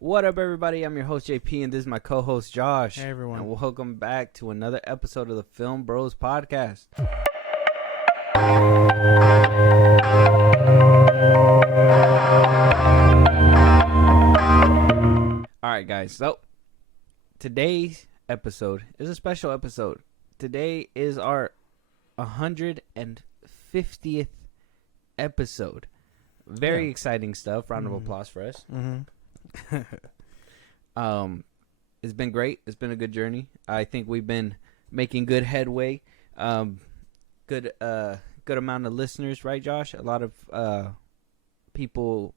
What up, everybody? I'm your host, JP, and this is my co-host, Josh. Hey, everyone. And welcome back to another episode of the FilmBros podcast. All right, guys. So, today's episode is a special episode. Today is our 150th episode. Very exciting stuff. Round of applause for us. It's been great. It's been a good journey. I think we've been making good headway. Good amount of listeners, right, Josh? A lot of people,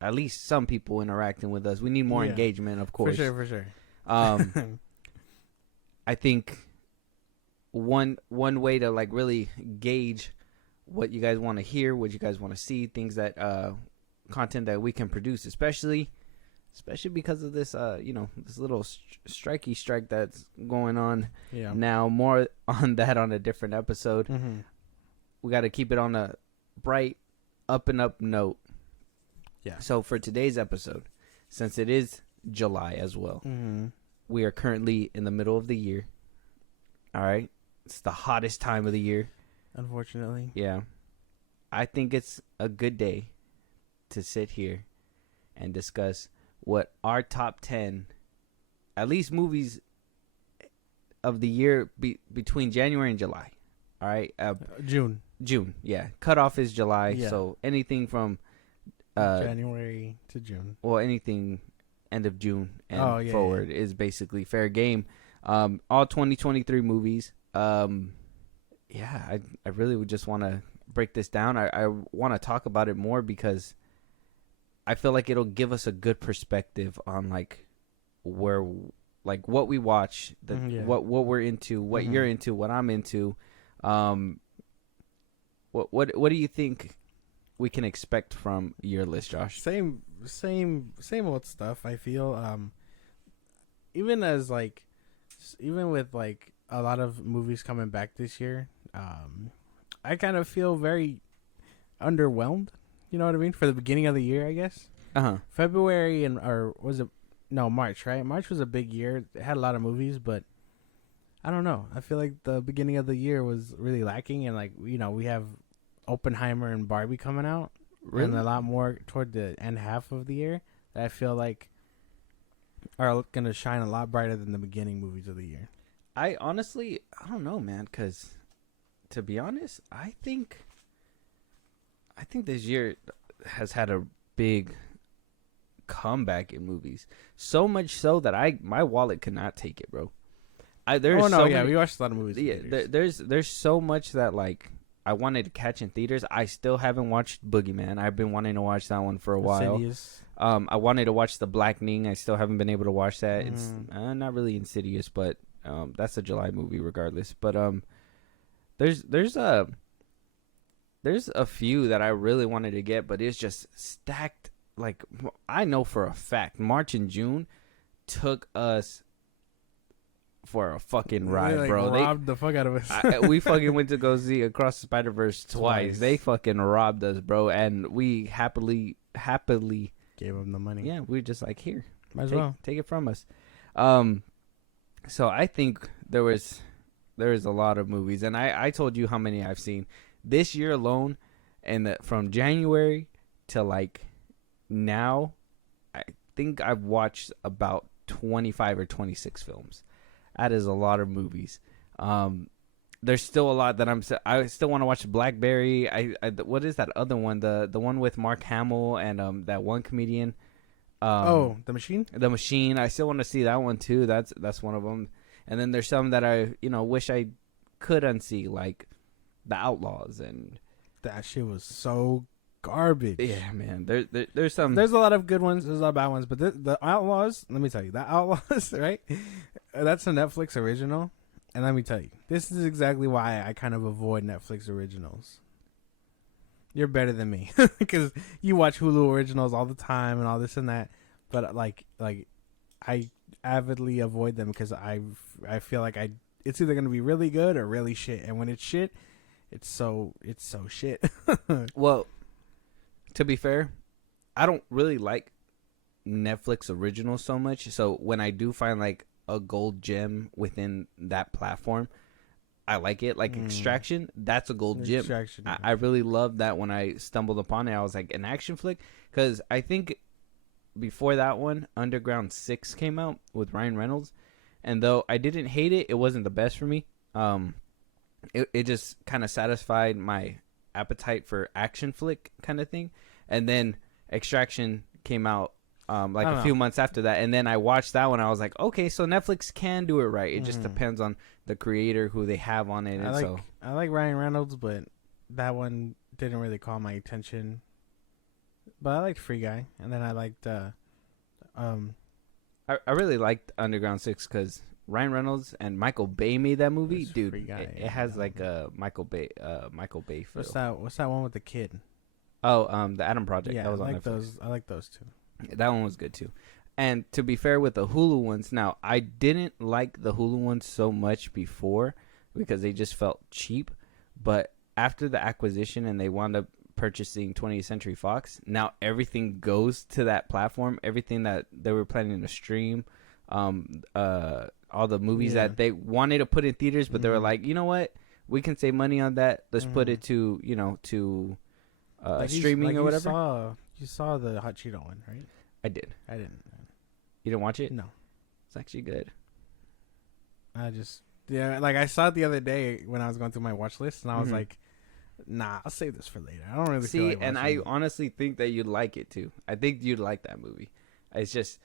at least some people, interacting with us. We need more engagement, of course. For sure. I think one way to like really gauge what you guys want to hear, what you guys want to see, things that content that we can produce, especially because of this this little strike that's going on now. More on that on a different episode. We got to keep it on a bright up note. So for today's episode, since it is July as well, we are currently in the middle of the year. All right, it's the hottest time of the year, unfortunately. Yeah, I think it's a good day to sit here and discuss what our top 10, at least movies of the year between January and July. All right. June. Yeah. Cutoff is July. Yeah. So anything from January to June. Well, anything end of June and forward is basically fair game. All 2023 movies. I really would just want to break this down. I want to talk about it more because I feel like it'll give us a good perspective on like where, like what we watch, what we're into, what you're into, what I'm into. What do you think we can expect from your list, Josh? Same old stuff. I feel even with like a lot of movies coming back this year, I kind of feel very underwhelmed. You know what I mean? For the beginning of the year, I guess. February March, right? March was a big year. It had a lot of movies, but I don't know. I feel like the beginning of the year was really lacking, and like we have Oppenheimer and Barbie coming out, and a lot more toward the end half of the year that I feel like are gonna shine a lot brighter than the beginning movies of the year. I honestly, I don't know, man, because to be honest, I think this year has had a big comeback in movies. So much so that my wallet cannot take it, bro. We watched a lot of movies. Yeah, there's so much that like I wanted to catch in theaters. I still haven't watched Boogeyman. I've been wanting to watch that one for a while. Insidious. I wanted to watch The Blackening. I still haven't been able to watch that. It's not really Insidious, but that's a July movie regardless. But there's a few that I really wanted to get, but it's just stacked. Like, I know for a fact, March and June took us for a fucking ride, bro. They robbed the fuck out of us. We fucking went to go see Across the Spider-Verse twice. They fucking robbed us, bro, and we happily gave them the money. Yeah, we just like, here, might as well take it from us. So I think there is a lot of movies, and I told you how many I've seen this year alone, and from January to like now, I think I've watched about 25 or 26 films. That is a lot of movies. There's still a lot that I still want to watch. Blackberry. What is that other one? The one with Mark Hamill and that one comedian. The Machine. The Machine. I still want to see that one too. That's one of them. And then there's some that I wish I could unsee, like The Outlaws, and that shit was so garbage. Yeah, man. There's some. There's a lot of good ones. There's a lot of bad ones. But the Outlaws. Let me tell you, The Outlaws, right? That's a Netflix original. And let me tell you, this is exactly why I kind of avoid Netflix originals. You're better than me because you watch Hulu originals all the time and all this and that. But like I avidly avoid them because I feel like it's either gonna be really good or really shit. And when it's shit, it's so shit. Well, to be fair, I don't really like Netflix originals so much. So when I do find like a gold gem within that platform, I like it. Like Extraction, that's a gold gem. Extraction, yeah. I really loved that when I stumbled upon it. I was like, an action flick? Because I think before that one, Underground 6 came out with Ryan Reynolds. And though I didn't hate it, it wasn't the best for me. It just kind of satisfied my appetite for action flick kind of thing. And then Extraction came out like a few months after that. And then I watched that one. I was like, okay, so Netflix can do it right. It just depends on the creator, who they have on it. I like Ryan Reynolds, but that one didn't really call my attention. But I liked Free Guy. And then I liked... I really liked Underground 6 because Ryan Reynolds and Michael Bay made that movie. Dude, it has like a Michael Bay feel. What's that one with the kid? Oh, the Adam Project. Yeah, that was I on like Netflix. those. I like those too. That one was good too. And to be fair with the Hulu ones, now I didn't like the Hulu ones so much before because they just felt cheap. But after the acquisition and they wound up purchasing 20th Century Fox, now everything goes to that platform. Everything that they were planning to stream, all the movies that they wanted to put in theaters, but they were like, you know what, we can save money on that. Let's put it to like streaming or whatever. You saw the Hot Cheeto one, right? I did. I didn't. You didn't watch it? No. It's actually good. Like I saw it the other day when I was going through my watch list, and I was like, nah, I'll save this for later. I don't really feel like and I it. honestly think that you'd like it too. I think you'd like that movie. It's just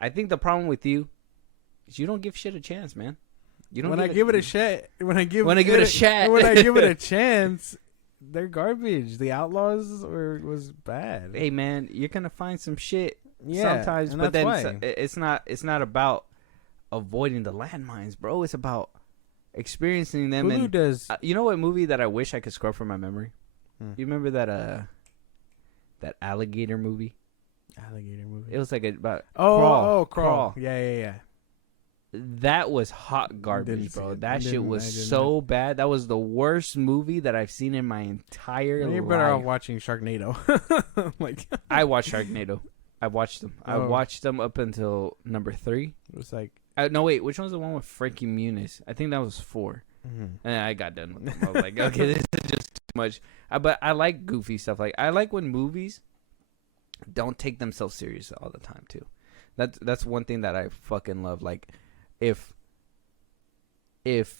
I think the problem with you is you don't give shit a chance, man. You don't. When I give it a chance, they're garbage. The Outlaws was bad. Hey man, you're gonna find some shit sometimes, but then it's not about avoiding the landmines, bro. It's about experiencing them. Hulu does. You know what movie that I wish I could scrub from my memory? You remember that alligator movie? Alligator movie. It was like about Crawl. Yeah. That was hot garbage, bro. That shit was so bad. That was the worst movie that I've seen in my entire life. You're better off watching Sharknado. I watched Sharknado. I watched them. I watched them up until number 3. It was like... no, wait. Which one's the one with Frankie Muniz? I think that was 4. And I got done with them. I was like, okay, this is just too much. But I like goofy stuff. Like I like when movies don't take themselves serious all the time too. That's one thing that I fucking love. Like if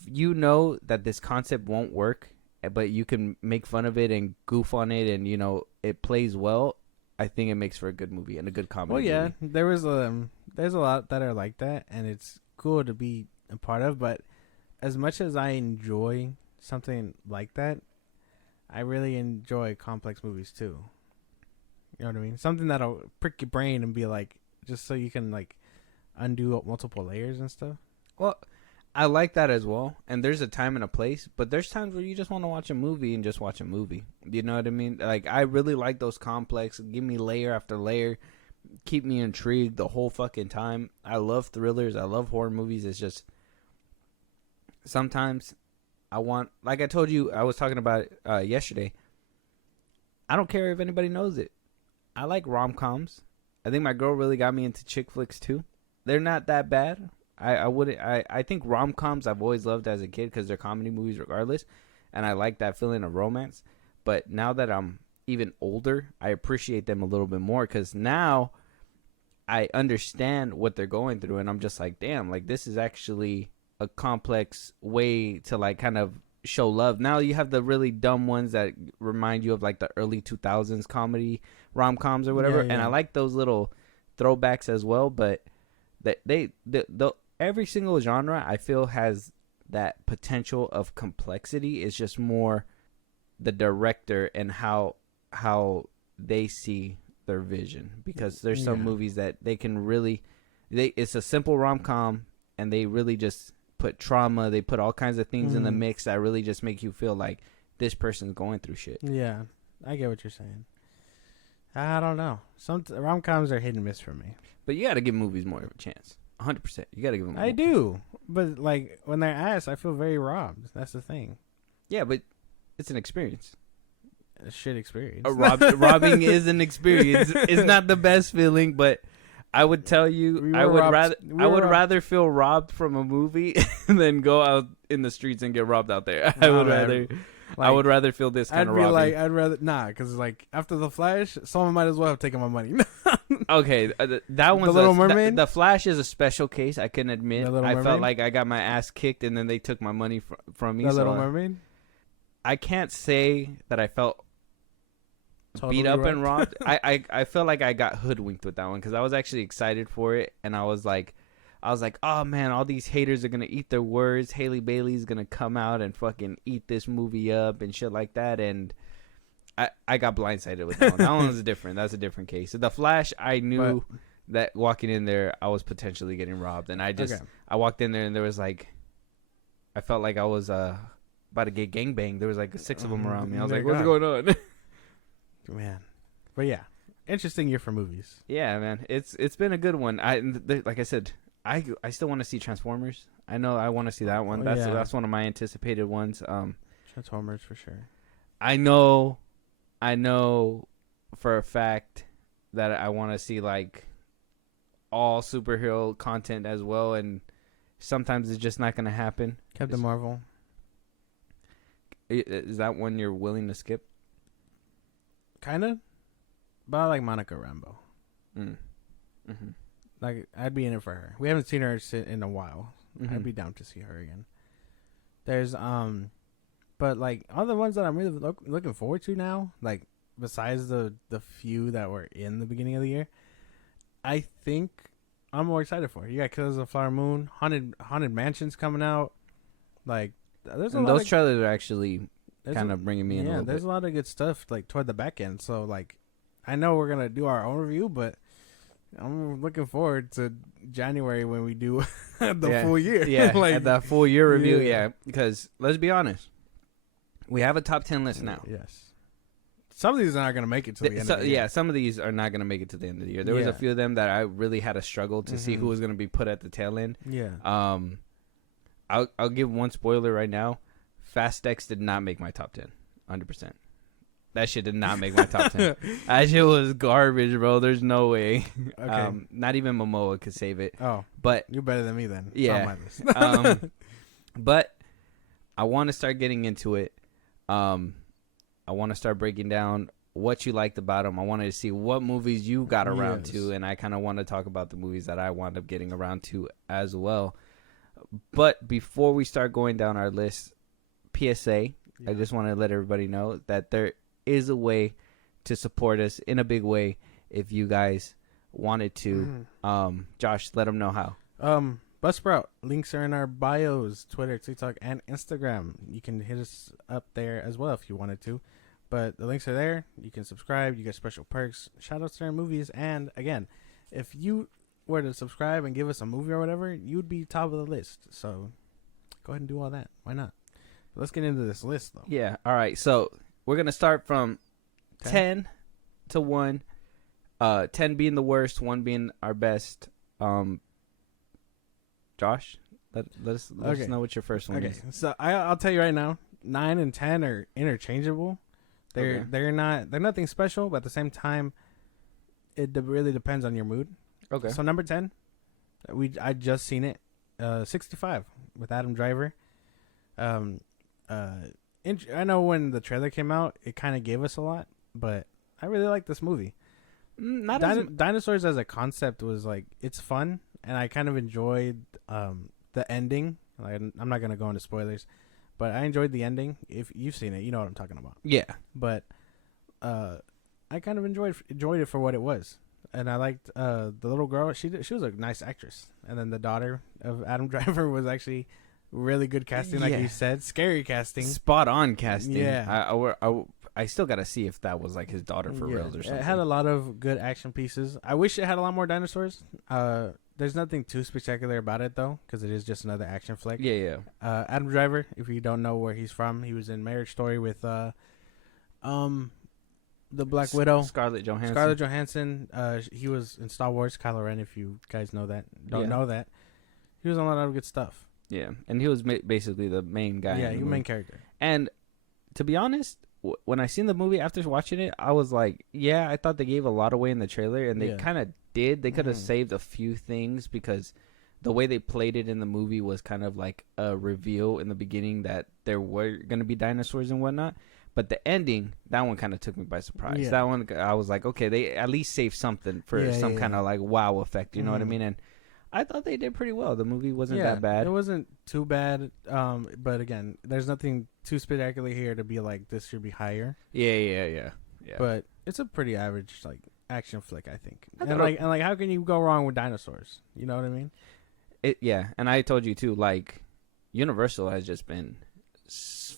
you know that this concept won't work, but you can make fun of it and goof on it, and you know it plays well, I think it makes for a good movie and a good comedy. Well, yeah, movie. there's a lot that are like that, and it's cool to be a part of. But as much as I enjoy something like that, I really enjoy complex movies too. You know what I mean? Something that'll prick your brain and be like, just so you can like undo multiple layers and stuff. Well, I like that as well. And there's a time and a place, but there's times where you just want to watch a movie and just watch a movie. You know what I mean? Like I really like those complex. Give me layer after layer. Keep me intrigued the whole fucking time. I love thrillers. I love horror movies. It's just sometimes I want, like I told you, I was talking about it yesterday. I don't care if anybody knows it. I like rom-coms. I think my girl really got me into chick flicks too. They're not that bad. I think rom-coms I've always loved as a kid because they're comedy movies regardless. And I like that feeling of romance. But now that I'm even older, I appreciate them a little bit more because now I understand what they're going through. And I'm just like, damn, like this is actually a complex way to like kind of show love. Now you have the really dumb ones that remind you of like the early 2000s comedy rom-coms or whatever. And I like those little throwbacks as well. But they every single genre I feel has that potential of complexity. It's just more the director and how they see their vision, because there's some movies that they can really it's a simple rom-com and they really just put trauma, they put all kinds of things in the mix that really just make you feel like this person's going through shit. Yeah, I get what you're saying. I don't know. Some rom-coms are hit and miss for me. But you got to give movies more of a chance. 100%. You got to give them more. I do. But like when they're asked, I feel very robbed. That's the thing. Yeah, but it's an experience. a shit experience. Robbing is an experience. It's not the best feeling, but I would tell you, I would rather feel robbed from a movie than go out in the streets and get robbed out there. I would rather feel this kind of robbing. I'd rather because like after the Flash, someone might as well have taken my money. Okay, that one's The Little Mermaid. The Flash is a special case. I can admit. I felt Mermaid? like I got my ass kicked and then they took my money from me. The Little Mermaid. I can't say that I felt Totally beat up robbed. and robbed. I feel like I got hoodwinked with that one because I was actually excited for it, and I was like, oh man, all these haters are gonna eat their words. Haley Bailey's gonna come out and fucking eat this movie up and shit like that, and I got blindsided with that one. That one was different. That's a different case. So the Flash, I knew that walking in there, I was potentially getting robbed, and I walked in there and there was like, I felt like I was about to get gangbanged. There was like 6 of them around me. I was like, what's going on? Man, but yeah, interesting year for movies. Yeah, man, it's been a good one. Like I said, I still want to see Transformers. I know I want to see that one. That's one of my anticipated ones. Transformers for sure. I know for a fact that I want to see like all superhero content as well, and sometimes it's just not going to happen. Captain Marvel. Is that one you're willing to skip? Kind of, but I like Monica Rambeau. Mm-hmm. Like I'd be in it for her. We haven't seen her in a while. Mm-hmm. I'd be down to see her again. There's but like all the ones that I'm really looking forward to now, like besides the few that were in the beginning of the year, I think I'm more excited for. You got Killers of the Flower Moon, Haunted Mansion's coming out. Like there's those trailers are actually kind of bringing me in. Yeah, there's a lot of good stuff like toward the back end. So like, I know we're gonna do our own review, but I'm looking forward to January when we do the full year. Yeah, like the full year review. Yeah, because let's be honest, we have a top 10 list now. Yes. Some of these are not going to make it to the end of the year. Yeah, some of these are not going to make it to the end of the year. There was a few of them that I really had a struggle to see who was going to be put at the tail end. Yeah. I'll give one spoiler right now. Fast X did not make my top 10. 100%. That shit did not make my top 10. That shit was garbage, bro. There's no way. Okay. Not even Momoa could save it. Oh. But you're better than me then. Yeah. It's on my list. But I want to start getting into it. I want to start breaking down what you liked about them. I wanted to see what movies you got around to, and I kind of want to talk about the movies that I wound up getting around to as well. But before we start going down our list, PSA, I just want to let everybody know that there is a way to support us in a big way if you guys wanted to. Josh, let them know how. Buzzsprout. Links are in our bios, Twitter, TikTok, and Instagram. You can hit us up there as well if you wanted to. But the links are there. You can subscribe. You get special perks, shout-outs to our movies. And, again, if you were to subscribe and give us a movie or whatever, you'd be top of the list. So go ahead and do all that. Why not? But let's get into this list, though. Yeah. All right. So we're going to start from 10 to 1. 10 being the worst, 1 being our best. Josh, let us know what your first one is. So I'll tell you right now, 9 and 10 are interchangeable. They're nothing special, but at the same time, it really depends on your mood. Okay. So number 10, I just seen it, 65 with Adam Driver. I know when the trailer came out, it kind of gave us a lot, but I really like this movie. Dinosaurs as a concept was like, it's fun, and I kind of enjoyed the ending. Like, I'm not gonna go into spoilers, but I enjoyed the ending. If you've seen it, you know what I'm talking about. Yeah. But I kind of enjoyed it for what it was, and I liked the little girl. She was a nice actress, and then the daughter of Adam Driver was actually really good casting, like you said. Scary casting, spot on casting. Yeah. I still gotta see if that was like his daughter for real or something. It had a lot of good action pieces. I wish it had a lot more dinosaurs. There's nothing too spectacular about it though, because it is just another action flick. Yeah. Adam Driver, if you don't know where he's from, he was in Marriage Story with the Black Widow, Scarlett Johansson. He was in Star Wars, Kylo Ren. If you guys know that, know that, he was on a lot of good stuff. Yeah, and he was basically the main guy. Yeah, he was the main character. And to be honest, when I seen the movie after watching it, I was like, yeah, I thought they gave a lot away in the trailer, and they kind of did. They could have saved a few things because the way they played it in the movie was kind of like a reveal in the beginning that there were going to be dinosaurs and whatnot. But the ending, that one kind of took me by surprise. Yeah. That one, I was like, okay, they at least saved something for some kind of like wow effect. You know what I mean? And I thought they did pretty well. The movie wasn't that bad. It wasn't too bad. But again, there's nothing too spectacular here to be like this should be higher. Yeah. But it's a pretty average like action flick, I think. And like how can you go wrong with dinosaurs? You know what I mean? And I told you too. Like Universal has just been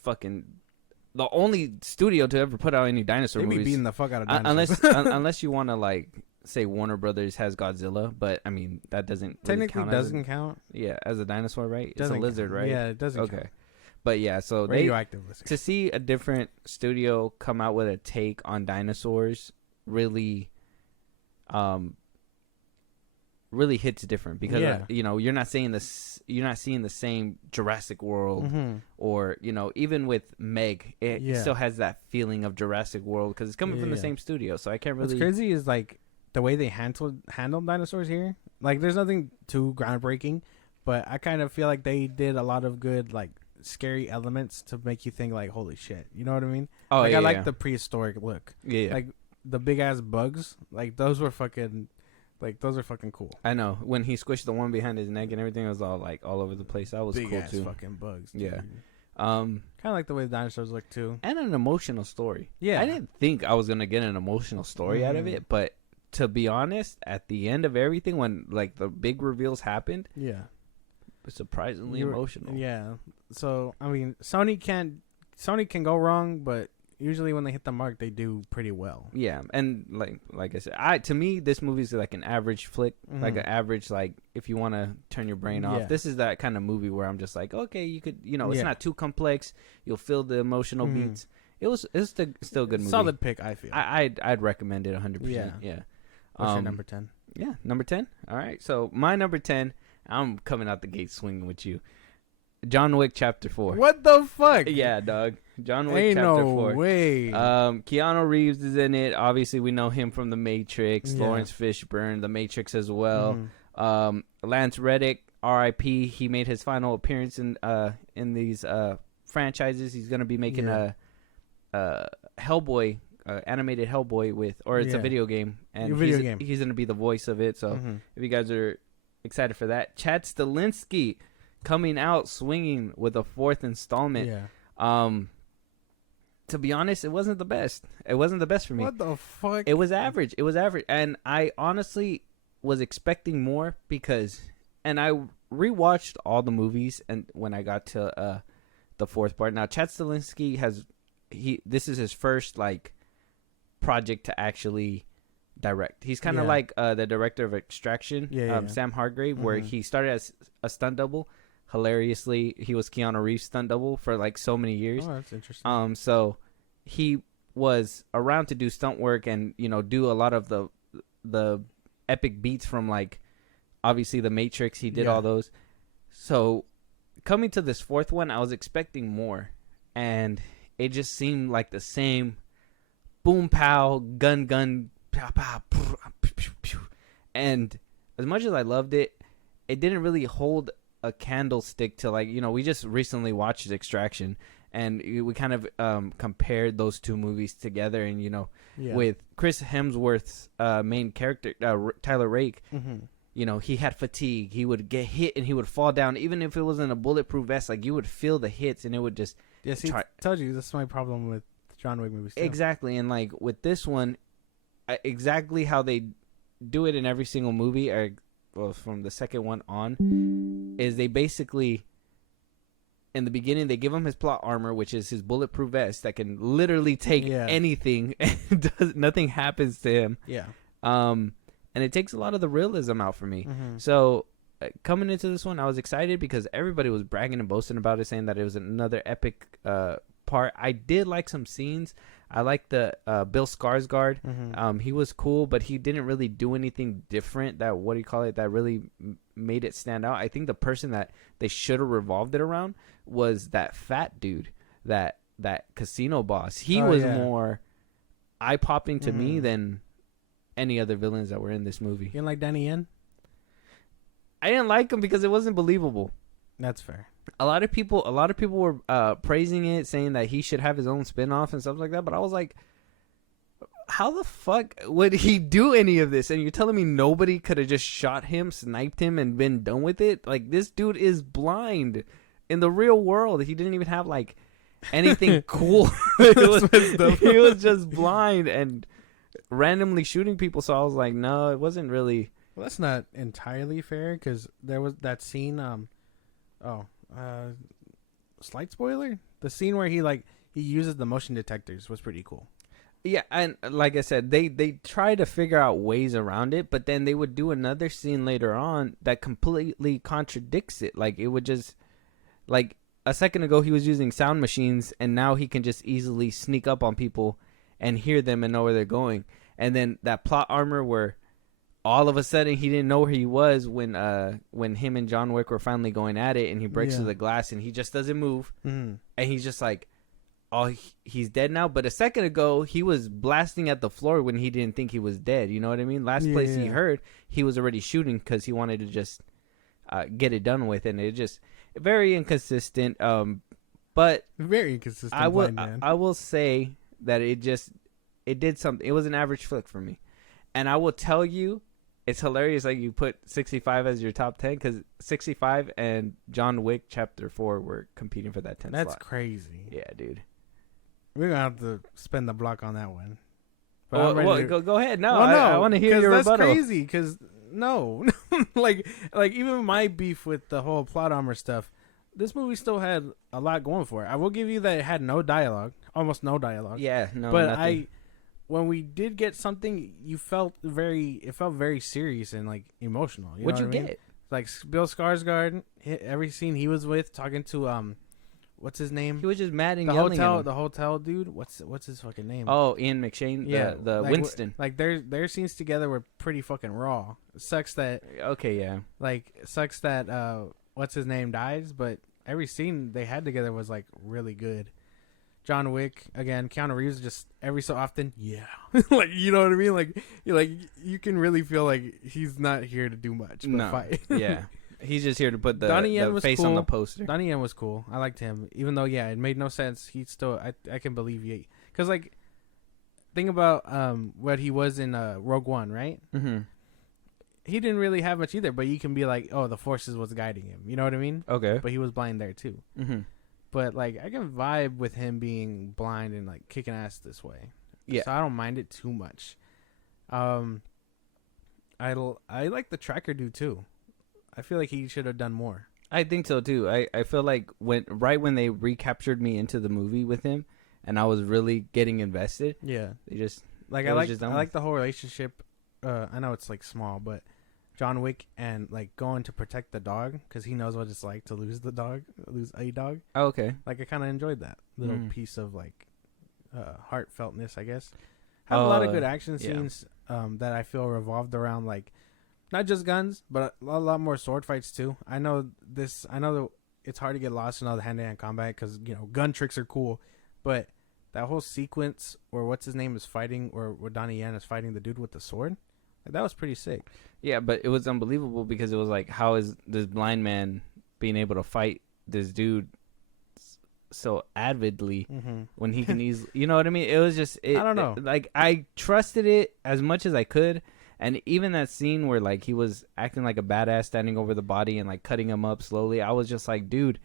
fucking the only studio to ever put out any dinosaur movies. They be beating the fuck out of dinosaurs. unless you want to like say Warner Brothers has Godzilla, but I mean that doesn't technically really doesn't count. Yeah, as a dinosaur, right? It's Doesn't a lizard, count. right? Yeah, it doesn't. Okay, count. but yeah, so Radioactive lizard. to see a different studio come out with a take on dinosaurs really, really hits different because you know you're not seeing the same Jurassic World or you know even with Meg it still has that feeling of Jurassic World because it's coming from the same studio, so I can't really. What's crazy is like the way they handled dinosaurs here. Like there's nothing too groundbreaking, but I kind of feel like they did a lot of good like scary elements to make you think like holy shit, you know what I mean? Oh like yeah, I like the prehistoric look. Yeah, like the big ass bugs, like those were fucking. Like those are fucking cool. I know when he squished the one behind his neck and everything, it was all like all over the place. That was big cool ass too. Fucking bugs. Dude. Yeah. Kind of like the way the dinosaurs look too. And an emotional story. Yeah. I didn't think I was gonna get an emotional story out of it, but to be honest, at the end of everything, when like the big reveals happened, yeah, it was surprisingly emotional. Yeah. So I mean, Sony can go wrong, but usually when they hit the mark, they do pretty well. Yeah, and like I said, to me this movie's like an average flick, like an average like if you want to turn your brain off. This is that kind of movie where I'm just like, okay, you could, you know, it's not too complex. You'll feel the emotional beats. It's still a good movie. Solid pick, I feel. I'd recommend it 100%. Yeah. What's your number 10? Yeah, number 10. All right, so my number 10. I'm coming out the gate swinging with you. John Wick Chapter 4. What the fuck? Yeah, dog. John Wick Chapter 4. No way. Keanu Reeves is in it. Obviously, we know him from The Matrix. Lawrence Fishburne, The Matrix as well. Lance Reddick, R.I.P. He made his final appearance in these franchises. He's gonna be making a Hellboy, animated Hellboy it's a video game, and he's gonna be the voice of it. So if you guys are excited for that, Chad Stahelski coming out swinging with a fourth installment. To be honest, it wasn't the best. It wasn't the best for me. What the fuck? It was average. And I honestly was expecting more and I rewatched all the movies, and when I got to the fourth part. Now, Chad Stahelski this is his first like project to actually direct. He's kind of like the director of Extraction, Sam Hargrave, where he started as a stunt double. Hilariously, he was Keanu Reeves' stunt double for like so many years. Oh, that's interesting. So he was around to do stunt work and, you know, do a lot of the epic beats from like obviously The Matrix. He did all those. So coming to this fourth one, I was expecting more, and it just seemed like the same boom pow gun pow pow pew, pew, pew. And as much as I loved it, it didn't really hold a candlestick to, like, you know, we just recently watched Extraction, and we kind of compared those two movies together, and, you know, with Chris Hemsworth's main character, Tyler Rake, you know, he had fatigue. He would get hit and he would fall down, even if it wasn't a bulletproof vest. Like, you would feel the hits, and it would just told you that's my problem with John Wick movies too. Exactly. And like with this one, exactly how they do it in every single movie, or well, from the second one on, is they basically, in the beginning, they give him his plot armor, which is his bulletproof vest that can literally take anything, and nothing happens to him. And it takes a lot of the realism out for me. So coming into this one, I was excited because everybody was bragging and boasting about it, saying that it was another epic part. I did like some scenes. I liked the Bill Skarsgård. He was cool, but he didn't really do anything different that really made it stand out. I think the person that they should have revolved it around was that fat dude that that casino boss. He was yeah. more eye popping to me than any other villains that were in this movie. You didn't like Danny Yen? I didn't like him because it wasn't believable. That's fair. A lot of people were praising it, saying that he should have his own spin-off and stuff like that. But I was like, how the fuck would he do any of this? And you're telling me nobody could have just shot him, sniped him, and been done with it? Like, this dude is blind. In the real world, he didn't even have like anything cool. He was just blind and randomly shooting people. So I was like, no, it wasn't really. Well, that's not entirely fair because there was that scene. Slight spoiler. The scene where he uses the motion detectors was pretty cool. Yeah, and like I said, they try to figure out ways around it, but then they would do another scene later on that completely contradicts it. Like, it would just, like, a second ago he was using sound machines, and now he can just easily sneak up on people and hear them and know where they're going. And then that plot armor where all of a sudden he didn't know where he was when him and John Wick were finally going at it, and he breaks through the glass and he just doesn't move, and he's just like, oh, he's dead now. But a second ago, he was blasting at the floor when he didn't think he was dead. You know what I mean? Last place he heard, he was already shooting because he wanted to just get it done with. And it just very inconsistent. But very inconsistent. I will say that it did something. It was an average flick for me. And I will tell you, it's hilarious. Like, you put 65 as your top 10 because 65 and John Wick Chapter 4 were competing for that 10 slot. That's crazy. Yeah, dude. We're gonna have to spend the block on that one. But go ahead. No, I want to hear your rebuttal. That's crazy. Because no, like even my beef with the whole plot armor stuff, this movie still had a lot going for it. I will give you that it had no dialogue, almost no dialogue. Yeah, no. But nothing. when we did get something, it felt very serious and like emotional. What'd you get? Like Bill Skarsgård, every scene he was with, talking to what's his name? He was just mad and yelling at him. The hotel dude. What's his fucking name? Oh, Ian McShane. Yeah, the like, Winston. Like their scenes together were pretty fucking raw. It sucks that. Okay, yeah. Sucks that what's his name dies, but every scene they had together was like really good. John Wick again. Keanu Reeves just every so often, like, you know what I mean. Like you can really feel like he's not here to do much but fight. Yeah. He's just here to put the face cool. on the poster. Donnie Yen was cool. I liked him. Even though, it made no sense. He still, I can believe you. Because, like, think about what he was in Rogue One, right? Mm-hmm. He didn't really have much either, but you can be like, oh, the Forces was guiding him. You know what I mean? Okay. But he was blind there, too. Mm-hmm. But, like, I can vibe with him being blind and, like, kicking ass this way. Yeah. So I don't mind it too much. I like the tracker dude, too. I feel like he should have done more. I think so too. I feel like when they recaptured me into the movie with him, and I was really getting invested. Yeah, they just like I like the whole relationship. I know it's like small, but John Wick and like going to protect the dog because he knows what it's like to lose a dog. Oh, okay. Like I kind of enjoyed that little piece of like heartfeltness, I guess. Have a lot of good action scenes that I feel revolved around like. Not just guns, but a lot more sword fights too. I know that it's hard to get lost in all the hand-to-hand combat because gun tricks are cool, but that whole sequence where what's his name is fighting, or where Donnie Yen is fighting the dude with the sword, like, that was pretty sick. Yeah, but it was unbelievable because it was like, how is this blind man being able to fight this dude so avidly when he can easily, you know what I mean? It was just, I don't know. Like, I trusted it as much as I could. And even that scene where, like, he was acting like a badass standing over the body and, like, cutting him up slowly, I was just like, dude,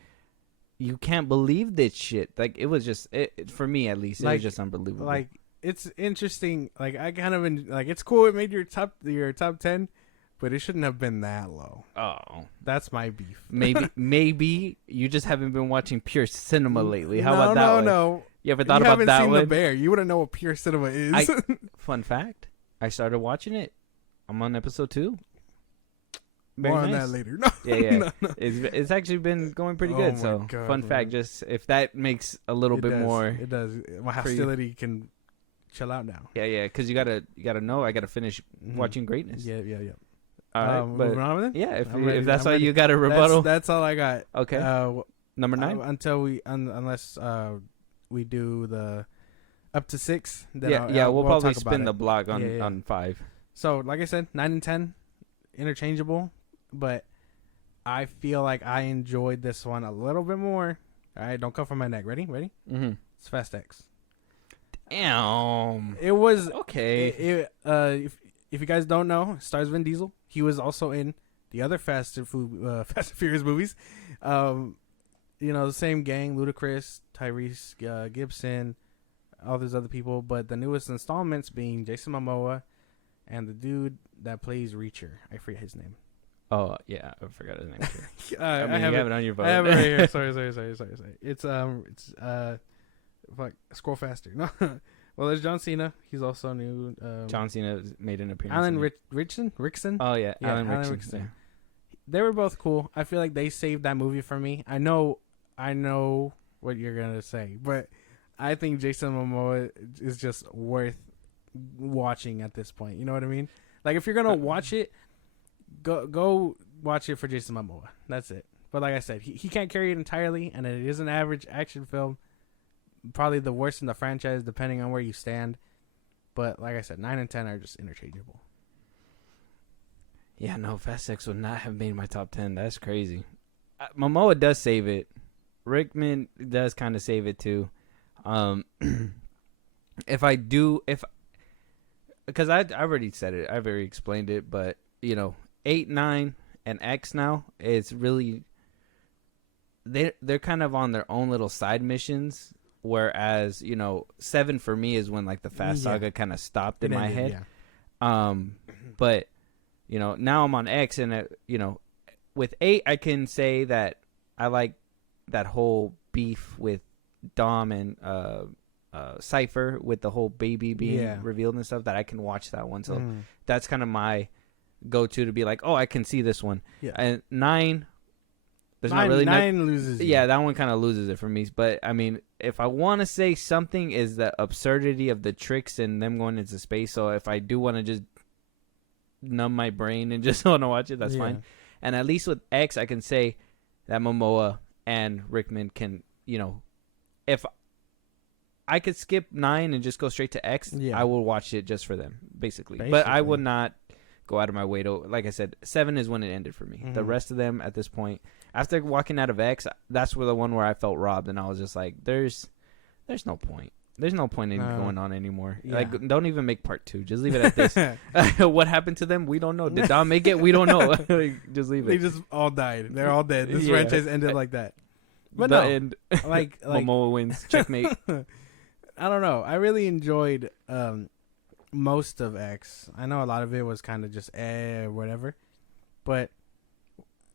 you can't believe this shit. Like, it was just, for me at least, it was just unbelievable. Like, it's interesting. Like, I kind of, like, it's cool it made your top 10, but it shouldn't have been that low. Oh. That's my beef. Maybe you just haven't been watching pure cinema lately. How about that one? No. You ever thought about that one? You haven't seen The Bear. You wouldn't know what pure cinema is. Fun fact, I started watching it. I'm on episode 2. More on that later. No. Yeah. No. It's actually been going pretty good. So God, fun fact, just if that makes a little bit more. It does. My hostility can chill out now. Yeah. Because you gotta know. I gotta finish watching greatness. Yeah. All right, but moving on with it. Yeah, if that's all you got a rebuttal, that's all I got. Okay. Number 9. Unless we do the up to 6, then we'll probably talk about spin it. the block on Yeah. on 5. So, like I said, 9 and 10, interchangeable, but I feel like I enjoyed this one a little bit more. All right, don't come for my neck. Ready? Mm-hmm. It's Fast X. Damn. It was Okay. if you guys don't know, stars Vin Diesel. He was also in the other Fast and Furious movies. The same gang, Ludacris, Tyrese Gibson, all these other people. But the newest installments being Jason Momoa and the dude that plays Reacher. I forget his name. Oh yeah, I forgot his name. Too. I you have it on your phone. I have it right here. Sorry. It's fuck. Scroll faster. No. Well, there's John Cena. He's also new. John Cena made an appearance. Alan Rickson. Oh yeah, Alan Rickson. Rickson. Yeah. They were both cool. I feel like they saved that movie for me. I know what you're gonna say, but I think Jason Momoa is just worth watching at this point. You know what I mean? Like if you're gonna watch it, go watch it for Jason Momoa. That's it. But like I said, he can't carry it entirely, and it is an average action film. Probably the worst in the franchise, depending on where you stand. But like I said, 9 and 10 are just interchangeable. Yeah, no, Fast X would not have made my top 10. That's crazy. Momoa does save it. Rickman does kind of save it too. Because I already said it, I've already explained it, but 8, 9, and X now, it's really they're kind of on their own little side missions. Whereas 7 for me is when like the Fast Saga kind of stopped in my head. Yeah. But now I'm on X, and with 8 I can say that I like that whole beef with Dom and Cypher with the whole baby being revealed and stuff, that I can watch that one. So that's kind of my go-to to be like, oh, I can see this one. Yeah. And 9, there's not really 9 loses. Yeah, that one kind of loses it for me. But I mean, if I want to say something, is the absurdity of the tricks and them going into space. So if I do want to just numb my brain and just want to watch it, that's fine. And at least with X, I can say that Momoa and Rickman can, if I could skip 9 and just go straight to X, I will watch it just for them, basically. But I would not go out of my way to, like I said, 7 is when it ended for me. The rest of them at this point, after walking out of X, that's where the one where I felt robbed, and I was just like, there's no point. There's no point in going on anymore. Yeah. Like, don't even make part 2. Just leave it at this. What happened to them? We don't know. Did Dom make it? We don't know. Just leave it. They just all died. They're all dead. This franchise ended like that. But the no, end. like Momoa wins. Checkmate. I don't know. I really enjoyed most of X. I know a lot of it was kind of just whatever, but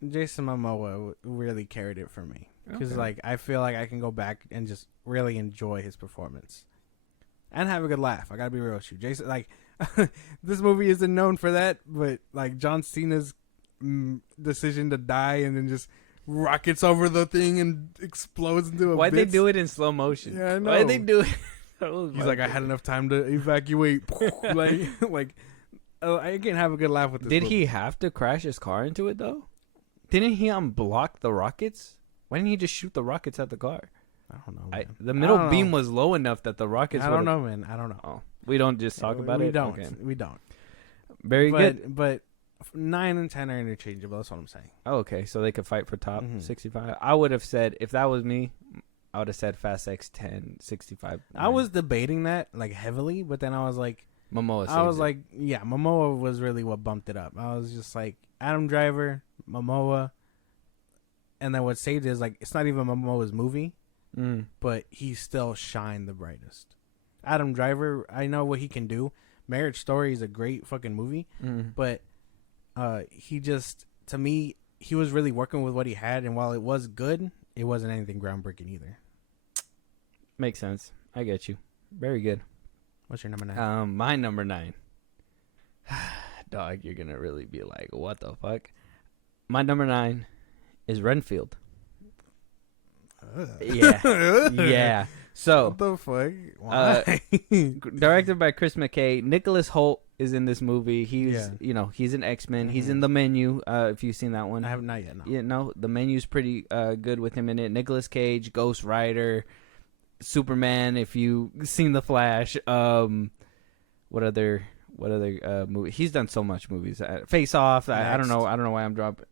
Jason Momoa really carried it for me. Because I feel like I can go back and just really enjoy his performance and have a good laugh. I gotta be real with you, Jason. Like, this movie isn't known for that, but like John Cena's decision to die and then just rockets over the thing and explodes into a. Why'd they do it in slow motion? Yeah, I know. Why'd they do it? He's like, I had enough time to evacuate. I can have a good laugh with this. Did movie. he have to crash his car into it though? Didn't he unblock the rockets? Why didn't he just shoot the rockets at the car? I don't know. The middle beam was low enough that the rockets. I don't know, man. I don't know. Oh, we don't just talk about it. Don't. Okay. We don't. Very good. But 9 and 10 are interchangeable. That's what I'm saying. Oh, okay, so they could fight for top 65. I would have said, if that was me, I would have said Fast X 10, 65. 9. I was debating that like heavily, but then I was like, Momoa. Momoa was really what bumped it up. I was just like, Adam Driver, Momoa. And then what saved it is like, it's not even Momoa's movie, but he still shined the brightest. Adam Driver, I know what he can do. Marriage Story is a great fucking movie, but he just, to me, he was really working with what he had, and while it was good, it wasn't anything groundbreaking either. Makes sense. I get you. Very good. What's your number 9? My number 9. Dog, you're gonna really be like, what the fuck? My number 9 is Renfield. Yeah. So what the fuck? Why? Directed by Chris McKay. Nicholas Hoult is in this movie. He's he's an X-Men. He's in The Menu. If you've seen that one, I have not yet. No. Yeah, no. The Menu's pretty good with him in it. Nicolas Cage, Ghost Rider. Superman. If you seen the Flash, what other movie? He's done so much movies. Face Off. I don't know. I don't know why I'm dropping.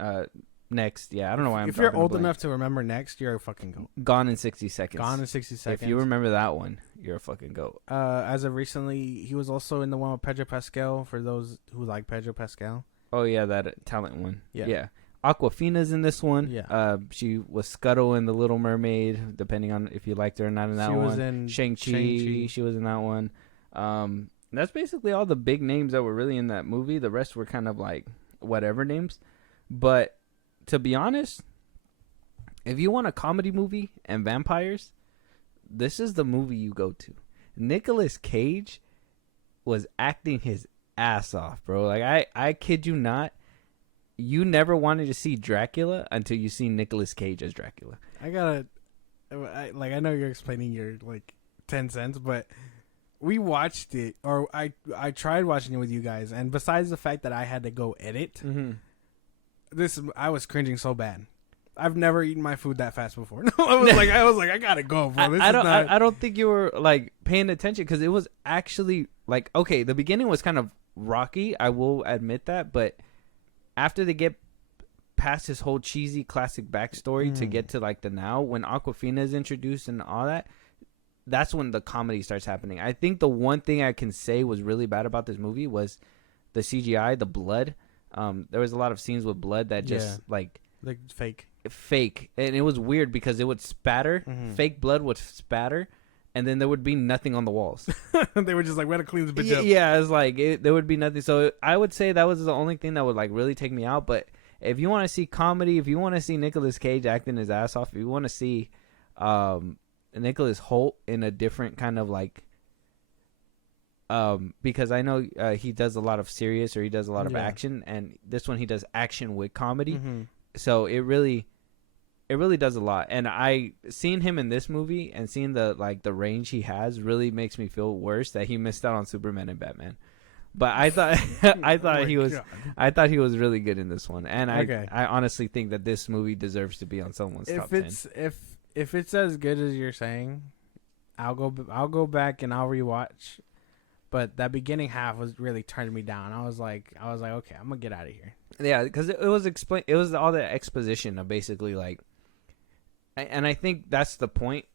Next, yeah, I don't know why I'm. If you're old enough to remember Next, you're a fucking goat. Gone in 60 Seconds. Gone in 60 Seconds. If you remember that one, you're a fucking goat. As of recently, he was also in the one with Pedro Pascal. For those who like Pedro Pascal. Oh yeah, that talent one. Yeah. Aquafina's in this one. Yeah. She was Scuttle in The Little Mermaid, depending on if you liked her or not in that one. She was in Shang-Chi. She was in that one. That's basically all the big names that were really in that movie. The rest were kind of like whatever names. But to be honest, if you want a comedy movie and vampires, this is the movie you go to. Nicolas Cage was acting his ass off, bro. Like I kid you not. You never wanted to see Dracula until you see Nicolas Cage as Dracula. I know you're explaining your like 10 cents, but we watched it, or I tried watching it with you guys, and besides the fact that I had to go edit, I was cringing so bad. I've never eaten my food that fast before. I was like, I gotta go, bro. I don't think you were like paying attention because it was actually like, okay, the beginning was kind of rocky. I will admit that, but after they get past his whole cheesy classic backstory to get to like the now, when Aquafina is introduced and all that, that's when the comedy starts happening. I think the one thing I can say was really bad about this movie was the CGI, the blood. There was a lot of scenes with blood that just like fake, and it was weird because it would spatter. Fake blood would spatter, and then there would be nothing on the walls. They were just like, we gotta clean this bitch up. Yeah, it's like there would be nothing. So I would say that was the only thing that would like really take me out. But if you want to see comedy, if you want to see Nicolas Cage acting his ass off, if you want to see Nicholas Hoult in a different kind of like, because I know he does a lot of serious, or he does a lot of action, and this one he does action with comedy. So it really does a lot. And I seen him in this movie and seeing the range he has really makes me feel worse that he missed out on Superman and Batman. But I thought I thought he was really good in this one. And I honestly think that this movie deserves to be on someone's top 10. If it's as good as you're saying, I'll go back and I'll rewatch. But that beginning half was really turning me down. I was like, okay, I'm gonna get out of here. Yeah, because it was all the exposition of basically like, and I think that's the point,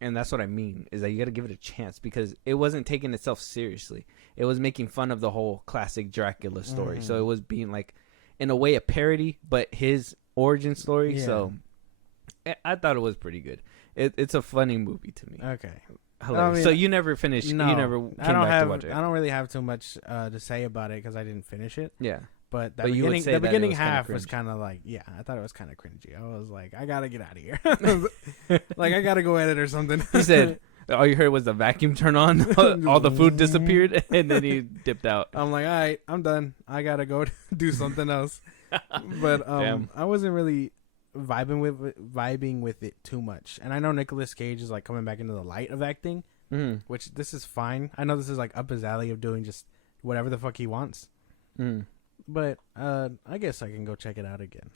and that's what I mean is that you got to give it a chance because it wasn't taking itself seriously. It was making fun of the whole classic Dracula story, so it was being like, in a way, a parody, but his origin story. Yeah. So I thought it was pretty good. It's a funny movie to me. Okay. Hilarious. So you never finished? No, you never came back to watch it? I don't really have too much to say about it because I didn't finish it. Yeah. But the beginning half was kind of like, I thought it was kind of cringy. I was like, I gotta get out of here. Like, I gotta go edit or something. He said, all you heard was the vacuum turn on, all the food disappeared, and then he dipped out. I'm like, all right, I'm done. I gotta go do something else. But I wasn't really vibing with it too much. And I know Nicolas Cage is like coming back into the light of acting, which this is fine. I know this is like up his alley of doing just whatever the fuck he wants. But I guess I can go check it out again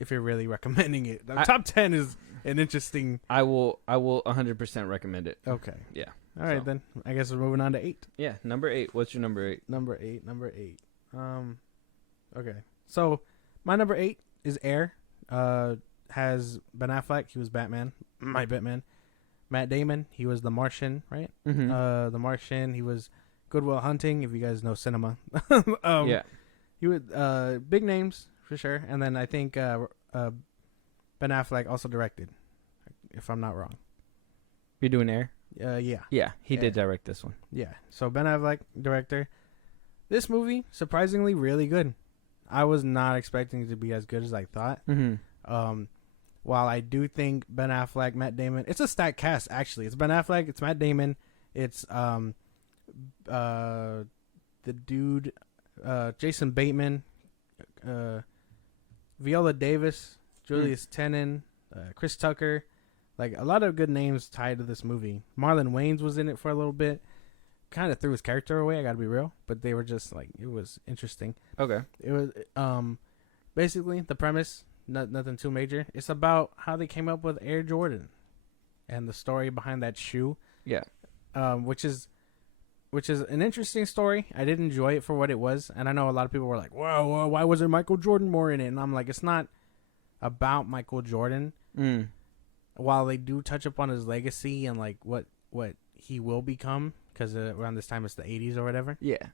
if you're really recommending it. The top 10 is an interesting. I will 100% recommend it. Okay. Yeah. All right, then. I guess we're moving on to 8. Yeah, number 8. What's your number 8? Number 8. Okay. So my number 8 is Air. Has Ben Affleck. He was Batman. My Batman. Matt Damon. He was the Martian, right? The Martian. He was Good Will Hunting. If you guys know cinema. Yeah. He would big names for sure. And then I think Ben Affleck also directed, if I'm not wrong. You're doing Air? Yeah. Yeah, he did direct this one. Yeah. So Ben Affleck, director. This movie, surprisingly, really good. I was not expecting it to be as good as I thought. While I do think Ben Affleck, Matt Damon, it's a stacked cast actually. It's Ben Affleck, it's Matt Damon, it's the dude, Jason Bateman, Viola Davis, Julius Tenen, Chris Tucker, like a lot of good names tied to this movie. Marlon Wayans was in it for a little bit. Kind of threw his character away, I gotta be real, but they were just like, it was interesting. Okay. It was basically the premise, nothing too major. It's about how they came up with Air Jordan. and the story behind that shoe. Yeah. Which is an interesting story. I did enjoy it for what it was, and I know a lot of people were like, "Well, why wasn't Michael Jordan more in it?" And I'm like, it's not about Michael Jordan. While they do touch upon his legacy and like what he will become, because around this time it's the 80s or whatever. Yeah.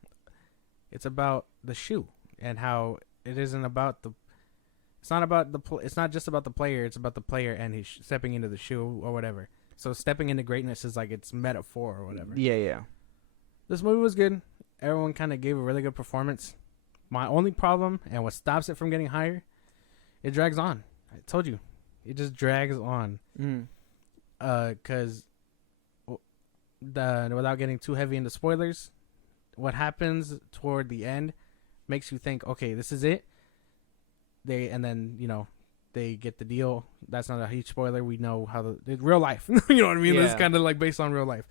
It's about the shoe and how it isn't about the. It's not about the. It's not just about the player. It's about the player and he's stepping into the shoe or whatever. So stepping into greatness is like its metaphor or whatever. Yeah, yeah. This movie was good. Everyone kind of gave a really good performance. My only problem, and what stops it from getting higher, it drags on. I told you. It just drags on. Because without getting too heavy into spoilers, what happens toward the end makes you think, okay, this is it. And then, they get the deal. That's not a huge spoiler. We know how it's real life. You know what I mean? Yeah. It's kind of like based on real life.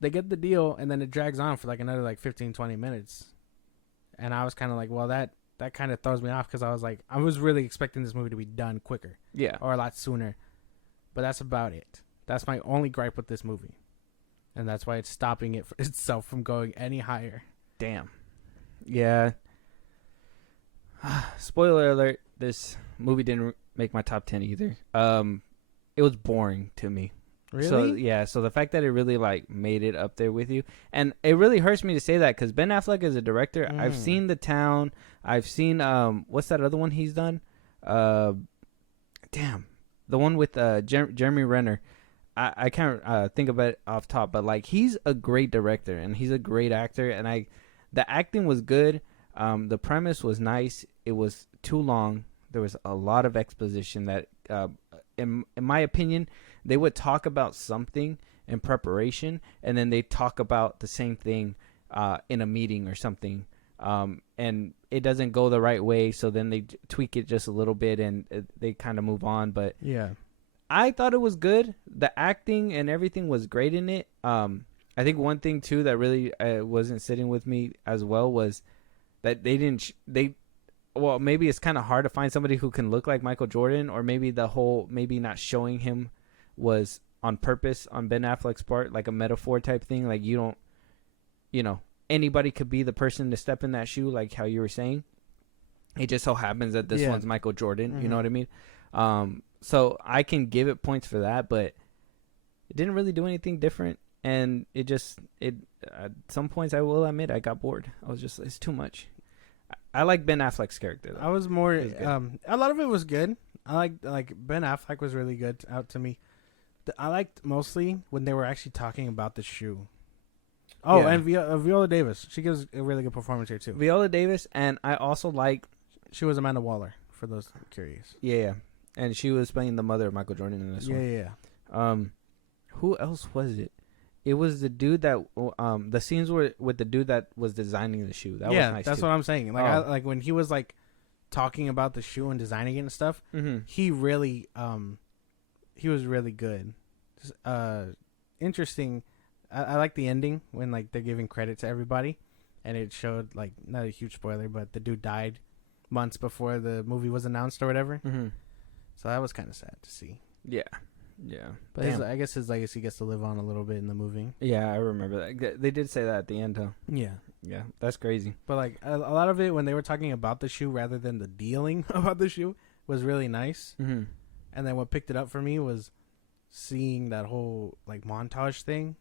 They get the deal, and then it drags on for like another like 15, 20 minutes. And I was kind of like, well, that kind of throws me off because I was like, I was really expecting this movie to be done quicker. Yeah. Or a lot sooner. But that's about it. That's my only gripe with this movie. And that's why it's stopping it for itself from going any higher. Damn. Yeah. Spoiler alert, this movie didn't make my top 10 either. It was boring to me. Really? So, yeah, so the fact that it really, like, made it up there with you. And it really hurts me to say that because Ben Affleck is a director. I've seen The Town. I've seen, what's that other one he's done? Damn. The one with Jeremy Renner. I can't think of it off top, but, like, he's a great director, and he's a great actor. And the acting was good. The premise was nice. It was too long. There was a lot of exposition that, in my opinion, they would talk about something in preparation, and then they talk about the same thing in a meeting or something, and it doesn't go the right way. So then they tweak it just a little bit, and they kind of move on. But yeah, I thought it was good. The acting and everything was great in it. I think one thing too that really wasn't sitting with me as well was that well, maybe it's kind of hard to find somebody who can look like Michael Jordan, or maybe maybe not showing him was on purpose on Ben Affleck's part, like a metaphor type thing. Like anybody could be the person to step in that shoe, like how you were saying. It just so happens that this one's Michael Jordan. Mm-hmm. You know what I mean? So I can give it points for that, but it didn't really do anything different. And it at some points, I will admit, I got bored. I was just, it's too much. I like Ben Affleck's character, though. I was more, a lot of it was good. I like Ben Affleck was really good out to me. I liked mostly when they were actually talking about the shoe. Oh, yeah. And Viola Davis. She gives a really good performance here, too. Viola Davis, and I also like... She was Amanda Waller, for those curious. Yeah. And she was playing the mother of Michael Jordan in this one. Yeah. Who else was it? It was the dude that... the scenes were with the dude that was designing the shoe. That was nice, that's too. what I'm saying. Like, like when he was, like, talking about the shoe and designing it and stuff, he really... he was really good. Interesting. I like the ending when like they're giving credit to everybody, and it showed like not a huge spoiler, but the dude died months before the movie was announced or whatever. So that was kind of sad to see. Yeah. But I guess his legacy gets to live on a little bit in the movie. Yeah, I remember that. They did say that at the end, huh? Yeah, that's crazy. But like a lot of it when they were talking about the shoe rather than the dealing about the shoe was really nice. And then what picked it up for me was seeing that whole like montage thing.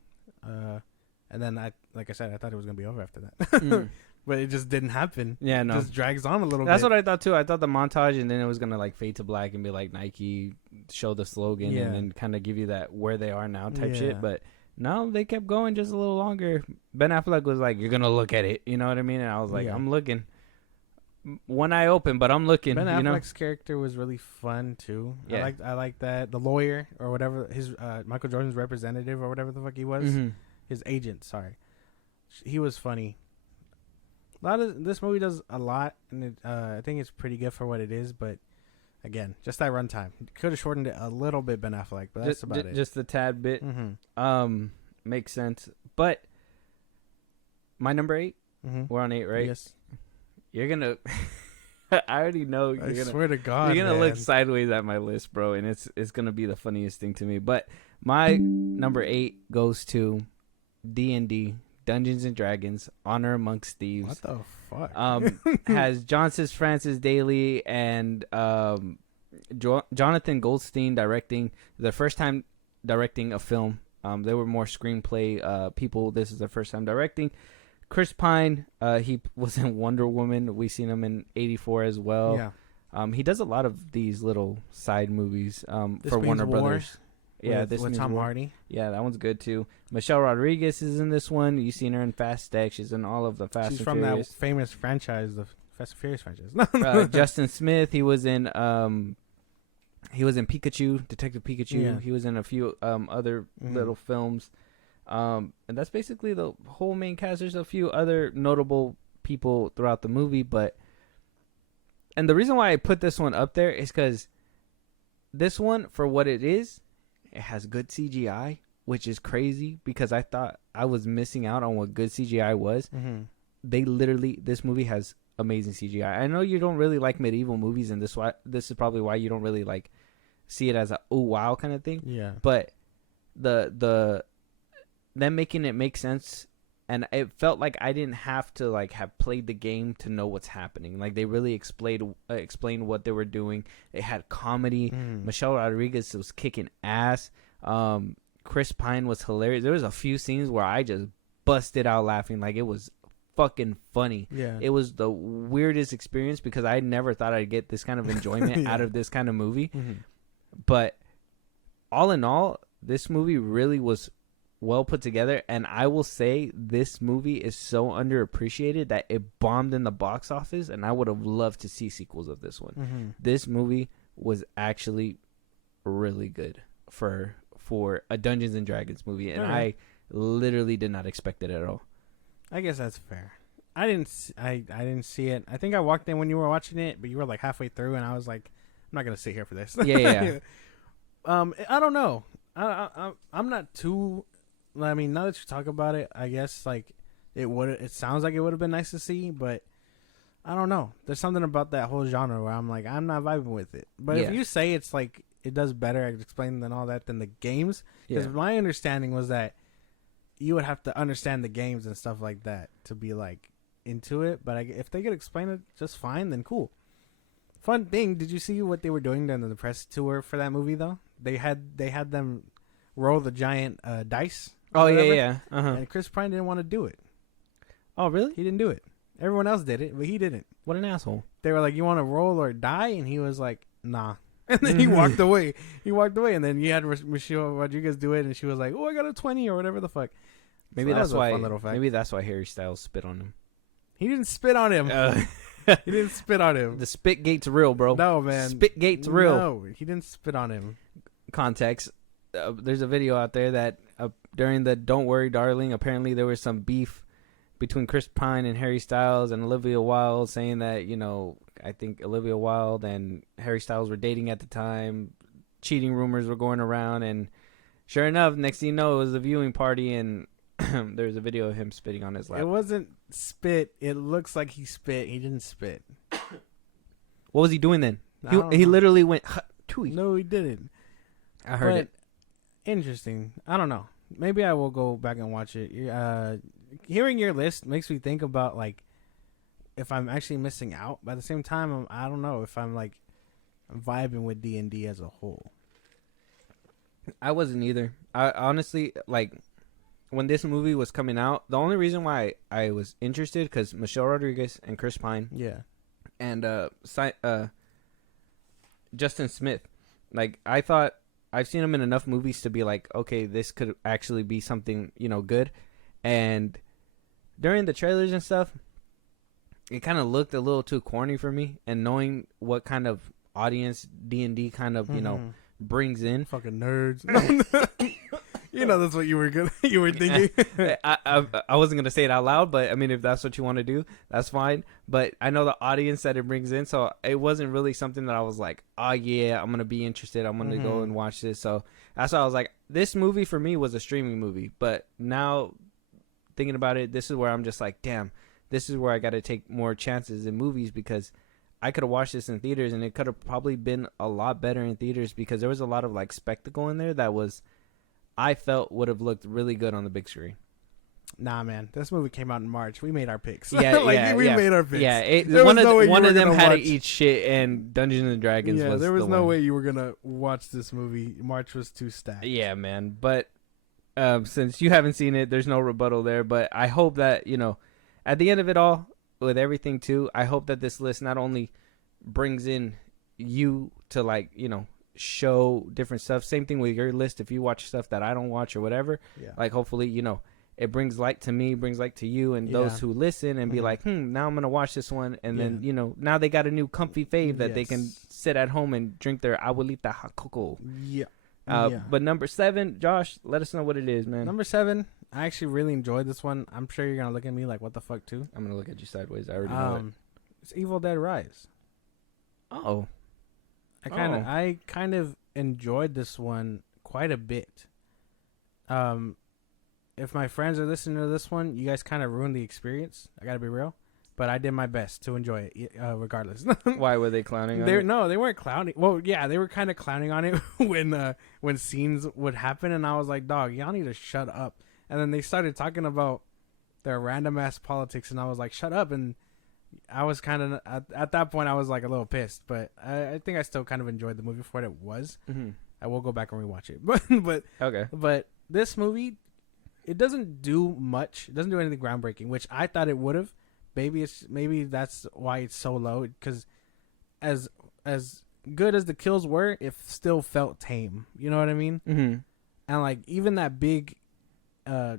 And then like I said, I thought it was gonna be over after that, but it just didn't happen. Yeah, no, it just drags on a little bit. That's what I thought too. I thought the montage, and then it was gonna like fade to black and be like Nike, show the slogan, and then kind of give you that where they are now type shit. But no, they kept going just a little longer. Ben Affleck was like, "You're gonna look at it," you know what I mean? And I was like, "I'm looking." One eye open, but I'm looking. Ben Affleck's character was really fun too. Yeah. I like that the lawyer or whatever his Michael Jordan's representative or whatever the fuck he was, his agent. Sorry, he was funny. This movie does a lot, and I think it's pretty good for what it is. But again, just that runtime could have shortened it a little bit. Ben Affleck, but that's about it. Just a tad bit. Makes sense. But my number 8, we're on 8, right? Yes. You're gonna I already know I swear to God, you're gonna man. look sideways at my list, bro, and it's gonna be the funniest thing to me. But my number 8 goes to D&D, Dungeons and Dragons: Honor Amongst Thieves. What the fuck? Has Francis Daly and Jonathan Goldstein directing. Their first time directing a film. They were more screenplay people. This is their first time directing. Chris Pine, he was in Wonder Woman. We seen him in '84 as well. Yeah. He does a lot of these little side movies for Warner Brothers. Yeah, with Tom Hardy. Yeah, that one's good too. Michelle Rodriguez is in this one. You seen her in Fast X. She's in all of the Fast She's and from Furious. that famous franchise, the Fast and Furious franchise. Justin Smith, he was in Pikachu, Detective Pikachu. Yeah. He was in a few other little films. And that's basically the whole main cast. There's a few other notable people throughout the movie, and the reason why I put this one up there is because this one, for what it is, it has good CGI, which is crazy because I thought I was missing out on what good CGI was. This movie has amazing CGI. I know you don't really like medieval movies, and this is probably why you don't really like see it as a oh wow kind of thing. Yeah. But them making it make sense, and it felt like I didn't have to like have played the game to know what's happening. Like they really explained what they were doing. It had comedy. Michelle Rodriguez was kicking ass. Chris Pine was hilarious. There was a few scenes where I just busted out laughing. Like it was fucking funny. Yeah. It was the weirdest experience because I never thought I'd get this kind of enjoyment out of this kind of movie. But all in all, this movie really was well put together, and I will say this movie is so underappreciated that it bombed in the box office, and I would have loved to see sequels of this one. This movie was actually really good for a Dungeons and Dragons movie, and I literally did not expect it at all. I guess that's fair. I didn't see it. I think I walked in when you were watching it, but you were like halfway through, and I was like, I'm not gonna sit here for this. Yeah. I don't know. I'm not too. I mean, now that you talk about it, I guess like it sounds like it would have been nice to see, but I don't know. There's something about that whole genre where I'm like, I'm not vibing with it. But if you say it's like it does better at explaining than all that than the games, because my understanding was that you would have to understand the games and stuff like that to be like into it. But if they could explain it just fine, then cool. Fun thing, did you see what they were doing during the press tour for that movie though? They had them roll the giant dice. Oh yeah. And Chris Pine didn't want to do it. Oh really? He didn't do it. Everyone else did it, but he didn't. What an asshole. They were like, "You want to roll or die?" And he was like, "Nah." And then he walked away. And then you had Michelle Rodriguez do it, and she was like, "Oh, I got a 20 or whatever the fuck." Maybe that's why. Maybe that's why Harry Styles spit on him. He didn't spit on him. He didn't spit on him. The spit gate's real, bro. No, man. Spit gate's real. No, he didn't spit on him. Context. There's a video out there that during the "Don't Worry, Darling," apparently there was some beef between Chris Pine and Harry Styles and Olivia Wilde, saying that, I think Olivia Wilde and Harry Styles were dating at the time. Cheating rumors were going around, and sure enough, next thing you know, it was a viewing party, and there's a video of him spitting on his lap. It wasn't spit. It looks like he spit. He didn't spit. What was he doing then? He literally went. No, he didn't. I heard it. Interesting. I don't know. Maybe I will go back and watch it. Hearing your list makes me think about like if I'm actually missing out. But at the same time, I don't know if I'm like vibing with D&D as a whole. I wasn't either. I honestly, like, when this movie was coming out, the only reason why I was interested, because Michelle Rodriguez and Chris Pine, and Justin Smith, like, I thought I've seen him in enough movies to be like, okay, this could actually be something, good. And during the trailers and stuff, it kind of looked a little too corny for me. And knowing what kind of audience D&D kind of, brings in. Fucking nerds. That's what you were thinking. I wasn't going to say it out loud, but I mean, if that's what you want to do, that's fine. But I know the audience that it brings in, so it wasn't really something that I was like, oh yeah, I'm going to be interested. I'm going to go and watch this. So that's why I was like, this movie for me was a streaming movie. But now thinking about it, this is where I'm just like, damn, this is where I got to take more chances in movies, because I could have watched this in theaters, and it could have probably been a lot better in theaters because there was a lot of like spectacle in there that was, I felt would have looked really good on the big screen. Nah, man, this movie came out in March. We made our picks. Yeah, we made our picks. Yeah, One of them had to eat shit, and Dungeons and Dragons. Yeah, was there was the no one. way you were gonna watch this movie. March was too stacked. Yeah, man. But since you haven't seen it, there's no rebuttal there. But I hope that at the end of it all, with everything too, I hope that this list not only brings in you to like show different stuff. Same thing with your list. If you watch stuff that I don't watch or whatever, like hopefully it brings light to me, brings light to you and those who listen and be like, now I'm gonna watch this one, and then now they got a new comfy fave that they can sit at home and drink their abuelita hot cocoa. But number 7, Josh, let us know what it is, man. Number 7, I actually really enjoyed this one. I'm sure you're gonna look at me like, what the fuck, too. I'm gonna look at you sideways. I already know it. It's Evil Dead Rise. Oh, I kind of enjoyed this one quite a bit. If my friends are listening to this one, you guys kind of ruined the experience. I gotta be real, but I did my best to enjoy it, regardless. Why were they clowning on it? No, they weren't clowning. Well, yeah, they were kind of clowning on it when scenes would happen, and I was like, "Dog, y'all need to shut up." And then they started talking about their random ass politics, and I was like, "Shut up!" And I was kind of at that point, I was like a little pissed, but I think I still kind of enjoyed the movie for what it was. Mm-hmm. I will go back and rewatch it, but okay. But this movie, it doesn't do much. It doesn't do anything groundbreaking, which I thought it would have. Maybe that's why it's so low. Because as good as the kills were, it still felt tame. You know what I mean? Mm-hmm. And like even that big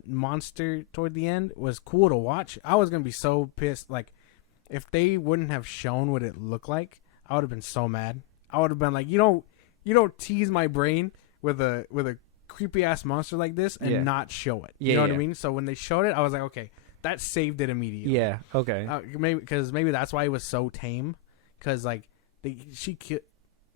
monster toward the end was cool to watch. I was gonna be so pissed. Like if they wouldn't have shown what it looked like, I would have been so mad. I would have been like, you don't tease my brain with a creepy ass monster like this and not show it. You know what I mean? So when they showed it, I was like, okay, that saved it immediately. Yeah. Okay. Maybe that's why it was so tame. Because like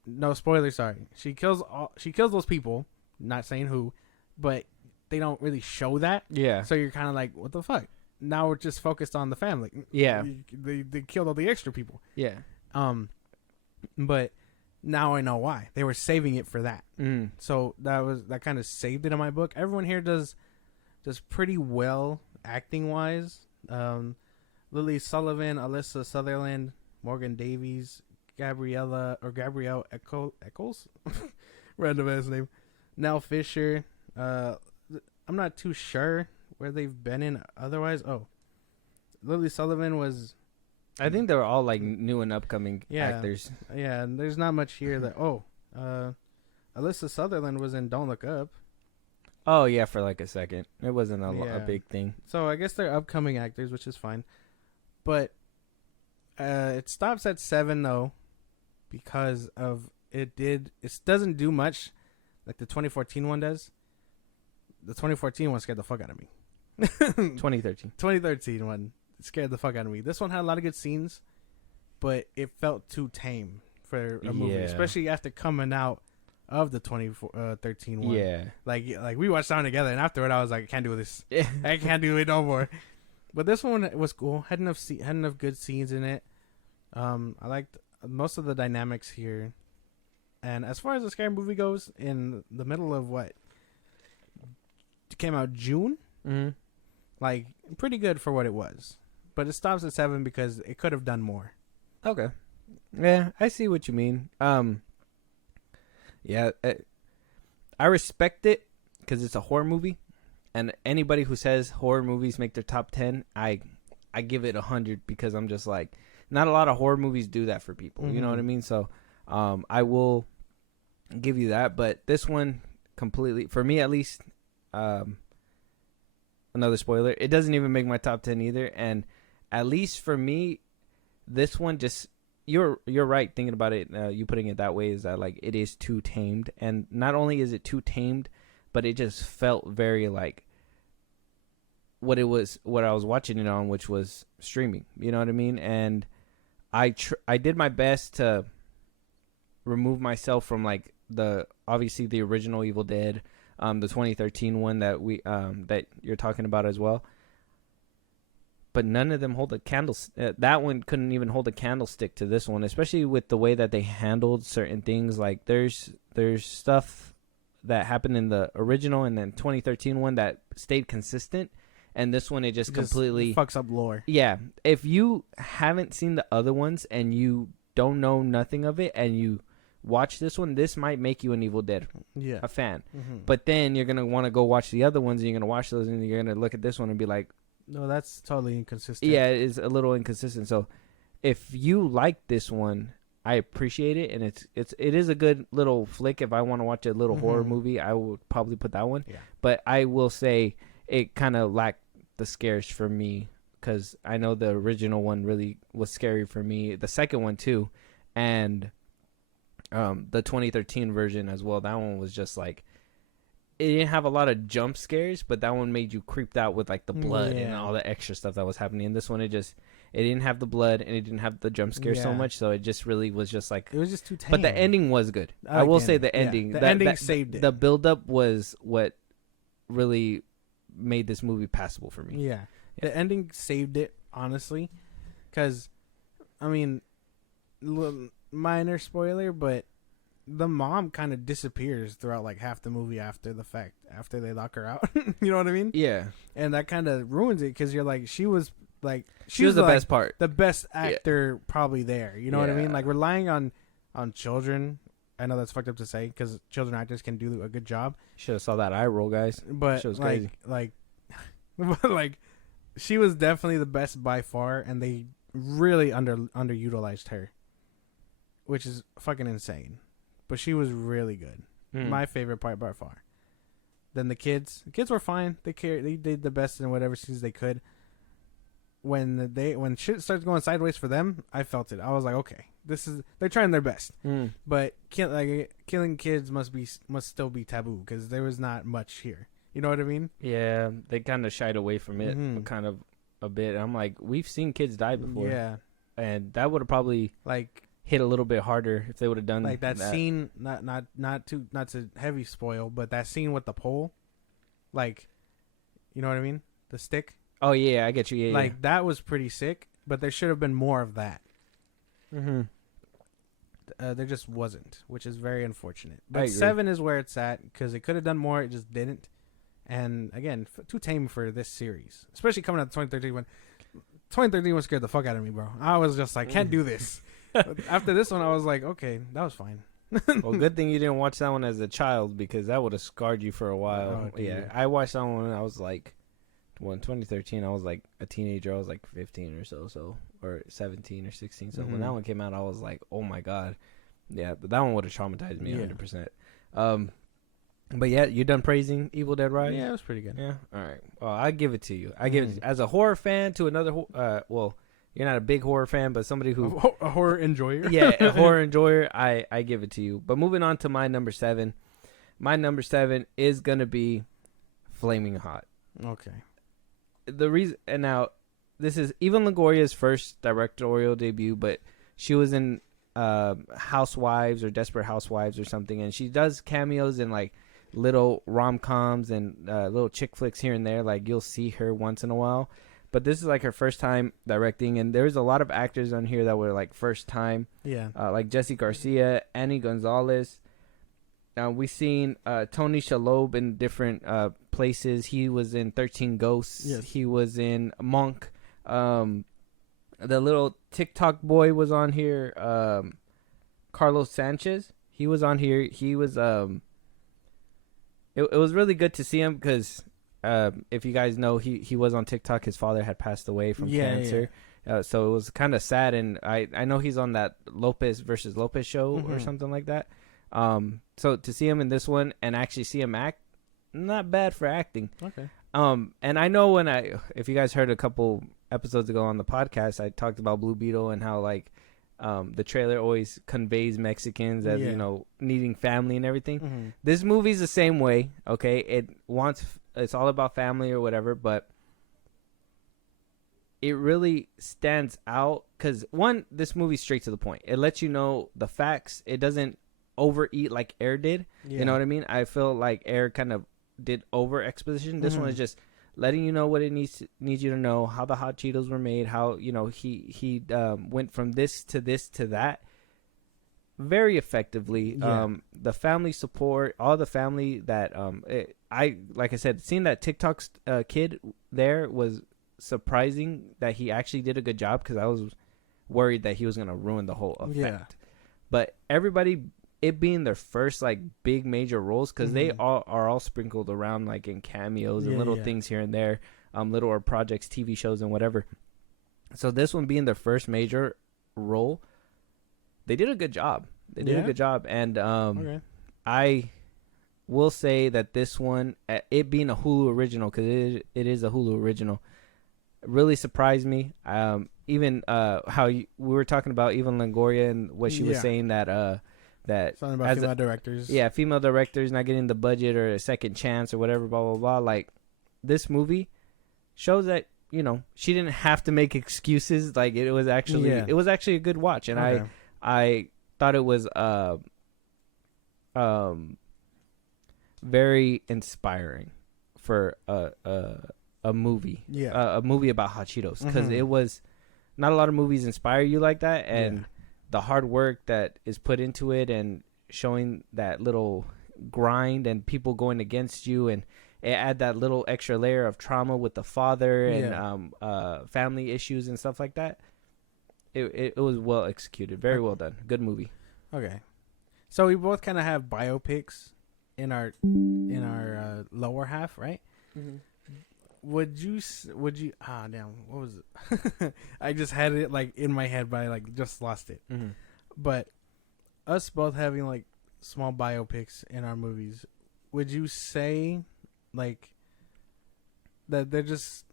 no spoiler. Sorry, she kills those people. Not saying who, but they don't really show that. Yeah. So you're kind of like, what the fuck? Now we're just focused on the family. Yeah. They killed all the extra people. Yeah. But now I know why. They were saving it for that. Mm. So that kind of saved it in my book. Everyone here does pretty well acting wise. Lily Sullivan, Alyssa Sutherland, Morgan Davies, Gabrielle Eccles, random ass name. Nell Fisher. I'm not too sure where they've been in otherwise. Oh, Lily Sullivan was. I think they were all like new and upcoming actors. Yeah, and there's not much here that. Alyssa Sutherland was in Don't Look Up. Oh yeah, for like a second. It wasn't a big thing. So I guess they're upcoming actors, which is fine. But it stops at 7 though, because of it doesn't do much like the 2014 one does. The 2014 one scared the fuck out of me. 2013 one scared the fuck out of me. This one had a lot of good scenes, but it felt too tame for a movie, especially after coming out of the 2013 one. Yeah. Like we watched that one together, and after it, I was like, I can't do this. I can't do it no more. But this one was cool. Had enough good scenes in it. I liked most of the dynamics here. And as far as the scary movie goes, in the middle of what? It came out June? Mm-hmm. Like, pretty good for what it was. But it stops at 7 because it could have done more. Okay. Yeah, I see what you mean. Yeah, I respect it because it's a horror movie. And anybody who says horror movies make their top 10, I give it 100 because I'm just like, not a lot of horror movies do that for people. Mm-hmm. You know what I mean? So I will give you that. But this one completely, for me at least, another spoiler, it doesn't even make my top 10 either. And at least for me, this one just, you're right thinking about it. You putting it that way is that like it is too tamed. And not only is it too tamed, but it just felt very like what I was watching it on, which was streaming. You know what I mean? And I did my best to remove myself from like obviously the original Evil Dead, the 2013 one that that you're talking about as well. but none of them hold a candle. That one couldn't even hold a candlestick to this one, especially with the way that they handled certain things. Like there's stuff that happened in the original and then 2013 one that stayed consistent, and this one it just completely fucks up lore. Yeah, if you haven't seen the other ones and you don't know nothing of it and you watch this one, this might make you an Evil Dead a fan. But then you're gonna want to go watch the other ones, and you're gonna watch those, and you're gonna look at this one and be like, no, that's totally inconsistent. Yeah, it is a little inconsistent. So if you like this one, I appreciate it, and it is a good little flick. If I want to watch a little horror movie, I would probably put that one. Yeah. But I will say it kind of lacked the scares for me, because I know the original one really was scary for me. The second one too, and the 2013 version as well. That one was just like, it didn't have a lot of jump scares, but that one made you creeped out with like the blood and all the extra stuff that was happening. And this one, it didn't have the blood and it didn't have the jump scare so much, so it just really was just like, it was just too tame. But the ending was good. I will say the ending. The ending saved it. The build up was what really made this movie passable for me. Yeah. The ending saved it, honestly, because I mean, minor spoiler, but the mom kind of disappears throughout like half the movie after the fact, after they lock her out. You know what I mean? Yeah. And that kind of ruins it, because you're like, she was the best part, the best actor probably there. You know what I mean? Like, relying on children. I know that's fucked up to say, because children actors can do a good job. Should have saw that eye roll, guys. But shit was crazy. like she was definitely the best by far, and they really underutilized her, which is fucking insane. But she was really good. My favorite part by far. Then the kids were fine. They did the best in whatever scenes they could. When shit starts going sideways for them, I felt it. I was like, okay, they're trying their best. But killing kids must still be taboo, because there was not much here. You know what I mean? Yeah, they kind of shied away from it, kind of a bit. I'm like, we've seen kids die before. Yeah, and that would have probably like hit a little bit harder if they would have done like that scene. Not to heavy spoil, but that scene with the pole, like, you know what I mean? The stick. Oh yeah, I get you. Yeah, like that was pretty sick, but there should have been more of that. There just wasn't, which is very unfortunate. But 7 is where it's at, because it could have done more. It just didn't. And again, too tame for this series, especially coming out of 2013 when 2013 scared the fuck out of me, bro. I was just like, can't do this. After this one, I was like, okay, that was fine. Well, good thing you didn't watch that one as a child, because that would have scarred you for a while. Oh, yeah, I watched that one when I was like, 2013, I was like a teenager. I was like 15 or so, or 17 or 16. So when that one came out, I was like, oh my god, yeah. But that one would have traumatized me 100%. But yeah, you done praising Evil Dead Rise? Yeah, it was pretty good. Yeah, all right. Well, I give it to you. I give it as a horror fan to another. Well, you're not a big horror fan, but somebody who a horror enjoyer. Yeah, a horror enjoyer. I give it to you. But moving on to my number 7. My number 7 is gonna be Flaming Hot. Okay. The reason, and now this is Eva Longoria's first directorial debut, but she was in Housewives or Desperate Housewives or something, and she does cameos in like little rom-coms and little chick flicks here and there. Like, you'll see her once in a while, but this is like her first time directing, and there's a lot of actors on here that were like first time. Yeah. Like Jesse Garcia, Annie Gonzalez. We've seen Tony Shalhoub in different places. He was in 13 Ghosts. Yes. He was in Monk. The little TikTok boy was on here. Carlos Sanchez. He was on here. He was it was really good to see him, because if you guys know, he was on TikTok. His father had passed away from cancer. Yeah. So it was kind of sad, and I know he's on that Lopez versus Lopez show or something like that. So to see him in this one and actually see him act, not bad for acting. Okay. And I know if you guys heard a couple episodes ago on the podcast, I talked about Blue Beetle and how like the trailer always conveys Mexicans as, you know, needing family and everything. This movie's the same way. Okay. It's all about family or whatever, but it really stands out because, one, this movie's straight to the point. It lets you know the facts. It doesn't overeat like Air did. You know what I mean? I feel like Air kind of did over exposition. This one is just letting you know what it needs you to know, how the hot Cheetos were made, how he went from this to that very effectively. Yeah. The family support, all the family that I like I said, seeing that TikTok kid there was surprising that he actually did a good job, because I was worried that he was gonna ruin the whole effect. Yeah. But everybody, it being their first like big major roles, because they Mhm. all are all sprinkled around like in cameos and Yeah, little yeah. things here and there, little or projects, TV shows and whatever. So this one being their first major role, they did a good job. They did a Yeah? good job, and Okay. I will say that this one, it being a Hulu original, because it is a Hulu original, really surprised me. Even how we were talking about Eva Longoria and what she was Yeah. saying that Something about as female directors. yeah, female directors not getting the budget or a second chance or whatever, blah blah blah. Like, this movie shows that she didn't have to make excuses. Like, it was actually Yeah. a good watch, and Okay. I thought it was very inspiring for a movie. Yeah. A movie about hot Cheetos, because Mhm. it was not a lot of movies inspire you like that, and Yeah. the hard work that is put into it, and showing that little grind and people going against you, and it add that little extra layer of trauma with the father and family issues and stuff like that. It was well executed, very well done, good movie. Okay. So we both kind of have biopics in our lower half, right? Would you damn, what was it? I just had it like in my head, but I like just lost it. Mm-hmm. But us both having like small biopics in our movies, would you say like that they're just,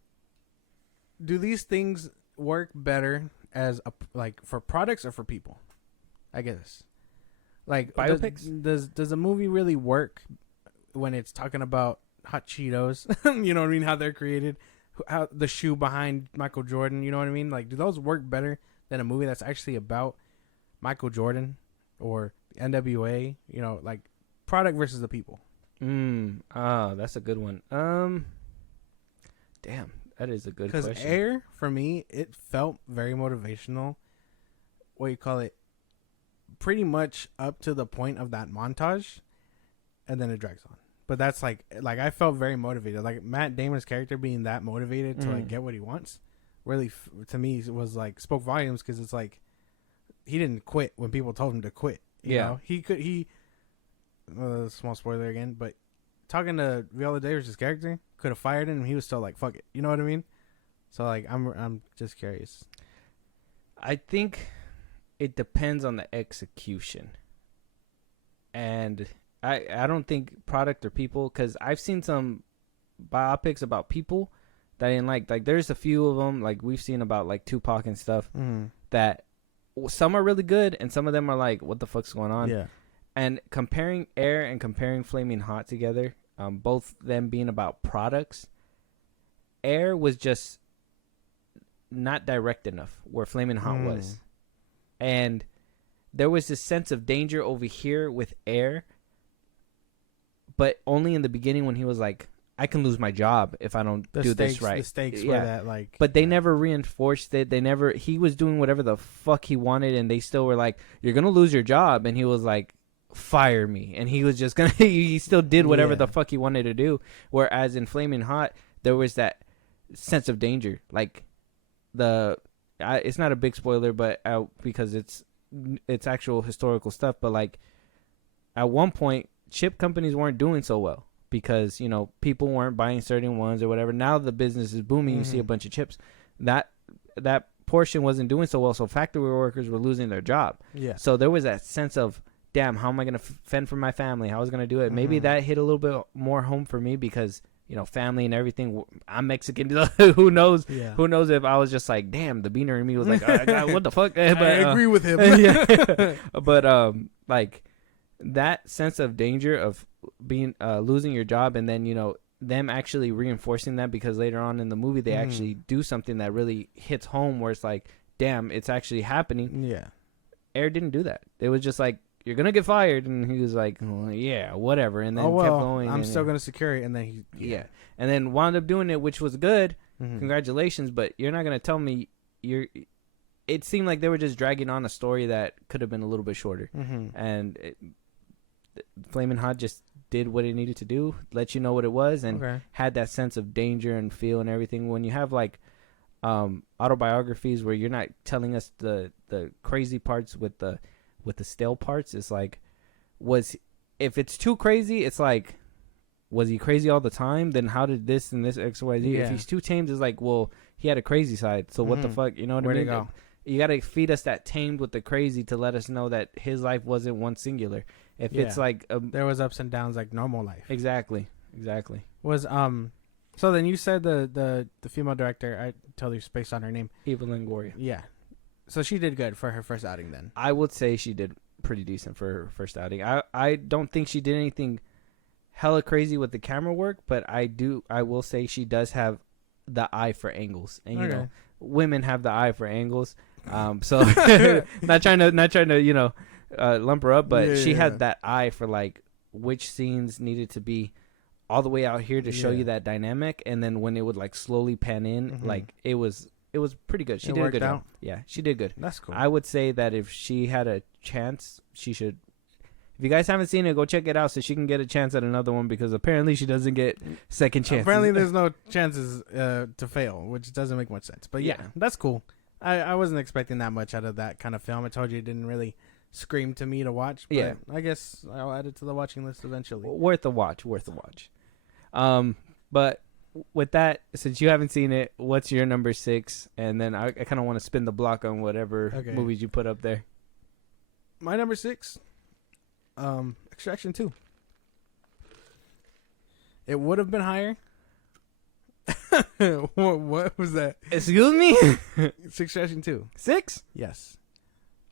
do these things work better as like for products or for people? I guess like Biopics? Does a movie really work when it's talking about hot Cheetos? You know what I mean? How they're created, how the shoe behind Michael Jordan. You know what I mean? Like, do those work better than a movie that's actually about Michael Jordan or NWA? You know, like product versus the people. That's a good one. Damn, that is a good Because question. Air, for me, it felt very motivational. What you call it? Pretty much up to the point of that montage, and then it drags on. But that's like I felt very motivated. Like Matt Damon's character being that motivated to like get what he wants, really to me was like spoke volumes, because it's like he didn't quit when people told him to quit. You know? He small spoiler again, but talking to Viola Davis' character, could have fired him and he was still like fuck it. You know what I mean? So like I'm just curious. I think it depends on the execution, and I don't think product or people, because I've seen some biopics about people that I didn't like. Like, there's a few of them, like we've seen about like Tupac and stuff, that some are really good and some of them are like, what the fuck's going on? Yeah. And comparing Air and comparing Flaming Hot together, both them being about products, Air was just not direct enough where Flaming Hot was. And there was this sense of danger over here with Air, but only in the beginning when he was like, I can lose my job if I don't do this right. The stakes were that like, but they never reinforced it. He was doing whatever the fuck he wanted, and they still were like, you're going to lose your job. And he was like, fire me. And he was just going to, he still did whatever the fuck he wanted to do. Whereas in Flaming Hot, there was that sense of danger. Like, it's not a big spoiler, but because it's actual historical stuff. But like, at one point, chip companies weren't doing so well because people weren't buying certain ones or whatever. Now the business is booming. You see a bunch of chips. That portion wasn't doing so well, so factory workers were losing their job. Yeah. So there was that sense of, damn, how am I going to fend for my family? How I was going to do it? Maybe that hit a little bit more home for me because family and everything. I'm Mexican. Who knows? Yeah. Who knows if I was just like, damn, the beaner in me was like, oh, God, what the fuck? But, I agree with him. Yeah. But like that sense of danger of being losing your job, and then them actually reinforcing that, because later on in the movie they actually do something that really hits home, where it's like, damn, it's actually happening. Yeah. Air didn't do that. It was just like, you're gonna get fired, and he was like, well, yeah, whatever, and then kept going. I'm still gonna secure it, and then yeah, and then wound up doing it, which was good. Mm-hmm. Congratulations, but you're not gonna tell me you're. It seemed like they were just dragging on a story that could have been a little bit shorter, and Flamin' Hot just did what it needed to do, let you know what it was, and had that sense of danger and feel and everything. When you have like autobiographies where you're not telling us the crazy parts with the stale parts, it's like, if it's too crazy, it's like, was he crazy all the time? Then how did this and this XYZ? Yeah. If he's too tamed, it's like, well, he had a crazy side, so what the fuck, you know what I mean? Where'd it go? You gotta feed us that tamed with the crazy to let us know that his life wasn't one singular. If it's like there was ups and downs like normal life. Exactly. Was so then you said the female director, I totally spaced on her name. Eva Longoria. Yeah. So she did good for her first outing then. I would say she did pretty decent for her first outing. I don't think she did anything hella crazy with the camera work, but I will say she does have the eye for angles. And you know, women have the eye for angles. So not trying to lump her up, but she had that eye for like which scenes needed to be all the way out here to show you that dynamic, and then when it would like slowly pan in, like it was pretty good. She did a good job. Yeah, she did good. That's cool. I would say that if she had a chance, she should. If you guys haven't seen it, go check it out so she can get a chance at another one, because apparently she doesn't get second chances. Apparently there's no chances to fail, which doesn't make much sense. But yeah, that's cool. I wasn't expecting that much out of that kind of film. I told you it didn't really scream to me to watch. But I guess I'll add it to the watching list eventually. Worth a watch. But with that, since you haven't seen it, what's your number 6? And then I kind of want to spin the block on whatever movies you put up there. My number 6, Extraction 2. It would have been higher. What was that? Excuse me? It's Extraction 2. 6? Yes.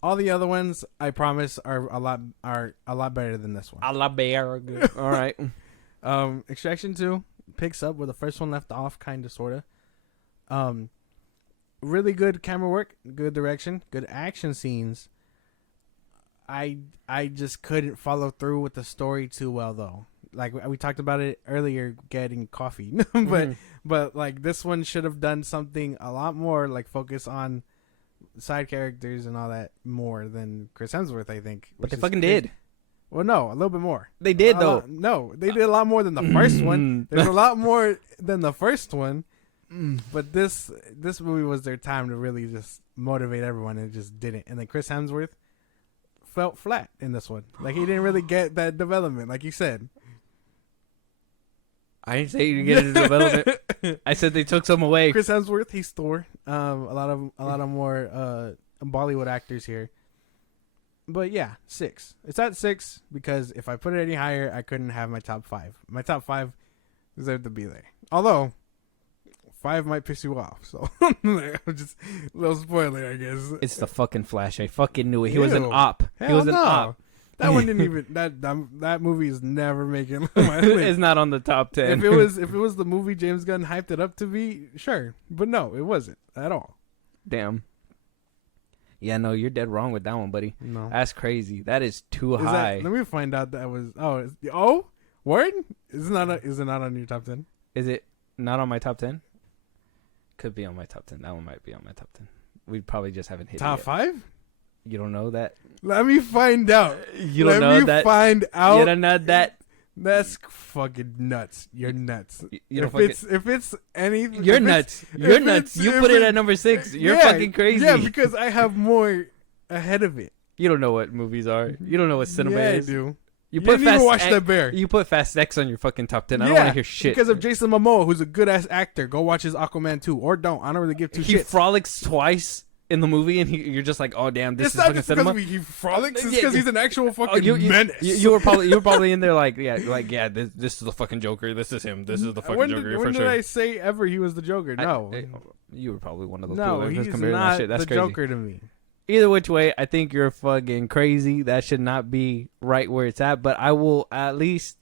All the other ones, I promise, are a lot better than this one. A lot better. All right. Extraction 2 picks up where the first one left off, kind of, sort of. Really good camera work, good direction, good action scenes. I just couldn't follow through with the story too well, though. Like we talked about it earlier, getting coffee, but like this one should have done something a lot more, like focus on side characters and all that more than Chris Hemsworth, I think. But they fucking did. Well, no, a little bit more. They did, though. No, they did a lot more than the first one. There's a lot more than the first one. But this movie was their time to really just motivate everyone, and it just didn't. And then Chris Hemsworth felt flat in this one. Like, he didn't really get that development, like you said. I didn't say you didn't get into development. I said they took some away. Chris Hemsworth, he's Thor. A lot of more Bollywood actors here. But yeah, 6. It's at 6 because if I put it any higher, I couldn't have my top 5. My top 5 deserve to be there. Although 5 might piss you off, so just a little spoiler, I guess. It's the fucking Flash. I fucking knew it. He was an op. He was an op. That one didn't even that movie is never making my list. It's not on the top 10. If it was the movie James Gunn hyped it up to be, sure, but no, it wasn't at all. Damn. Yeah, no, you're dead wrong with that one, buddy. No, that's crazy. That is too high. Let me find out that was. Word? Is it not on your top 10? Is it not on my top 10? Could be on my top 10. That one might be on my top 10. We probably just haven't hit top it yet. 5. You don't know that? Let me find out. You don't know that? Let me find out. You don't know that? That's fucking nuts. You're nuts. You don't if it's anything, you're nuts. You're nuts. You put it at number 6. You're fucking crazy. Yeah, because I have more ahead of it. You don't know what movies are. You don't know what cinema is. I do. You put didn't even watch The Bear. You put Fast X on your fucking top 10. I don't want to hear shit. Because of Jason Momoa, who's a good ass actor. Go watch his Aquaman 2, or don't. I don't really give two shits. He frolics twice in the movie, and you're just like, oh damn, this it's is not fucking just cinema. Because he frolics. It's because he's an actual fucking menace. You were probably in there like this is the fucking Joker. This is him. This is the fucking Joker. When did I say ever he was the Joker? No, you were probably one of those. No, people he's not the crazy. Joker to me. Either which way, I think you're fucking crazy. That should not be right where it's at. But I will at least.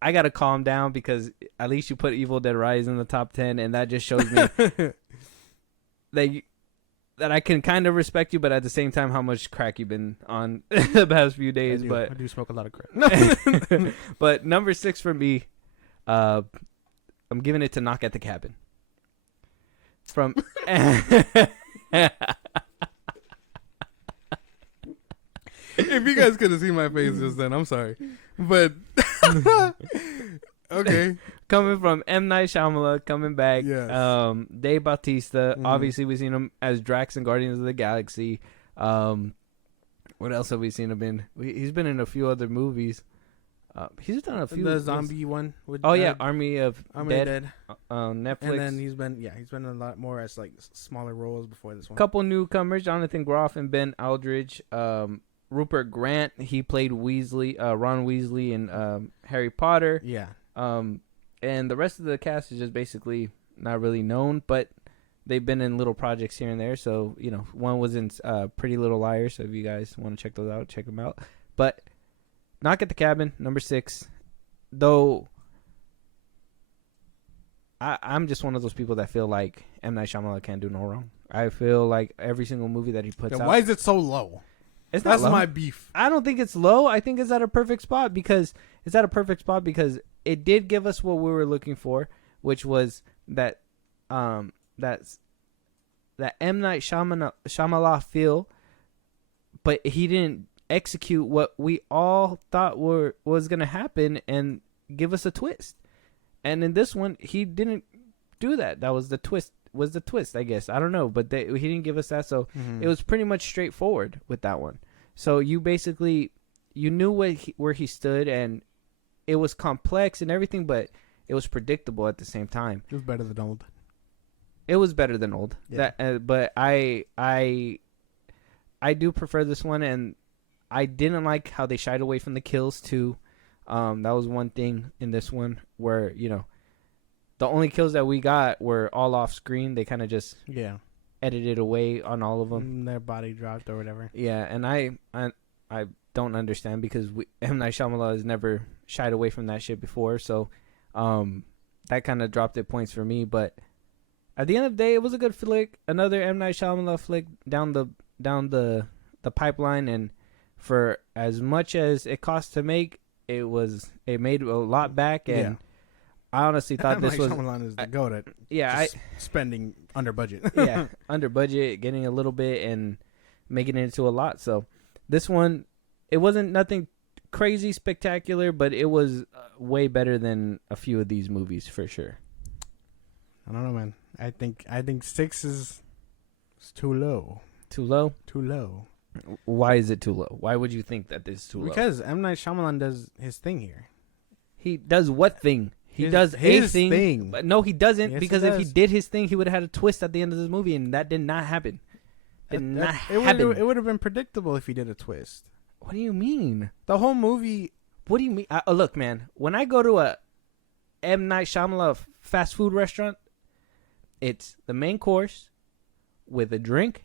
I gotta calm down because at least you put Evil Dead Rise in the top 10, and that just shows me that that I can kind of respect you, but at the same time, how much crack you've been on the past few days. I do smoke a lot of crack. But number 6 for me, I'm giving it to Knock at the Cabin. From If you guys could have seen my face just then, I'm sorry, but okay. Coming from M. Night Shyamalan, coming back. Yes. Dave Bautista. Obviously, we've seen him as Drax in Guardians of the Galaxy. What else have we seen him in? He's been in a few other movies. He's done a few. The zombie one. With, Army of Dead. Netflix. And then he's been in a lot more as like smaller roles before this one. Couple newcomers: Jonathan Groff and Ben Aldridge. Rupert Grant. He played Weasley, Ron Weasley in Harry Potter. Yeah. And the rest of the cast is just basically not really known, but they've been in little projects here and there. So, one was in Pretty Little Liars. So if you guys want to check those out, check them out. But Knock at the Cabin, number 6. Though I'm just one of those people that feel like M. Night Shyamalan can't do no wrong. I feel like every single movie that he puts out. Why is it so low? That's my beef. I don't think it's low. I think it's at a perfect spot because it did give us what we were looking for, which was that M. Night Shyamalan feel, but he didn't execute what we all thought was going to happen and give us a twist. And in this one, he didn't do that. That was the twist. I guess. I don't know, but he didn't give us that, so it was pretty much straightforward with that one. So you knew where he stood, and it was complex and everything, but it was predictable at the same time. It was better than Old. It was better than Old. Yeah. But I do prefer this one, and I didn't like how they shied away from the kills too. That was one thing in this one where the only kills that we got were all off screen. They kind of just edited away on all of them. Their body dropped or whatever. Yeah, and I don't understand because M. Night Shyamalan has never shied away from that shit before. So that kind of dropped it points for me. But at the end of the day, it was a good flick. Another M. Night Shyamalan flick down the pipeline. And for as much as it cost to make, it made a lot back. And I honestly thought this was Shyamalan is the goat at spending under budget. Under budget, getting a little bit and making it into a lot. So this one, it wasn't nothing crazy spectacular, but it was way better than a few of these movies for sure. I don't know, man. I think 6 is too low. Too low? Too low. Why is it too low? Why would you think that this is too low? Because M. Night Shyamalan does his thing here. He does what thing? He does his thing. But no, he doesn't. Yes, because if he did his thing, he would have had a twist at the end of this movie, and that did not happen. It would have been predictable if he did a twist. What do you mean? The whole movie. What do you mean? Look, man. When I go to a M. Night Shyamalan fast food restaurant, it's the main course with a drink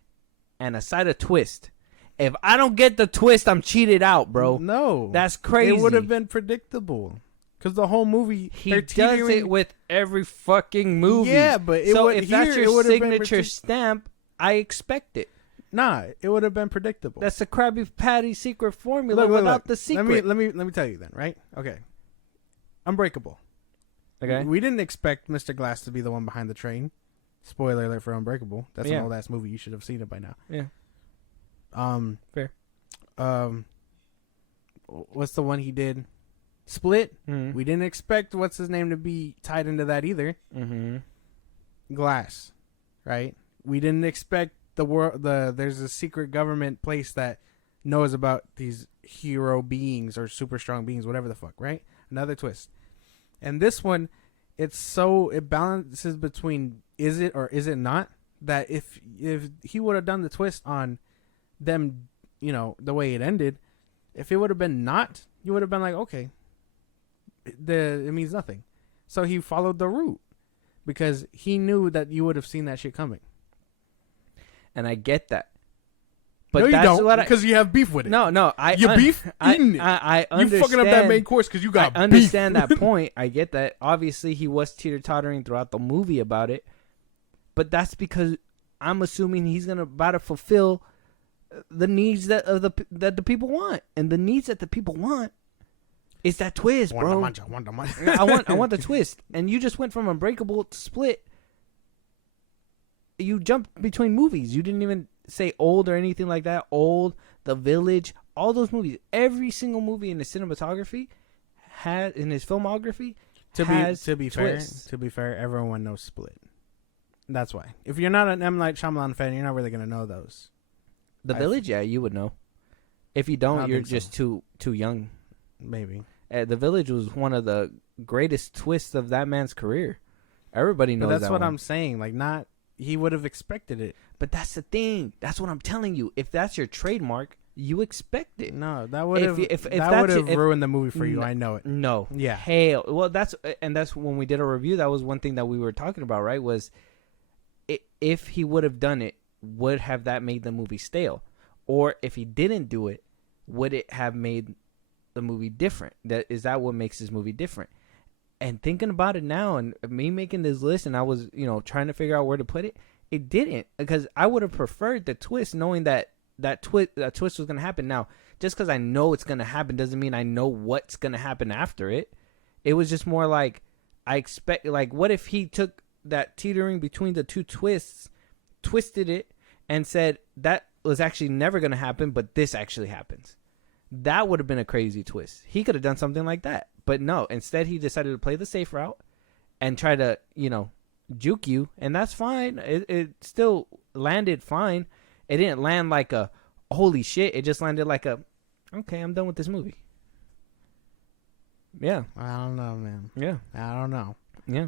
and a side of twist. If I don't get the twist, I'm cheated out, bro. No, that's crazy. It would have been predictable. Because the whole movie, he does it with every fucking movie. Yeah, but if that's your signature stamp, I expect it. Nah, it would have been predictable. That's a Krabby Patty secret formula without the secret. Let me tell you then, right? Okay, Unbreakable. Okay, we didn't expect Mr. Glass to be the one behind the train. Spoiler alert for Unbreakable. That's an old ass movie. You should have seen it by now. Yeah. Fair. What's the one he did? Split. Mm-hmm. We didn't expect what's his name to be tied into that either. Mm-hmm. Glass, right? We didn't expect there's a secret government place that knows about these hero beings or super strong beings, whatever the fuck, right? Another twist. And this one, it balances between is it or is it not, that if he would have done the twist on them, the way it ended, if it would have been not, you would have been like, okay, it means nothing. So he followed the route because he knew that you would have seen that shit coming. And I get that. But no, you that's don't, because you have beef with it. No, beef eating it. I understand. You fucking up that main course because you got I understand that point. I get that. Obviously, he was teeter-tottering throughout the movie about it. But that's because I'm assuming he's gonna about to fulfill the needs that the people want, and the needs that the people want is that twist, bro. I want the twist, and you just went from Unbreakable to Split. You jumped between movies. You didn't even say Old or anything like that. Old, The Village, all those movies. Every single movie in the cinematography has in his filmography. To be fair, everyone knows Split. That's why. If you're not an M. Night Shyamalan fan, you're not really gonna know those. The Village, yeah, you would know. If you don't, you're just too young. Maybe. The Village was one of the greatest twists of that man's career. Everybody knows that. That's what I'm saying. Like, not he would have expected it. But that's the thing. That's what I'm telling you. If that's your trademark, you expect it. No, that would have ruined the movie for you. I know it. No. Yeah. Hell. Well, that's when we did a review. That was one thing that we were talking about, right? Was if he would have done it, would have that made the movie stale? Or if he didn't do it, would it have made the movie different? Is that what makes this movie different? And thinking about it now, and me making this list, and I was trying to figure out where to put it, it didn't, because I would have preferred the twist, knowing that twist was going to happen. Now, just because I know it's going to happen doesn't mean I know what's going to happen after it. It was just more like, I expect, like, what if he took that teetering between the two twists, twisted it, and said that was actually never going to happen, but this actually happens? That would have been a crazy twist. He could have done something like that. But no, instead he decided to play the safe route and try to, juke you. And that's fine. It still landed fine. It didn't land like a, holy shit. It just landed like a, okay, I'm done with this movie. Yeah. I don't know, man. Yeah. I don't know. Yeah.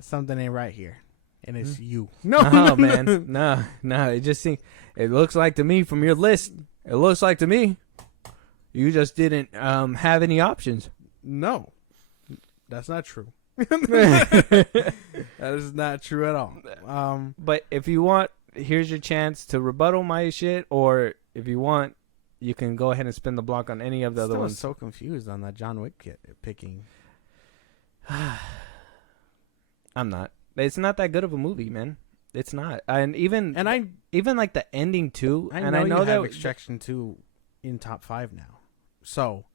Something ain't right here. And it's you. No, man. No. It just seems, it looks like to me from your list, it looks like to me, you just didn't have any options. No, that's not true. That is not true at all. But if you want, here's your chance to rebuttal my shit, or if you want, you can go ahead and spin the block on any of the other ones. I'm so confused on that John Wick picking. I'm not. It's not that good of a movie, man. It's not. Even like the ending too. I know you have Extraction 2 in top 5 now. So,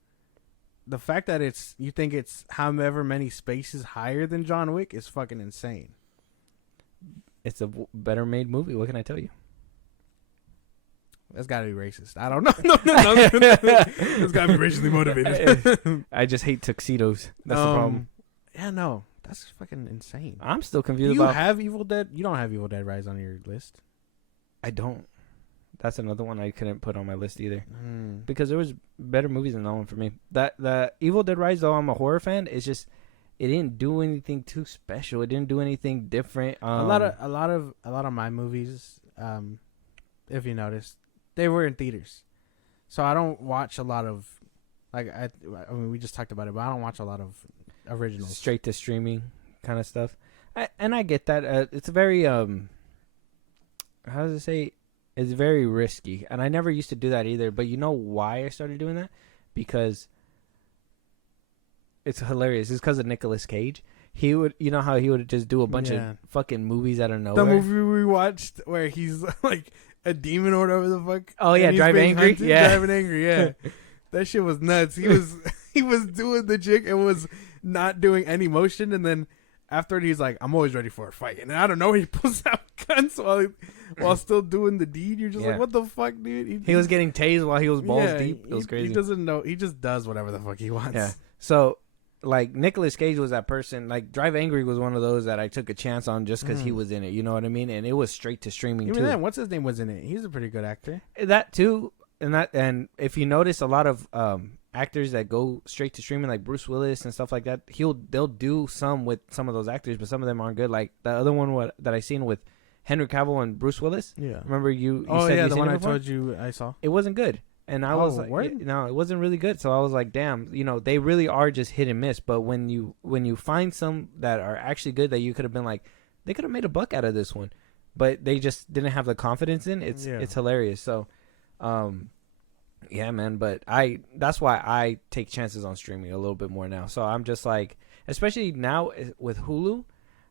the fact that you think it's however many spaces higher than John Wick is fucking insane. It's a better made movie. What can I tell you? That's gotta be racist. I don't know. No. It's gotta be racially motivated. I just hate tuxedos. That's the problem. Yeah, no. That's fucking insane. I'm still confused about... Do you have Evil Dead? You don't have Evil Dead Rise on your list. I don't. That's another one I couldn't put on my list either. Because there was better movies than that one for me. The Evil Dead Rise, though I'm a horror fan, it's just, it didn't do anything too special. It didn't do anything different. A lot of my movies, if you noticed, they were in theaters. So I don't watch a lot of, like, I mean, we just talked about it, but I don't watch a lot of originals. Straight to streaming kind of stuff. And I get that. It's very, how does it say? It's very risky. And I never used to do that either. But you know why I started doing that? Because it's hilarious. It's because of Nicolas Cage. He would, you know how he would just do a bunch of fucking movies out of nowhere. The movie we watched where he's like a demon or whatever the fuck. Oh yeah, Drive Angry. Hunted, yeah, Driving Angry. Yeah, that shit was nuts. He was doing the jig and was not doing any motion, and then after it, he's like, "I'm always ready for a fight." And I don't know, he pulls out guns while still doing the deed. You're just like, "What the fuck, dude?" He was getting tased while he was balls deep. It was crazy. He doesn't know. He just does whatever the fuck he wants. Yeah. So, like, Nicolas Cage was that person. Like, Drive Angry was one of those that I took a chance on just because he was in it. You know what I mean? And it was straight to streaming too. Then, what's his name was in it? He's a pretty good actor. That too, and if you notice, a lot of actors that go straight to streaming, like Bruce Willis and stuff like that, they'll do some with some of those actors, but some of them aren't good. Like the other one that I seen with Henry Cavill and Bruce Willis. Yeah. Remember you oh said yeah, you the seen one it I before? told you I saw. It wasn't good. And I was like, word? no, it wasn't really good. So I was like, damn, they really are just hit and miss. But when you find some that are actually good, that you could have been like, they could have made a buck out of this one, but they just didn't have the confidence in it. It's hilarious. So, yeah, man. But that's why I take chances on streaming a little bit more now. So I'm just like, especially now with Hulu,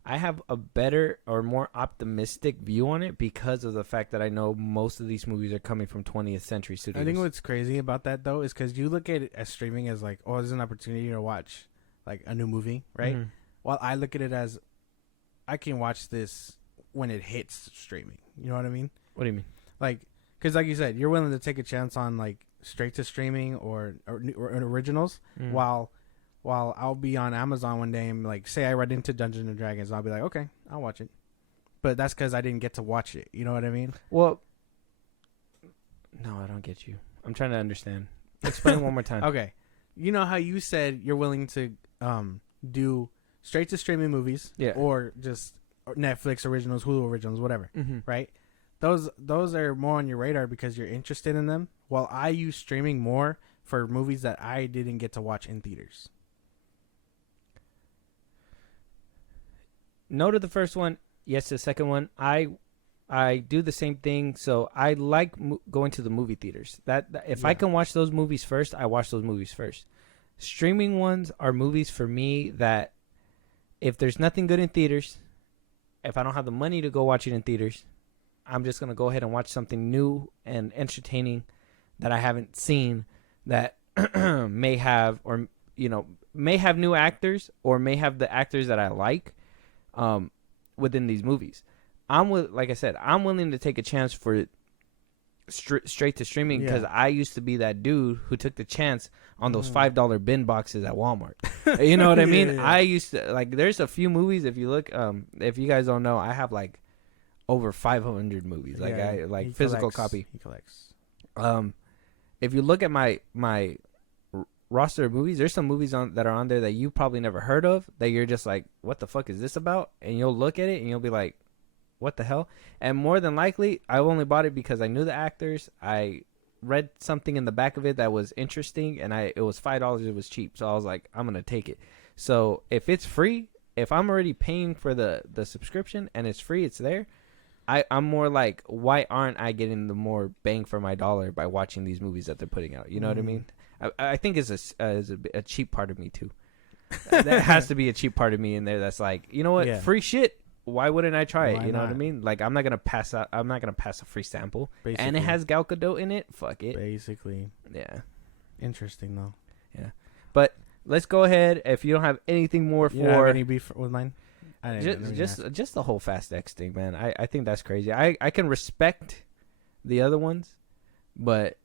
I have a better or more optimistic view on it because of the fact that I know most of these movies are coming from 20th Century Studios. I think what's crazy about that though is because you look at it as streaming as like, oh, there's an opportunity to watch like a new movie, right? Mhm. While I look at it as, I can watch this when it hits streaming. You know what I mean? What do you mean? Like, because like you said, you're willing to take a chance on like straight to streaming or originals, while I'll be on Amazon one day and like say I read into Dungeons and Dragons, I'll be like, okay, I'll watch it, but that's because I didn't get to watch it. You know what I mean? Well, no, I don't get you. I'm trying to understand. Explain one more time. Okay, you know how you said you're willing to do straight to streaming movies, Yeah. or just Netflix originals, Hulu originals, whatever, right? Those are more on your radar because you're interested in them. While I use streaming more for movies that I didn't get to watch in theaters. No to the first one. Yes to the second one. I do the same thing. So I like going to the movie theaters. That if I can watch those movies first, I watch those movies first. Streaming ones are movies for me that if there's nothing good in theaters, if I don't have the money to go watch it in theaters, I'm just going to go ahead and watch something new and entertaining that I haven't seen that may have, or, may have new actors or may have the actors that I like within these movies. Like I said, I'm willing to take a chance for straight to streaming because I used to be that dude who took the chance on those $5 bin boxes at Walmart. You know what I mean? I used to, like, there's a few movies. If you look, if you guys don't know, I have like over 500 movies. Like I like physical copy. He collects. If you look at my roster of movies, there's some movies that are on there that you probably never heard of that you're just like, what the fuck is this about? And you'll look at it and you'll be like, what the hell? And more than likely, I only bought it because I knew the actors. I read something in the back of it that was interesting, and it was $5. It was cheap, so I was like, I'm gonna take it. So if it's free, if I'm already paying for the subscription and it's free, it's there. I'm more like, why aren't I getting the more bang for my dollar by watching these movies that they're putting out? You know what I mean? I think it's a cheap part of me too. That has to be a cheap part of me in there. That's like, you know what? Yeah. Free shit. Why wouldn't I try it? You know what I mean? Like, I'm not gonna pass a free sample. Basically. And it has Gal Gadot in it. Fuck it. Basically. Yeah. Interesting though. Yeah. But let's go ahead. If you don't have anything more you don't have any beef with mine? Just the whole Fast X thing, man. I think that's crazy. I can respect the other ones, but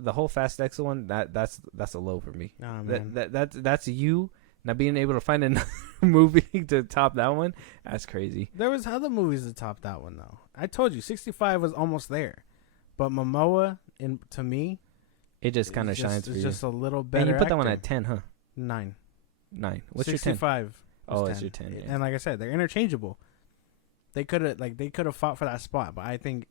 the whole Fast X one, that's a low for me. Oh, man. That's you not being able to find another movie to top that one. That's crazy. There was other movies to top that one though. I told you 65 was almost there, but Momoa, to me, it just kind of shines for you. It's just a little better. And you put that one actor. at 10, huh? 9. What's 65 your 10? Oh, 10. it's your 10. Yeah. And like I said, they're interchangeable. They could have fought for that spot, but I think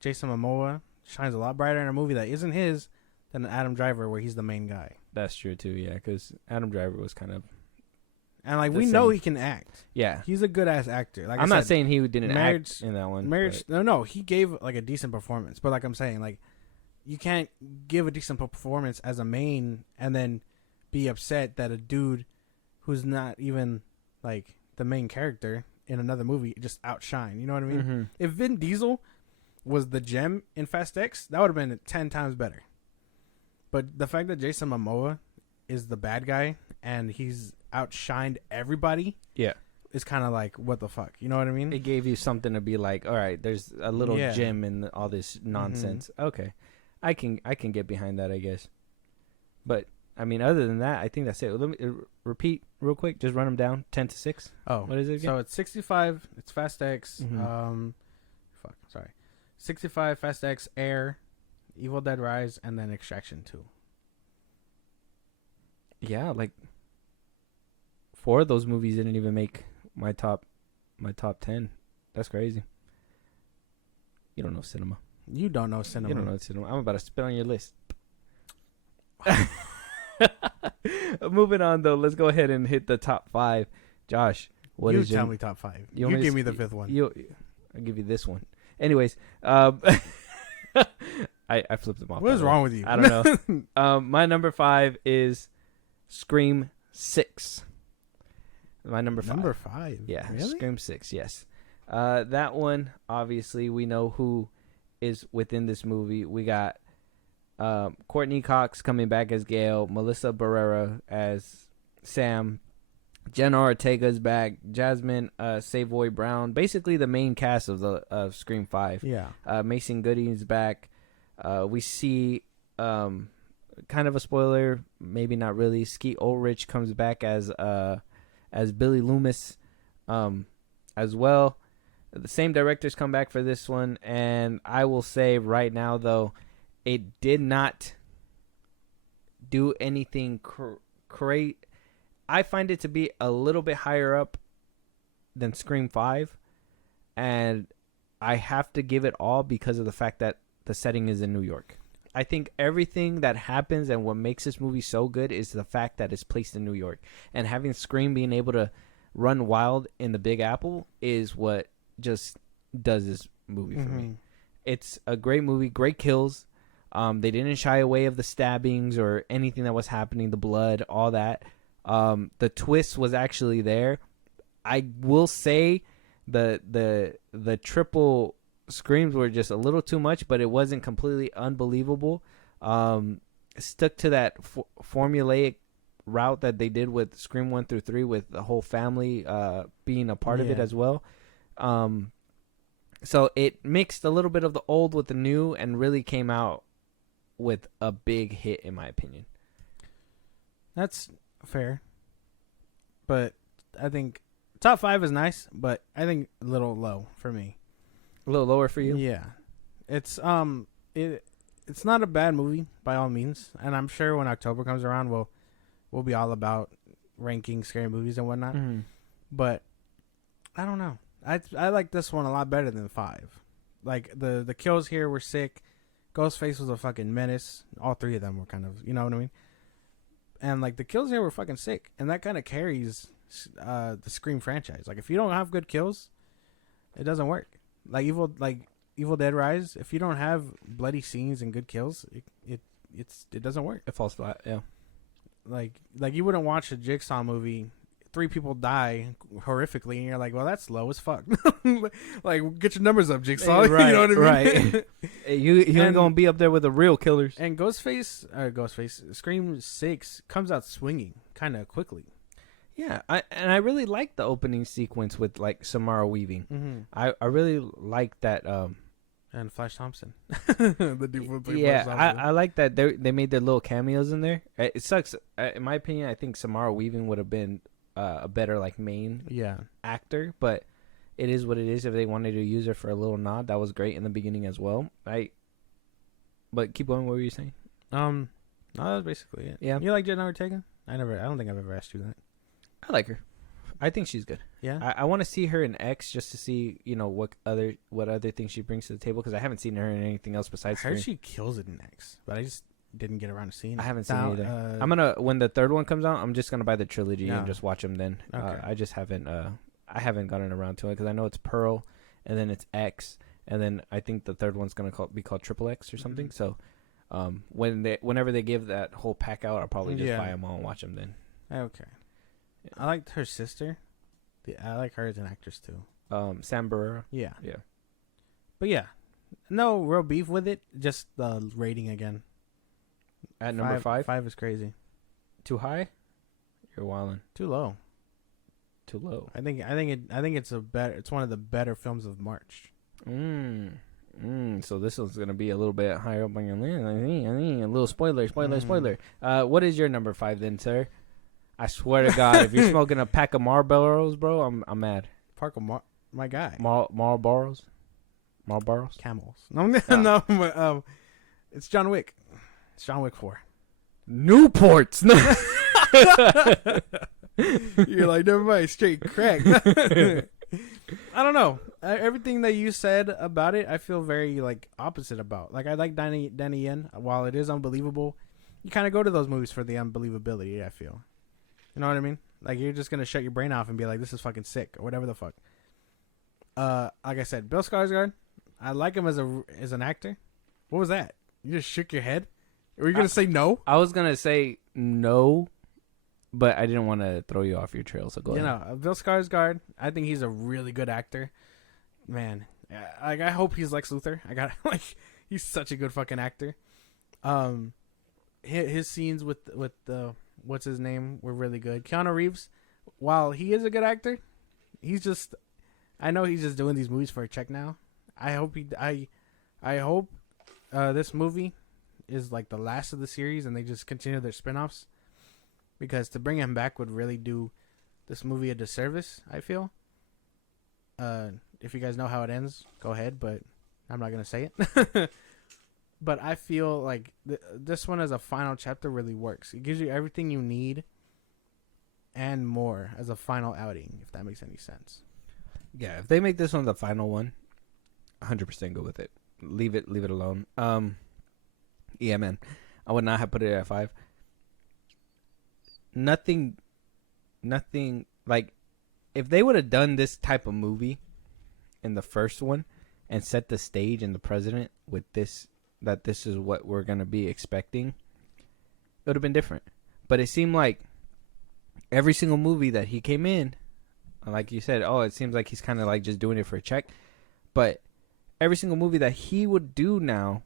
Jason Momoa shines a lot brighter in a movie that isn't his than Adam Driver, where he's the main guy. That's true too, yeah, because Adam Driver was kind of, and like we know he can act. Yeah, he's a good ass actor. Like I'm not saying he didn't act in that one. No, he gave like a decent performance. But like I'm saying, like you can't give a decent performance as a main and then be upset that a dude who's not even like the main character in another movie just outshine. You know what I mean? Mm-hmm. If Vin Diesel was the gem in Fast X, that would have been 10 times better. But the fact that Jason Momoa is the bad guy and he's outshined everybody, is kind of like, what the fuck? You know what I mean? It gave you something to be like, all right, there's a little gem in all this nonsense. Mm-hmm. Okay, I can get behind that, I guess. But I mean, other than that, I think that's it. Let me repeat real quick. Just run them down. 10 to 6. Oh, what is it again? So it's 65. It's Fast X. 65, Fast X, Air, Evil Dead Rise, and then Extraction 2. Yeah, like 4 of those movies didn't even make my top 10. That's crazy. You don't know cinema. You don't know cinema. You don't know cinema. I'm about to spit on your list. Moving on though, let's go ahead and hit the top 5. Josh, you tell me top 5. You give me the 5th one. I'll give you this one. Anyways, I flipped them off. What is wrong with you? I don't know. My number 5 is Scream 6. My number 5. Number 5. Yeah, really? Scream 6. Yes, that one. Obviously, we know who is within this movie. We got Courtney Cox coming back as Gail, Melissa Barrera as Sam, Jenna Ortega's back, Jasmine Savoy Brown, basically the main cast of Scream 5. Yeah. Mason Goody's back. We see kind of a spoiler, maybe not really. Skeet Ulrich comes back as Billy Loomis as well. The same directors come back for this one, and I will say right now though, it did not do anything great. I find it to be a little bit higher up than Scream 5, and I have to give it all because of the fact that the setting is in New York. I think everything that happens and what makes this movie so good is the fact that it's placed in New York. And having Scream being able to run wild in the Big Apple is what just does this movie for me. It's a great movie, great kills. They didn't shy away of the stabbings or anything that was happening, the blood, all that. The twist was actually there. I will say the triple screams were just a little too much, but it wasn't completely unbelievable. Stuck to that formulaic route that they did with Scream 1 through 3 with the whole family being a part of it as well. So it mixed a little bit of the old with the new and really came out with a big hit, in my opinion. That's fair. But I think top 5 is nice, but I think a little low for me. A little lower for you? Yeah. It's it's not a bad movie by all means, and I'm sure when October comes around we'll be all about ranking scary movies and whatnot. Mm-hmm. But I don't know. I like this one a lot better than 5. Like the kills here were sick. Ghostface was a fucking menace. All 3 of them were kind of, you know what I mean? And like the kills here were fucking sick, and that kind of carries the Scream franchise. Like if you don't have good kills, it doesn't work. Like Evil Dead Rise, if you don't have bloody scenes and good kills, it doesn't work. It falls flat. Yeah. Like you wouldn't watch a Jigsaw movie, 3 people die horrifically, and you're like, well, that's low as fuck. Like, get your numbers up, Jigsaw. Right, you know what I mean? Right. you ain't gonna be up there with the real killers. And Ghostface, Scream 6 comes out swinging kind of quickly. Yeah, I really like the opening sequence with like Samara Weaving. Mm-hmm. I really like that. And Flash Thompson, the dude who played yeah, Flash Thompson. I like that they made their little cameos in there. It sucks, in my opinion. I think Samara Weaving would have been a better like main actor, but it is what it is. If they wanted to use her for a little nod, that was great in the beginning as well. But keep going. What were you saying? No, that was basically it. Yeah, you like Jenna Ortega? I don't think I've ever asked you that. I like her. I think she's good. Yeah, I want to see her in X just to see, what other things she brings to the table, because I haven't seen her in anything else besides. I heard Scream. she kills it in X, but I just didn't get around to seeing it. I haven't seen it either. I'm I'm gonna when the third one comes out, I'm just gonna buy the trilogy and No. just watch them then. Okay. I just haven't gotten around to it because I know it's Pearl, and then it's X, and then I think the third one's gonna be called Triple X or something. So, whenever they give that whole pack out, I'll probably just buy them all and watch them then. Okay. I liked her sister. I like her as an actress too. Sam Barrera. Yeah. Yeah. But yeah, no real beef with it. Just the rating again. At number 5? 5 is crazy. Too high? You're wildin'. Too low. Too low. I think it's it's one of the better films of March. So this one's gonna be a little bit higher up on your list. A little spoiler. What is your number 5 then, sir? I swear to God, if you're smoking a pack of Marlboros, bro, I'm mad. Parker, my guy. Marlboros. Camels. No, it's John Wick. It's John Wick 4. Newports. No. You're like, never mind, straight crack. I don't know. Everything that you said about it, I feel very like opposite about. Like I like Danny Yen. While it is unbelievable, you kind of go to those movies for the unbelievability. I feel. You know what I mean? Like you're just gonna shut your brain off and be like, "This is fucking sick" or whatever the fuck. Like I said, Bill Skarsgård. I like him as an actor. What was that? You just shook your head. Were you gonna say no? I was gonna say no, But I didn't want to throw you off your trail, so go You ahead. know, Bill Skarsgård. I think he's a really good actor. Man, like I hope he's Lex Luthor. I got like he's such a good fucking actor. His scenes with the what's his name were really good. Keanu Reeves, while he is a good actor, he's just I know he's just doing these movies for a check now. I hope I hope this movie is like the last of the series and they just continue their spin-offs, because to bring him back would really do this movie a disservice, I feel. If you guys know how it ends, go ahead, but I'm not going to say it. But I feel like this one as a final chapter really works. It gives you everything you need and more as a final outing, if that makes any sense. Yeah, if they make this one the final one, 100% go with it. Leave it alone. Yeah, man. I would not have put it at 5. Nothing like if they would have done this type of movie in the first one and set the stage and the president with this, that this is what we're going to be expecting, it would have been different. But it seemed like every single movie that he came in, like you said, it seems like he's kind of like just doing it for a check. But every single movie that he would do now,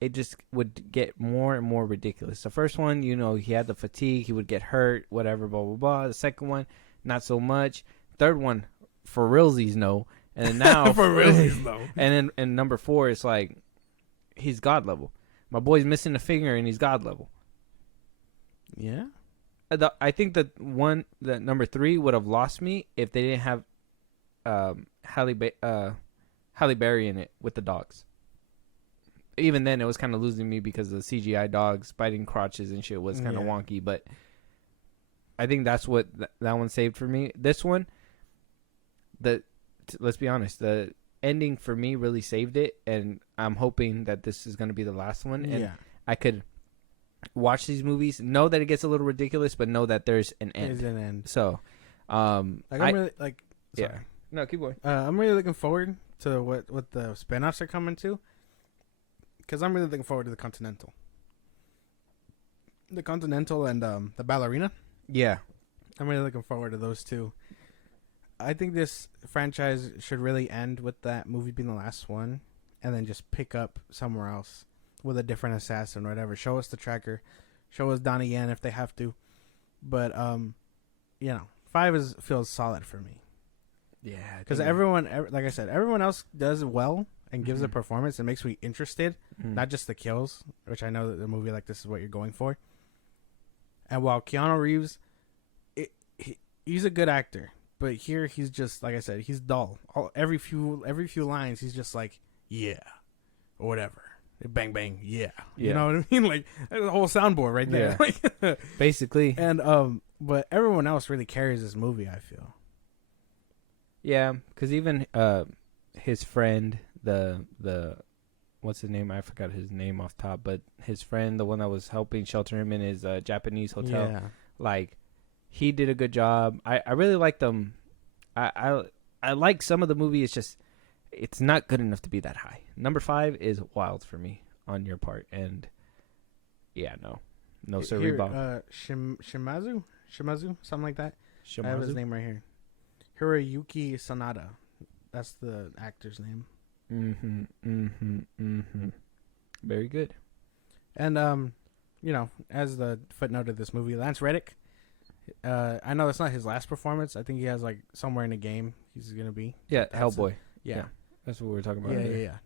it just would get more and more ridiculous. The first one, he had the fatigue. He would get hurt, whatever, blah, blah, blah. The second one, not so much. Third one, for realsies, no. And then now... For realsies, no. And then and number 4, it's like, he's God level. My boy's missing a finger and he's God level. Yeah? I think that number 3 would have lost me if they didn't have Halle Berry in it with the dogs. Even then, it was kind of losing me because the CGI dogs biting crotches and shit was kind of wonky. But I think that's what that one saved for me. This one, let's be honest, the ending for me really saved it, and I'm hoping that this is going to be the last one. And I could watch these movies, know that it gets a little ridiculous, but know that there's an end. There's an end. So, I'm really sorry. Yeah. No, keep going. I'm really looking forward to what the spinoffs are coming to. Because I'm really looking forward to the Continental. The Continental and the Ballerina. Yeah. I'm really looking forward to those two. I think this franchise should really end with that movie being the last one. And then just pick up somewhere else with a different assassin or whatever. Show us the tracker. Show us Donnie Yen if they have to. But, 5 feels solid for me. Yeah. Because everyone, like I said, everyone else does well and gives a performance and makes me interested, not just the kills, which I know that the movie like this is what you're going for. And while Keanu Reeves, he's a good actor, but here he's just, like I said, he's dull. Every few lines, he's just like, yeah, or whatever. Bang, bang, yeah. You know what I mean? Like, the whole soundboard right there. Yeah. Like, basically. And, but everyone else really carries this movie, I feel. Yeah, because even his friend, the what's his name? I forgot his name off top, but his friend, the one that was helping shelter him in his Japanese hotel, like, he did a good job. I really like them. I like some of the movie. It's just, it's not good enough to be that high. Number 5 is wild for me on your part, and no sir, rebound. Shimazu, something like that. Shimazu? I have his name right here. Hiroyuki Sanada. That's the actor's name. Very good. And as the footnote of this movie, Lance Reddick. I know it's not his last performance. I think he has like somewhere in the game he's gonna be. Yeah, Hellboy. Yeah, that's what we were talking about. Yeah.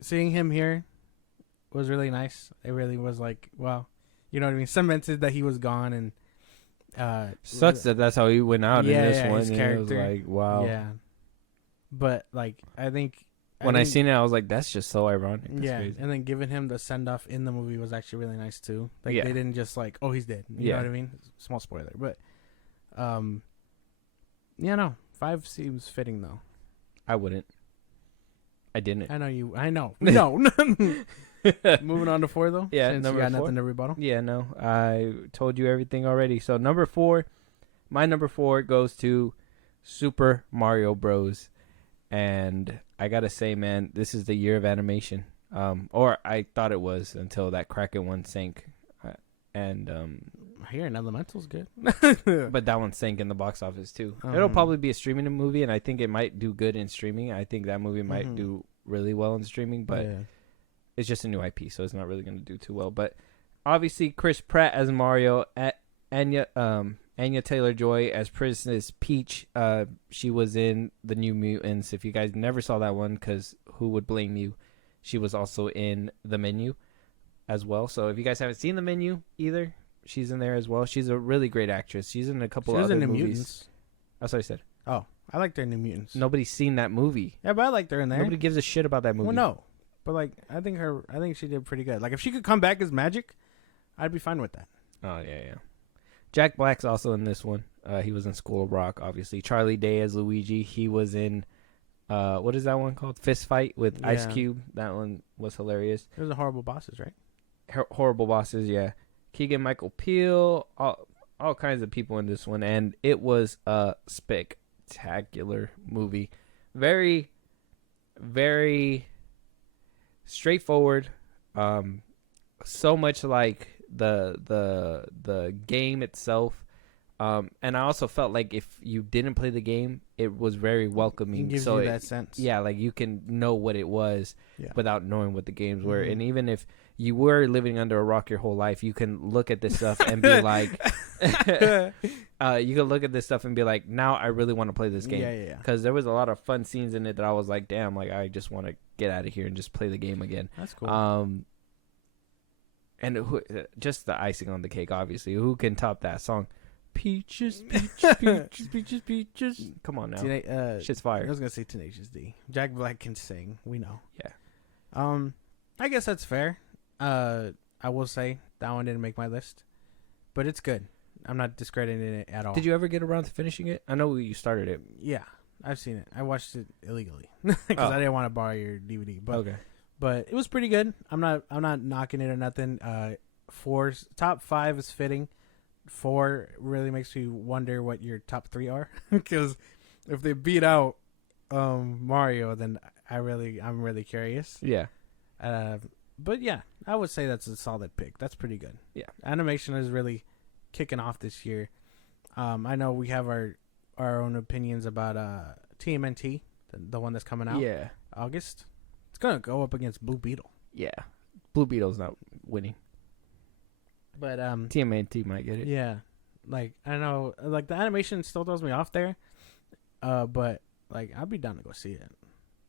Seeing him here was really nice. It really was like, wow, you know what I mean? Cemented that he was gone, and sucks that that's how he went out in this one. His character. It was like, wow. Yeah, but like I think when I seen it, I was like, that's just so ironic. That's crazy. And then giving him the send off in the movie was actually really nice too. Like they didn't just like, oh, he's dead. You know what I mean? Small spoiler, but 5 seems fitting though. I wouldn't. I didn't. I know you. I know. No. Moving on to 4 though. Yeah, since number you got 4. Nothing to rebuttal. Yeah, no. I told you everything already. So number 4, my number 4 goes to Super Mario Bros. And I gotta say, man, this is the year of animation. Or I thought it was until that Kraken one sank. Hearing Elemental's good. But that one sank in the box office too. Uh-huh. It'll probably be a streaming movie, and I think it might do good in streaming. I think that movie might do really well in streaming, but it's just a new IP, so it's not really going to do too well. But obviously, Chris Pratt as Mario, Anya Taylor-Joy as Princess Peach. She was in The New Mutants. If you guys never saw that one, because who would blame you? She was also in The Menu as well. So if you guys haven't seen The Menu either, she's in there as well. She's a really great actress. She's in a couple other movies. Mutants. That's what I said. Oh, I like their New Mutants. Nobody's seen that movie. Yeah, but I like her in there. Nobody gives a shit about that movie. Well, no, but like I think she did pretty good. Like if she could come back as Magic, I'd be fine with that. Oh yeah. Jack Black's also in this one. He was in School of Rock, obviously. Charlie Day as Luigi. He was in what is that one called? Fist Fight with Ice Cube. That one was hilarious. It was a Horrible Bosses, right? Horrible Bosses, yeah. Keegan Michael Peele, all kinds of people in this one, and it was a spectacular movie. Very, very straightforward. So much like the game itself. And I also felt like if you didn't play the game, it was very welcoming. It gives you that sense. Yeah, like you can know what it was without knowing what the games were. Mm-hmm. And even if you were living under a rock your whole life, you can look at this stuff and be like, you can look at this stuff and be like, now I really want to play this game. Yeah. Because there was a lot of fun scenes in it that I was like, damn, like I just want to get out of here and just play the game again. That's cool. And just the icing on the cake, obviously. Who can top that song? Peaches, peaches, peaches, peaches, peaches. Come on now. Shit's fire. I was going to say Tenacious D. Jack Black can sing. We know. Yeah. I guess that's fair. I will say that one didn't make my list. But it's good. I'm not discrediting it at all. Did you ever get around to finishing it? I know you started it. Yeah. I've seen it. I watched it illegally. Because I didn't want to borrow your DVD. But, okay. But it was pretty good. I'm not knocking it or nothing. Top 5 is fitting. 4 really makes me wonder what your top 3 are, because if they beat out Mario, then I'm really curious. Yeah. But yeah, I would say that's a solid pick. That's pretty good. Yeah. Animation is really kicking off this year. I know we have our own opinions about TMNT, the one that's coming out. Yeah. August. It's gonna go up against Blue Beetle. Yeah. Blue Beetle's not winning. But TMNT might get it. Yeah, like I know, like the animation still throws me off there, but like I'd be down to go see it.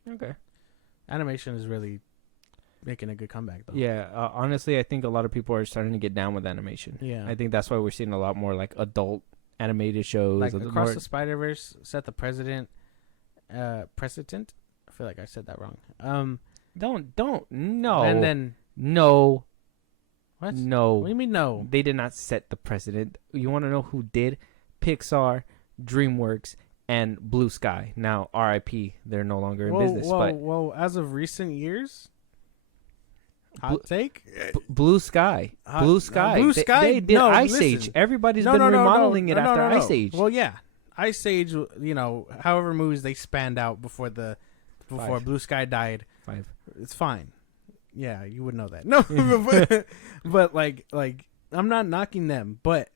Okay. Animation is really making a good comeback, though. Yeah, honestly, I think a lot of people are starting to get down with animation. Yeah, I think that's why we're seeing a lot more like adult animated shows. Like Across the Spider-Verse, Set the Precedent. I feel like I said that wrong. No. And then no. What? No. What do you mean no? They did not set the precedent. You want to know who did? Pixar, DreamWorks, and Blue Sky. Now, RIP, they're no longer in business. Well, as of recent years, hot take? Blue Sky. Blue Sky. Blue Sky? They did Ice Age. Everybody's been remodeling it after Ice Age. Well, yeah. Ice Age, however movies they spanned out before Blue Sky died. 5. It's fine. Yeah, you would know that. No, but like I'm not knocking them, but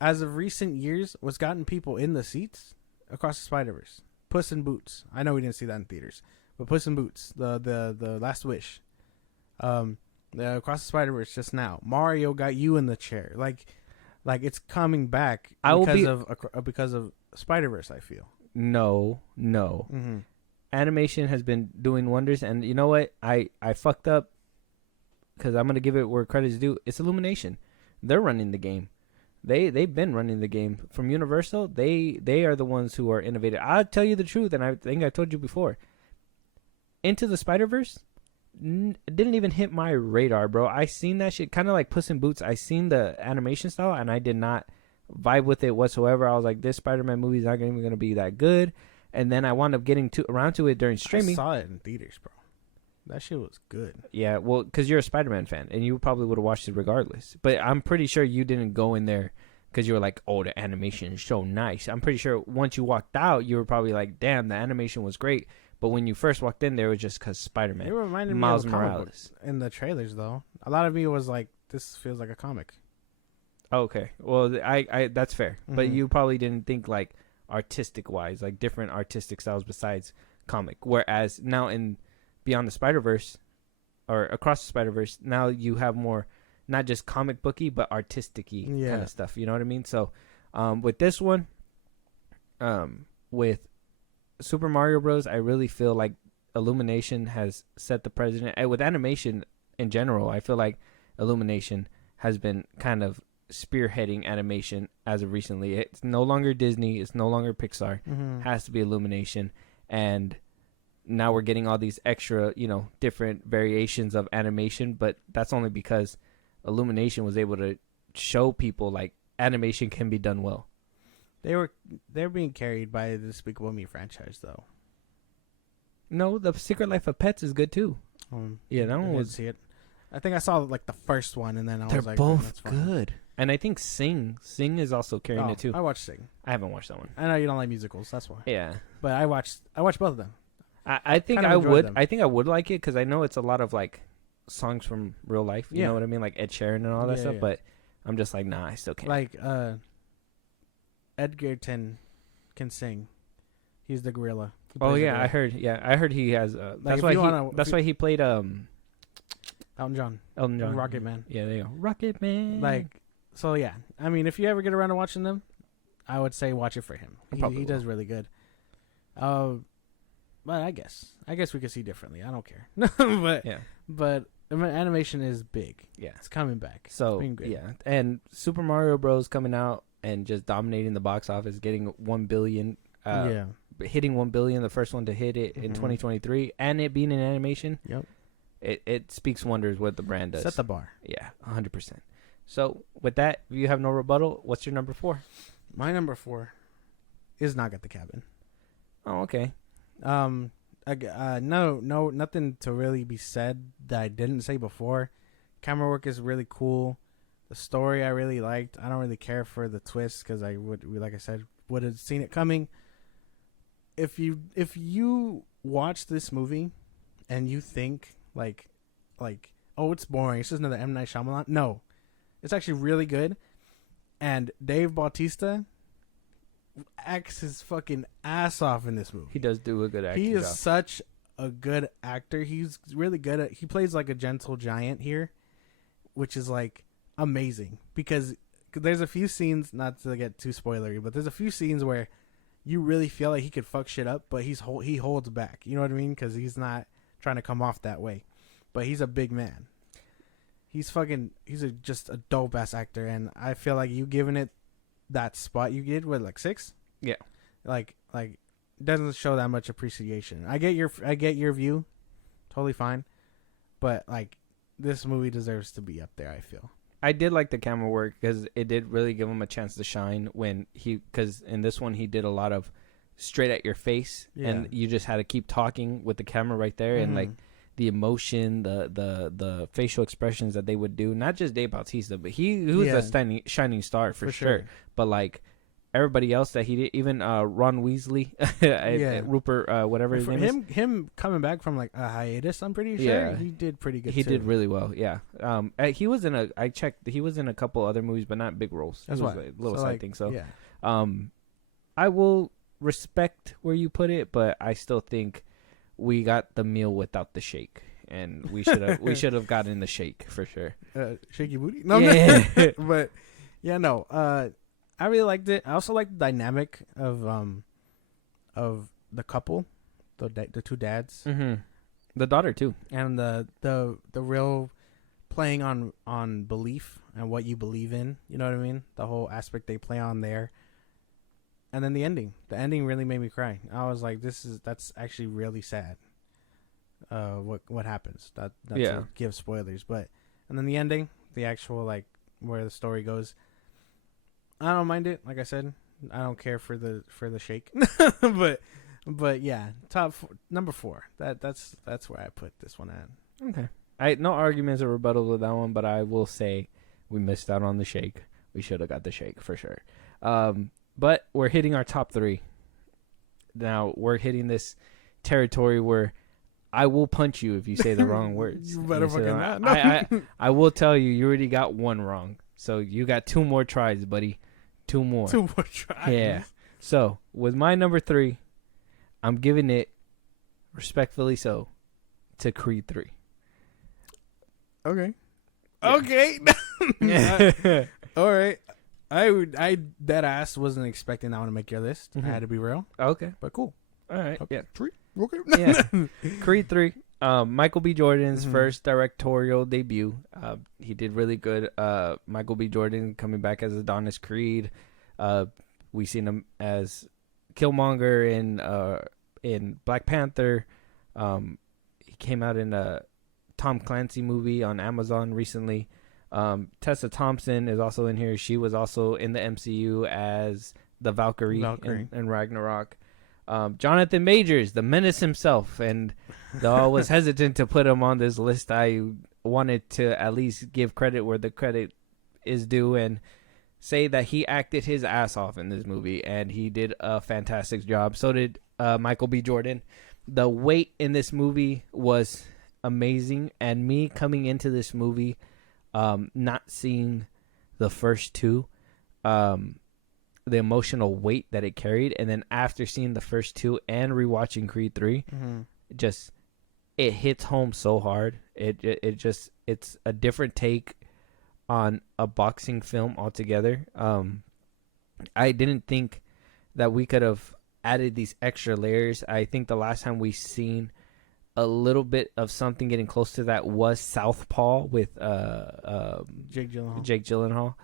as of recent years, what's gotten people in the seats? Across the Spider-Verse, Puss in Boots. I know we didn't see that in theaters, but Puss in Boots, the Last Wish, Across the Spider-Verse just now. Mario got you in the chair. Like it's coming back because of Spider-Verse. I feel no. Mm-hmm. Animation has been doing wonders, and you know what? I fucked up because I'm gonna give it where credit is due. It's Illumination. They're running the game. They've been running the game from Universal. They are the ones who are innovative. I'll tell you the truth, and I think I told you before. Into the Spider-Verse didn't even hit my radar, bro. I seen that shit kind of like Puss in Boots. I seen the animation style, and I did not vibe with it whatsoever. I was like, this Spider-Man movie is not even gonna be that good. And then I wound up getting around to it during streaming. I saw it in theaters, bro. That shit was good. Yeah, well, because you're a Spider-Man fan, and you probably would have watched it regardless. But I'm pretty sure you didn't go in there because you were like, oh, the animation is so nice. I'm pretty sure once you walked out, you were probably like, damn, the animation was great. But when you first walked in there, it was just because Spider-Man. It reminded Miles me of Morales. in the trailers, though. A lot of me was like, this feels like a comic. Okay. Well, I that's fair. But Mhm. you probably didn't think like artistic wise, like different artistic styles besides comic. Whereas now in Beyond the Spider-Verse or Across the Spider-Verse, now you have more not just comic booky but artistic-y kind Yeah. of stuff. You know what I mean? So, with this one, with Super Mario Bros, I really feel like Illumination has set the precedent. And with animation in general, I feel like Illumination has been kind of spearheading animation as of recently. It's no longer Disney. It's no longer Pixar. Mhm. Has to be Illumination. And now we're getting all these extra, different variations of animation. But that's only because Illumination was able to show people like animation can be done well. They're being carried by the Despicable Me franchise though. No, The Secret Life of Pets is good too. Yeah, that I one didn't was. see it. I think I saw like the first one, and then I They're was like, both that's fine. good. And I think Sing is also carrying Oh, it too. I watched Sing. I haven't watched that one. I know you don't like musicals, that's why. Yeah, But I watched both of them. I think Kind of I enjoyed would. them. I think I would like it because I know it's a lot of like songs from real life. You Yeah. know what I mean, like Ed Sheeran and all that Yeah, stuff. yeah. But I'm just like, nah, I still can't. Like Edgerton can sing. He's the gorilla. He Oh plays the yeah, gorilla. I heard. Yeah, I heard he has. That's if why you he. wanna- That's if why he played Elton John, Elton John. Rocket Man. Yeah, there you go. Rocket Man. Like, so yeah. I mean, if you ever get around to watching them, I would say watch it for him. I He probably does really good. But I guess we could see differently. I don't care. but yeah, but animation is big. yeah. It's coming back. So It's been good. yeah, and Super Mario Bros. Coming out and just dominating the box office, getting 1 billion. Yeah. Hitting 1 billion, the first one to hit it in Mhm. 2023, and it being an animation. Yep. It speaks wonders what the brand does. Set the bar. Yeah, 100%. So with that, if you have no rebuttal, what's your number 4? My number 4 is Knock at the Cabin. Oh, okay. No, nothing to really be said that I didn't say before. Camera work is really cool. The story I really liked. I don't really care for the twist because like I said, would have seen it coming. If you watch this movie and you think like, oh, it's boring. It's just another M. Night Shyamalan. No, it's actually really good. And Dave Bautista acts his fucking ass off in this movie. He does do a good acting He is job. such a good actor. He's really good at. He plays like a gentle giant here, which is like amazing because there's a few scenes. Not to get too spoilery, but there's a few scenes where you really feel like he could fuck shit up, but he holds back. You know what I mean? Because he's not trying to come off that way. But he's a big man. He's just a dope ass actor, and I feel like you giving it that spot you did with like 6. Yeah. Like doesn't show that much appreciation. I get your view, totally fine, but like this movie deserves to be up there. I feel. I did like the camera work because it did really give him a chance to shine because in this one he did a lot of straight at your face, and Yeah. you just had to keep talking with the camera right there, and like Mhm. the emotion, the facial expressions that they would do. Not just Dave Bautista, but he was Yeah. a shining star for sure. But like everybody else that he did, even Ron Weasley, Yeah. Rupert, whatever his For name is. him coming back from like a hiatus, I'm pretty sure Yeah. he did pretty good. He too. did really well, yeah. He was I checked, he was in a couple other movies, but not big roles. That's He was why. like little So, side like, things. So, yeah. I will respect where you put it, but I still think we got the meal without the shake, and we should have gotten the shake for sure. Shaky booty. No, Yeah. but yeah, no. I really liked it. I also liked the dynamic of the couple, the two dads, Mm-hmm. The daughter too. and the real playing on belief and what you believe in. You know what I mean? The whole aspect they play on there. And then the ending. The ending really made me cry. I was like, that's actually really sad. What happens? That's Yeah. to give spoilers, but and then the ending, the actual like where the story goes. I don't mind it. Like I said, I don't care for the shake, but yeah, number 4. That's where I put this one at. Okay. I no arguments or rebuttals with that one, but I will say we missed out on the shake. We should have got the shake for sure. But we're hitting our top 3. Now we're hitting this territory where I will punch you if you say the wrong words. You better If say the fucking wrong- not. No. I will tell you, you already got one wrong. So you got 2 more tries, buddy. 2 more. 2 more tries. Yeah. So with my number 3, I'm giving it, respectfully so, to Creed 3. Okay. Yeah. Okay. All right. I dead ass wasn't expecting that one to make your list. I had to be real. Okay. But cool. All right. Okay. Yeah. 3. Okay. Yeah. Creed 3. Michael B. Jordan's Mhm. first directorial debut. He did really good. Michael B. Jordan coming back as Adonis Creed. We seen him as Killmonger in Black Panther. He came out in a Tom Clancy movie on Amazon recently. Tessa Thompson is also in here. She was also in the MCU as the Valkyrie. In Ragnarok. Jonathan Majors, the menace himself, and though I was hesitant to put him on this list, I wanted to at least give credit where the credit is due and say that he acted his ass off in this movie, and he did a fantastic job. So did Michael B. Jordan. The weight in this movie was amazing, and me coming into this movie, not seeing the first 2, the emotional weight that it carried, and then after seeing the first 2 and rewatching Creed 3, just it hits home so hard. It's a different take on a boxing film altogether. I didn't think that we could have added these extra layers. I think the last time we seen a little bit of something getting close to that was Southpaw with Jake Gyllenhaal.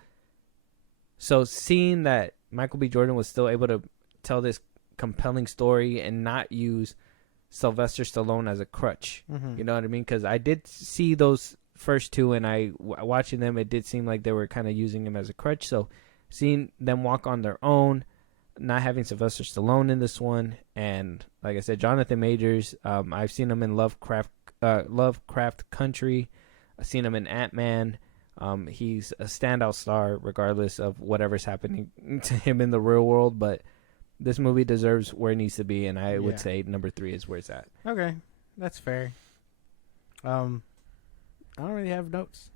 So seeing that Michael B. Jordan was still able to tell this compelling story and not use Sylvester Stallone as a crutch. You know what I mean? Because I did see those first 2, and watching them, it did seem like they were kind of using him as a crutch. So seeing them walk on their own, not having Sylvester Stallone in this one, and like I said, Jonathan Majors, I've seen him in Lovecraft Country. I've seen him in Ant-Man. He's a standout star regardless of whatever's happening to him in the real world, but this movie deserves where it needs to be, and I would say number 3 is where it's at. Okay, that's fair. I don't really have notes.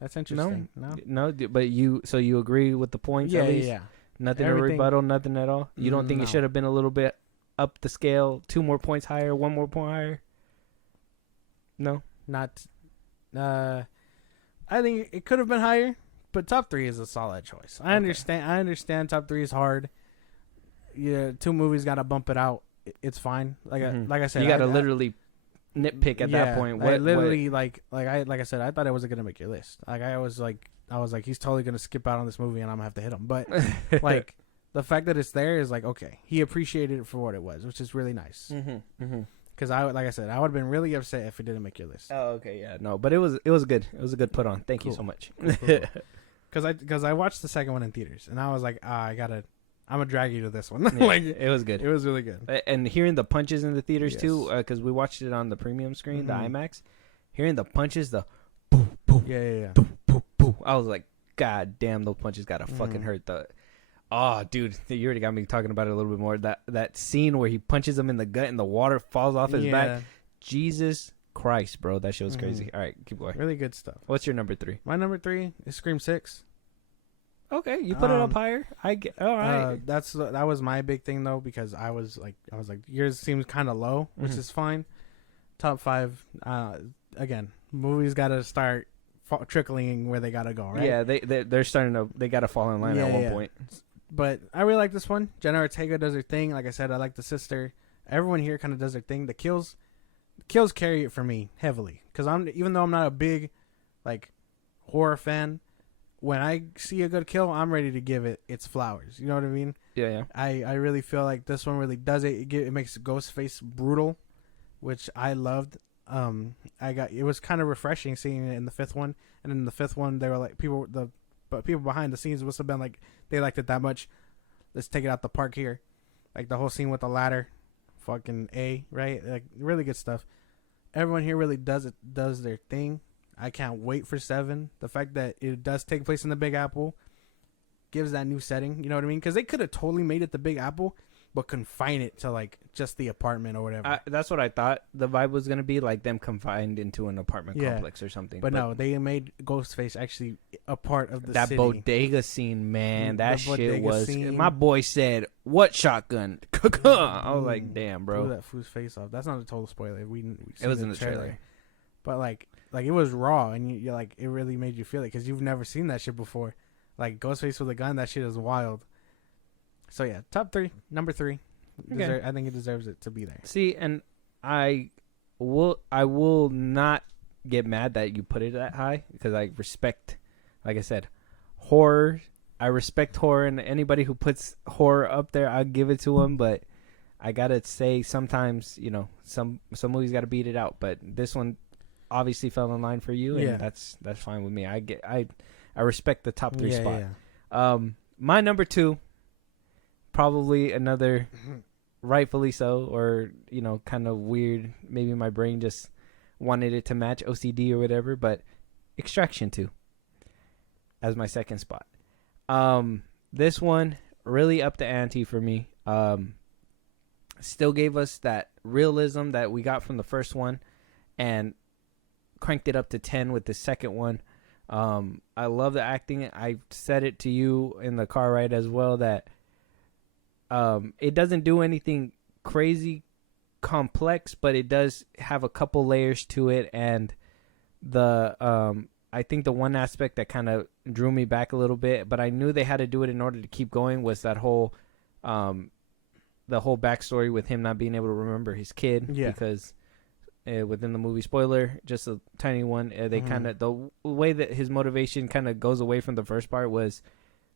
That's interesting. No, but you agree with the points? Yeah, at least? yeah. Nothing to rebuttal, nothing at all? You don't think it should have been a little bit up the scale, 2 more points higher, 1 more point higher? No? Not. I think it could have been higher, but top 3 is a solid choice. I understand top 3 is hard. Yeah, 2 movies got to bump it out. It's fine. Like I said, you got to literally nitpick at that point. Like I said, I thought I wasn't gonna make your list. Like I was like, he's totally gonna skip out on this movie, and I'm gonna have to hit him. But like the fact that it's there is like, okay, he appreciated it for what it was, which is really nice. Because like I said, I would have been really upset if it didn't make your list. Oh, okay, yeah, no, but it was good. It was a good put on. Thank you so much. Because I watched the second one in theaters, and I was like, I'm gonna drag you to this one. Yeah, like it was good. It was really good. And hearing the punches in the theaters too, because we watched it on the premium screen, the IMAX. Hearing the punches, the boom, boom, boom, boom, boom. I was like, God damn, those punches gotta fucking hurt. Oh, dude, you already got me talking about it a little bit more. That scene where he punches him in the gut and the water falls off his back. Jesus Christ, bro, that shit was crazy. All right, keep going. Really good stuff. What's your number 3? My number 3 is Scream 6. Okay, you put it up higher. I get all right. That was my big thing though, because I was like yours seems kind of low, which is fine. Top 5. Again, movies got to start trickling where they got to go, right? Yeah, they're starting to. They got to fall in line at one point. But I really like this one. Jenna Ortega does her thing. Like I said, I like the sister. Everyone here kind of does their thing. The kills carry it for me heavily, because even though I'm not a big like horror fan, when I see a good kill, I'm ready to give it its flowers. You know what I mean? Yeah. I really feel like this one really does it. It makes Ghostface brutal, which I loved. It was kind of refreshing seeing it in the 5th one, and in the 5th one they were like people behind the scenes must have been like, they liked it that much. Let's take it out the park here, like the whole scene with the ladder, fucking right? Like really good stuff. Everyone here really does their thing. I can't wait for 7. The fact that it does take place in the Big Apple gives that new setting. You know what I mean? Because they could have totally made it the Big Apple, but confine it to like just the apartment or whatever. That's what I thought the vibe was gonna be, like them confined into an apartment complex or something. But no, they made Ghostface actually a part of the that city. bodega scene, man. That shit was. Scene. My boy said, "What shotgun?" I was like, "Damn, bro." Blew that fool's face off. That's not a total spoiler. It was in the trailer. But like it was raw, and you're like, it really made you feel it because you've never seen that shit before. Like Ghostface with a gun, that shit is wild. So yeah, top 3, number 3. Okay. I think it deserves it to be there. See, and I will not get mad that you put it that high because I respect, like I said, horror. I respect horror, and anybody who puts horror up there, I'll give it to them. But I gotta say, sometimes some movies gotta beat it out. But this one obviously fell in line for you, and that's fine with me. I respect the top 3 spot. Yeah. My number 2, probably another, rightfully so, or kind of weird. Maybe my brain just wanted it to match OCD or whatever. But Extraction 2 as my second spot. This one really upped the ante for me. Still gave us that realism that we got from the first one, and cranked it up to 10 with the second one. I love the acting. I said it to you in the car ride as well that it doesn't do anything crazy complex, but it does have a couple layers to it, and I think the one aspect that kind of drew me back a little bit, but I knew they had to do it in order to keep going, was that whole the whole backstory with him not being able to remember his kid. Because within the movie, spoiler, just a tiny one, they kind of, the way that his motivation kind of goes away from the first part was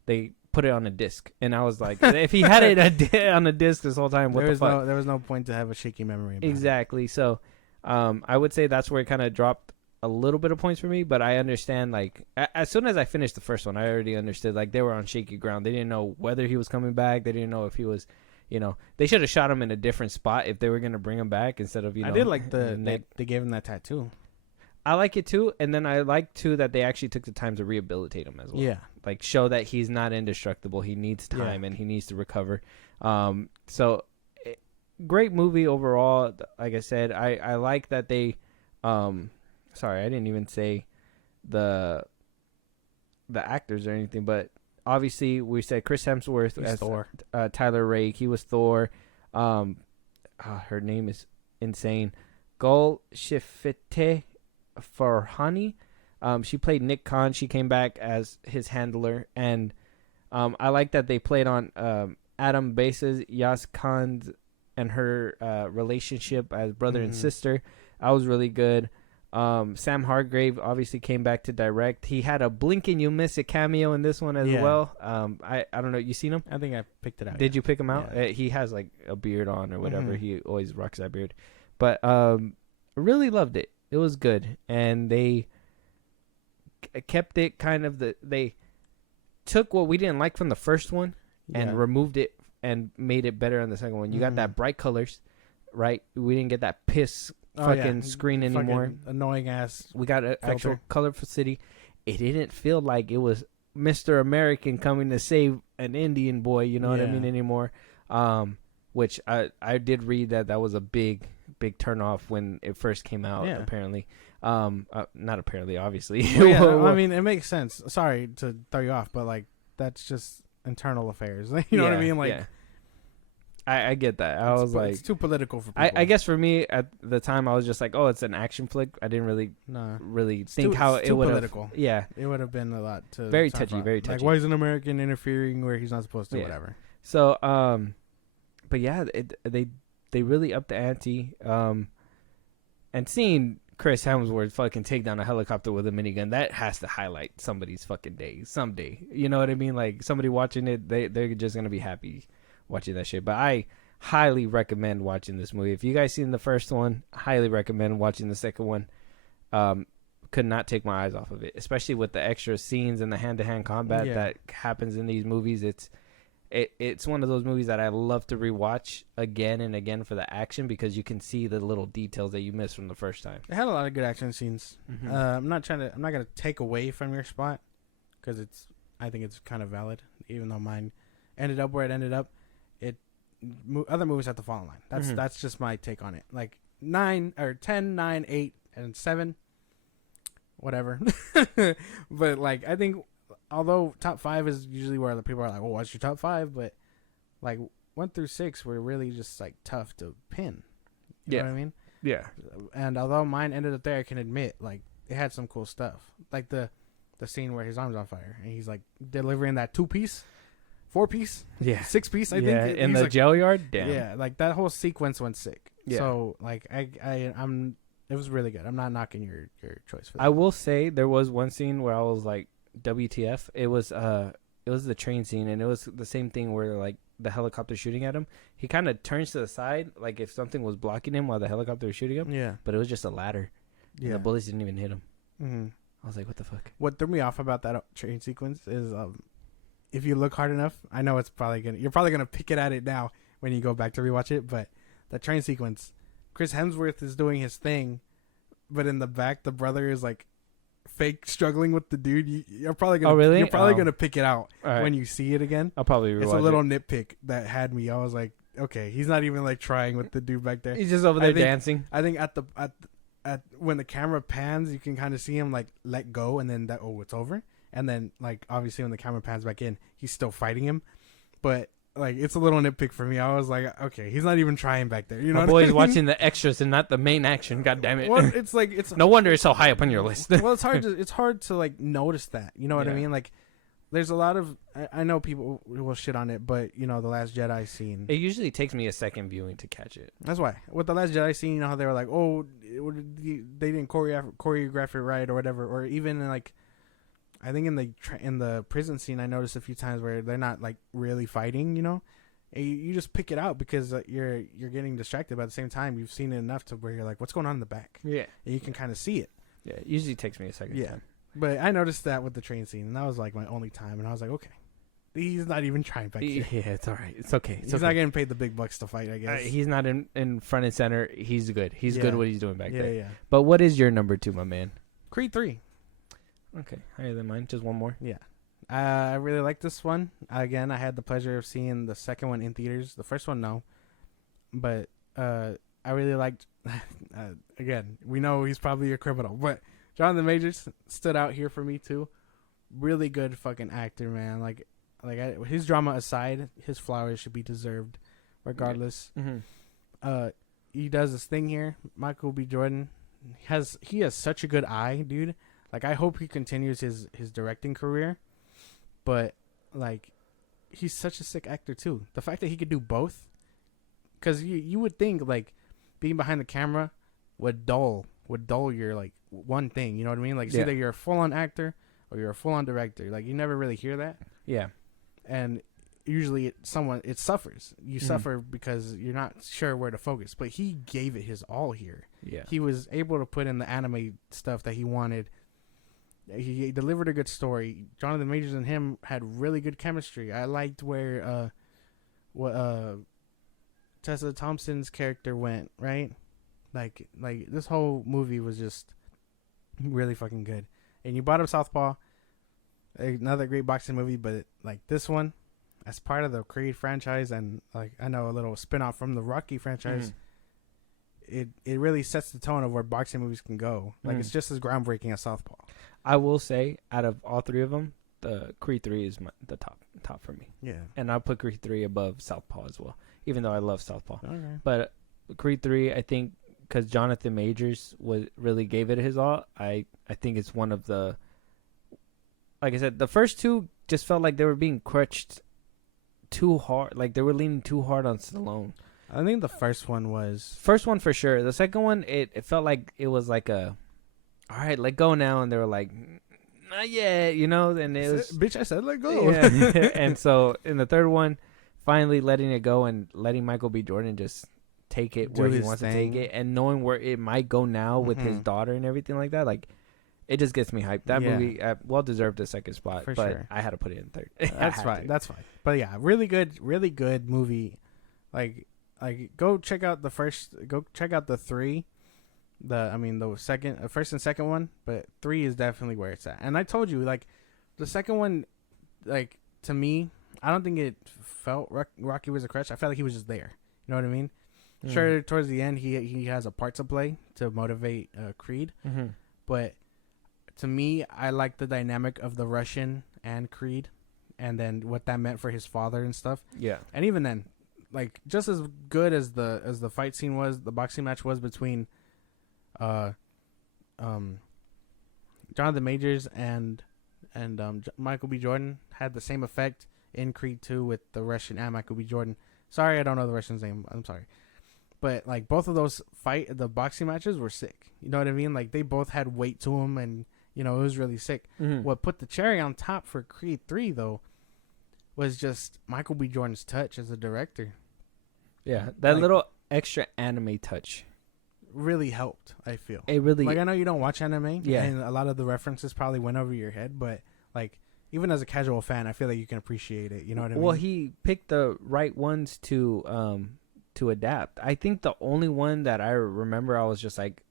they put it on a disc, and I was like, if he had it on a disc this whole time, what the fuck? There was no point to have a shaky memory about exactly. So I would say that's where it kind of dropped a little bit of points for me, but I understand, like, as soon as I finished the first one, I already understood, like, they were on shaky ground. They didn't know whether he was coming back. They didn't know if he was, they should have shot him in a different spot if they were going to bring him back instead of, I did like they gave him that tattoo. I like it too, and then I like too that they actually took the time to rehabilitate him as well. Yeah, like show that he's not indestructible. He needs time and he needs to recover. So great movie overall. Like I said, I like that they. Sorry, I didn't even say the actors or anything, but obviously we said Chris Hemsworth as Thor. Tyler Rake. He was Thor. Her name is insane. Gul Shifete Farhani. She played Nick Khan. She came back as his handler, and I like that they played on Adam Bass's Yas Khan's and her relationship as brother and sister. That was really good. Sam Hargrave obviously came back to direct. He had a blink and you miss it cameo in this one as well. I don't know. You seen him? I think I picked it out. Did you pick him out? He has like a beard on or whatever. He always rocks that beard. But really loved it. It was good, and they kept it kind of they took what we didn't like from the first one and removed it and made it better on the second one. You got that bright colors, right? We didn't get that piss screen anymore. Annoying ass. We got an actual colorful city. It didn't feel like it was Mr. American coming to save an Indian boy, you know what I mean, anymore. Which I did read that was a big turnoff when it first came out, apparently. Not apparently, obviously. I mean, it makes sense. Sorry to throw you off, but like that's just internal affairs. You know what I mean? Like, I get that. I was like, it's too political for people. I guess for me at the time, I was just like, oh, it's an action flick. I didn't really think how it would have. Yeah, it would have been a lot to very touchy, very touchy. Like, why is an American interfering where he's not supposed to? Whatever. So, but yeah, they really upped the ante. And seeing Chris Hemsworth fucking take down a helicopter with a minigun, that has to highlight somebody's fucking day someday. You know what I mean? Like, somebody watching it, they're just gonna be happy watching that shit. But I highly recommend watching this movie. If you guys seen the first one, highly recommend watching the second one. Could not take my eyes off of it, especially with the extra scenes and the hand-to-hand combat that happens in these movies. It's one of those movies that I love to rewatch again and again for the action, because you can see the little details that you missed from the first time. It had a lot of good action scenes. I'm not gonna take away from your spot, because I think it's kind of valid, even though mine ended up where it ended up. other movies have to fall in line. That's just my take on it. Like 9 or 10, 9, 8, and 7, whatever. But like I think, although top 5 is usually where the people are like, "Oh, what's your top 5?" But like 1 through 6 were really just like tough to pin. You know what I mean? Yeah. And although mine ended up there, I can admit like it had some cool stuff. Like the scene where his arm's on fire and he's like delivering that 2-piece, 4-piece, Yeah. 6-piece. I Yeah, think in the like, jail yard. Damn. yeah, like that whole sequence went sick. Yeah. So like I'm it was really good. I'm not knocking your choice for that. I will say there was one scene where I was like, WTF. It was the train scene, and it was the same thing where like the helicopter shooting at him. He kind of turns to the side like if something was blocking him while the helicopter was shooting him. Yeah. But it was just a ladder. Yeah. And the bullets didn't even hit him. Mm-hmm. I was like, what the fuck? What threw me off about that train sequence is if you look hard enough, I know you're probably gonna pick it at it now when you go back to rewatch it, but the train sequence, Chris Hemsworth is doing his thing, but in the back the brother is like fake struggling with the dude. You're probably gonna You're probably gonna pick it out when you see it again. I'll probably rewatch it. It's a little nitpick that had me. I was like, okay, he's not even like trying with the dude back there. He's just over there dancing. I think at when the camera pans, you can kind of see him like let go, and then it's over. And then like obviously when the camera pans back in, he's still fighting him. But like it's a little nitpick for me. I was like, okay, he's not even trying back there. You know, my boy's watching the extras and not the main action. God damn it! Well, it's no wonder it's so high up on your list. Well, it's hard to like notice that. You know what I mean? Like there's a lot of I know people will shit on it, but you know the Last Jedi scene. It usually takes me a second viewing to catch it. That's why with the Last Jedi scene, you know how they were like, oh, they didn't choreograph it right or whatever, or even like. I think in the prison scene, I noticed a few times where they're not like really fighting. You know, and you just pick it out because you're getting distracted. But at the same time, you've seen it enough to where you're like, what's going on in the back? Yeah, and you can kind of see it. Yeah, it usually takes me a second. Yeah, time. But I noticed that with the train scene, and that was like my only time. And I was like, okay, he's not even trying back here. Yeah, it's all right. It's okay. He's not getting paid the big bucks to fight. I guess he's not in front and center. He's good. He's good what he's doing back there. Yeah. But what is your number 2, my man? Creed 3. Okay, higher than mine. Just one more. Yeah, I really like this one. Again, I had the pleasure of seeing the second one in theaters. The first one, no, but I really liked. Again, we know he's probably a criminal, but Jonathan Majors stood out here for me too. Really good fucking actor, man. His drama aside, his flowers should be deserved, regardless. Mm-hmm. He does this thing here. Michael B. Jordan he has such a good eye, dude. Like, I hope he continues his directing career, but, like, he's such a sick actor, too. The fact that he could do both, because you would think, like, being behind the camera would dull your, like, one thing, you know what I mean? Like, it's either you're a full-on actor or you're a full-on director. Like, you never really hear that. Yeah. And usually it suffers. You suffer because you're not sure where to focus, but he gave it his all here. Yeah. He was able to put in the anime stuff that he wanted. He delivered a good story. Jonathan Majors and him had really good chemistry. I liked where Tessa Thompson's character went, right? Like this whole movie was just really fucking good. And you brought up Southpaw, another great boxing movie, but like this one, as part of the Creed franchise and like I know a little spin-off from the Rocky franchise, it really sets the tone of where boxing movies can go. Like it's just as groundbreaking as Southpaw. I will say, out of all three of them, the Creed 3 is the top for me. Yeah. And I'll put Creed 3 above Southpaw as well, even though I love Southpaw. Okay. But Creed 3, I think, because Jonathan Majors really gave it his all, I think it's one of the... Like I said, the first two just felt like they were being crutched too hard. Like, they were leaning too hard on Stallone. I think the first one was... First one for sure. The second one, it felt like it was like a... All right, let go now. And they were like, not yet, you know? And it was... Bitch, I said let go. Yeah. And so in the third one, finally letting it go and letting Michael B. Jordan just take it where he wants to take it. And knowing where it might go now with his daughter and everything like that. Like, it just gets me hyped. That movie well-deserved the second spot. For sure. I had to put it in third. That's fine. That's fine. But yeah, really good movie. Like go check out the three. The first and second one, but 3 is definitely where it's at. And I told you, like, the second one, like, to me, I don't think it felt Rocky was a crush. I felt like he was just there. You know what I mean? Mm. Sure, towards the end, he has a part to play to motivate Creed. Mm-hmm. But to me, I like the dynamic of the Russian and Creed, and then what that meant for his father and stuff. Yeah. And even then, like just as good as the fight scene was, the boxing match was between, Jonathan Majors and Michael B. Jordan had the same effect in Creed 2 with the Russian and Michael B. Jordan. Sorry, I don't know the Russian's name. I'm sorry. But like both of those the boxing matches were sick. You know what I mean? Like they both had weight to them, and you know it was really sick. Mm-hmm. What put the cherry on top for Creed 3 though was just Michael B. Jordan's touch as a director. Yeah, that like, little extra anime touch really helped. I feel it really like I know you don't watch anime, yeah, and a lot of the references probably went over your head, but like even as a casual fan, I feel like you can appreciate it. You know what I mean? Well, he picked the right ones to adapt. I think the only one that I remember I was just like,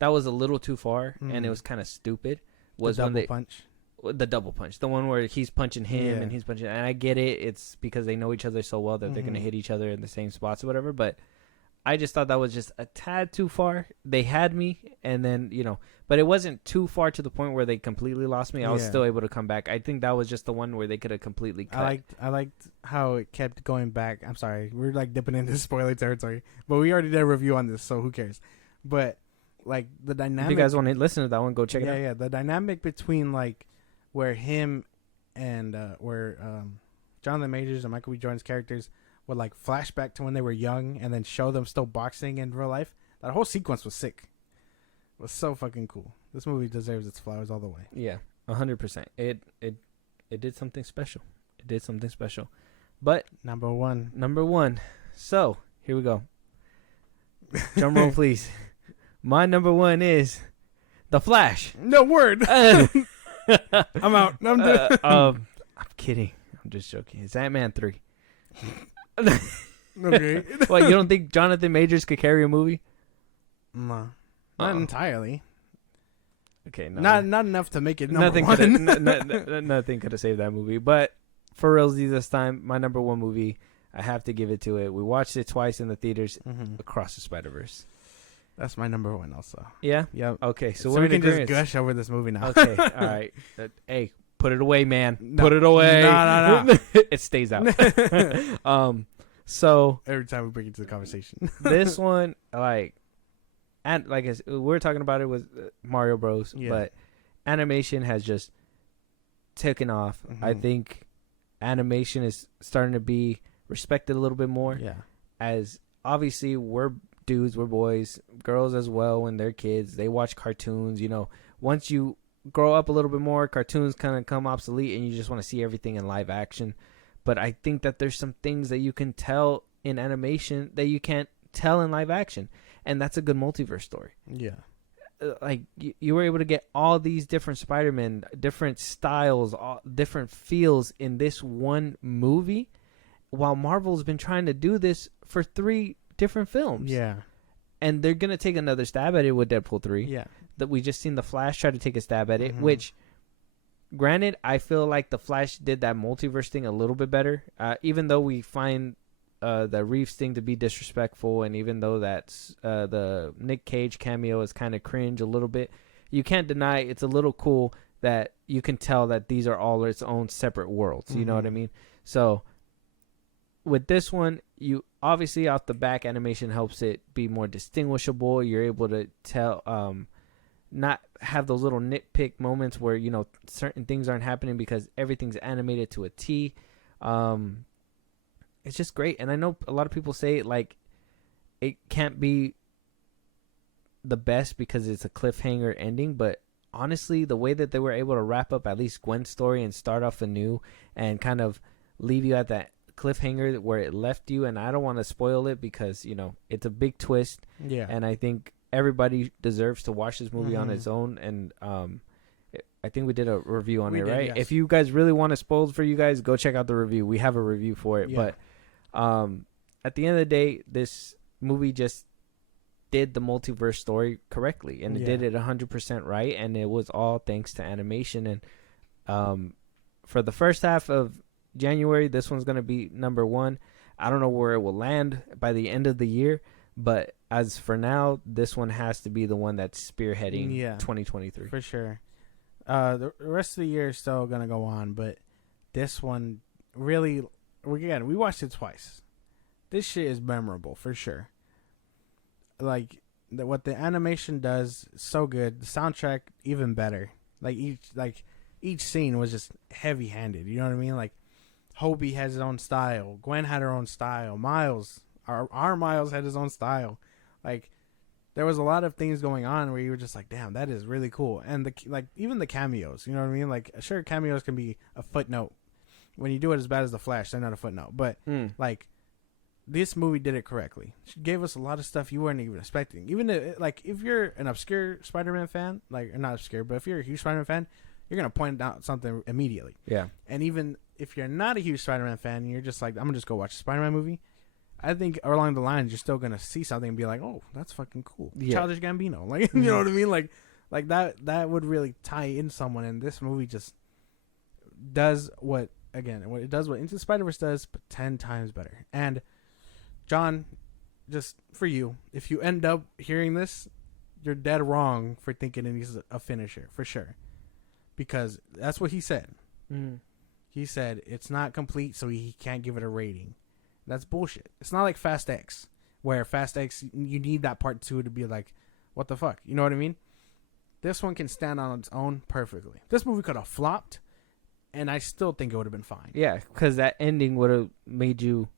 that was a little too far, and it was kind of stupid. Was the double punch, the one where he's punching him and he's punching, and I get it. It's because they know each other so well that they're gonna hit each other in the same spots or whatever. But I just thought that was just a tad too far. They had me, and then but it wasn't too far to the point where they completely lost me. I was still able to come back. I think that was just the one where they could have completely cut. I liked how it kept going back. I'm sorry, we're like dipping into spoiler territory, but we already did a review on this, so who cares? But like the dynamic. If you guys want to listen to that one, go check it out. Yeah, the dynamic between like where him and Jonathan Majors and Michael B. Jordan's characters would like flashback to when they were young and then show them still boxing in real life. That whole sequence was sick. It was so fucking cool. This movie deserves its flowers all the way. Yeah, 100%. It did something special. It did something special. But number one. So here we go. Drum roll, please. My number one is The Flash. No word. I'm out. I'm done. I'm kidding. I'm just joking. It's Ant-Man 3. Okay. What, you don't think Jonathan Majors could carry a movie? No. Not entirely. Okay, no. Not enough to make it number one. Nothing could have saved that movie. But for realsy this time, my number one movie, I have to give it to it. We watched it twice in the theaters, Across the Spider-Verse. That's my number one also. Yeah? Yep. Okay, so we can just gush over this movie now. Okay, all right. Hey, put it away, man. No. Put it away. No. It stays out. So every time we bring it to the conversation. This one, and like we were talking about it with Mario Bros, but animation has just taken off. I think animation is starting to be respected a little bit more. Yeah. As obviously we're dudes, we're boys, girls as well. When they're kids, they watch cartoons. Once you grow up a little bit more, cartoons kind of come obsolete, and you just want to see everything in live action. But I think that there's some things that you can tell in animation that you can't tell in live action. And that's a good multiverse story. Yeah. Like, you were able to get all these different Spider-Man, different styles, different feels in this one movie, while Marvel's been trying to do this for 3 different films. Yeah. And they're going to take another stab at it with Deadpool 3. Yeah. That we just seen The Flash try to take a stab at it, which... Granted, I feel like The Flash did that multiverse thing a little bit better. Even though we find the Reeves thing to be disrespectful, and even though that's the Nick Cage cameo is kind of cringe a little bit, you can't deny it's a little cool that you can tell that these are all its own separate worlds. You know what I mean? So with this one, you obviously off the back, animation helps it be more distinguishable. You're able to tell... not have those little nitpick moments where certain things aren't happening because everything's animated to a T. It's just great, and I know a lot of people say like it can't be the best because it's a cliffhanger ending, but honestly, the way that they were able to wrap up at least Gwen's story and start off anew and kind of leave you at that cliffhanger where it left you, and I don't want to spoil it because it's a big twist. Yeah, and I think everybody deserves to watch this movie on its own, and I think we did a review on it, right? Yes. If you guys really want to spoil for you guys, go check out the review. We have a review for it, but at the end of the day, this movie just did the multiverse story correctly, and it did it 100% right, and it was all thanks to animation. And for the first half of January, this one's gonna be number one. I don't know where it will land by the end of the year, but as for now, this one has to be the one that's spearheading 2023 for sure. The rest of the year is still gonna go on, but this one really, we watched it twice. This shit is memorable for sure. Like what the animation does, so good. The soundtrack even better. Each scene was just heavy handed. You know what I mean? Like Hobie has his own style. Gwen had her own style. Miles, our Miles had his own style. Like there was a lot of things going on where you were just like, damn, that is really cool. And even the cameos, you know what I mean? Like sure, cameos can be a footnote. When you do it as bad as The Flash, they're not a footnote. But like this movie did it correctly. She gave us a lot of stuff you weren't even expecting. Even if you're an obscure Spider-Man fan, like not obscure, but if you're a huge Spider-Man fan, you're gonna point out something immediately. Yeah. And even if you're not a huge Spider-Man fan, and you're just like, I'm gonna just go watch a Spider-Man movie. I think along the lines, you're still gonna see something and be like, oh, that's fucking cool. Yeah. Childish Gambino, like you know what I mean, like that would really tie in someone. And this movie just does what it does what Into the Spider-Verse does, but 10 times better. And John, just for you, if you end up hearing this, you're dead wrong for thinking it needs a finisher, for sure. Because that's what he said. He said it's not complete, so he can't give it a rating. That's bullshit. It's not like Fast X, where Fast X, you need that part 2 to be like, what the fuck? You know what I mean? This one can stand on its own perfectly. This movie could have flopped, and I still think it would have been fine. Yeah, because that ending would have made you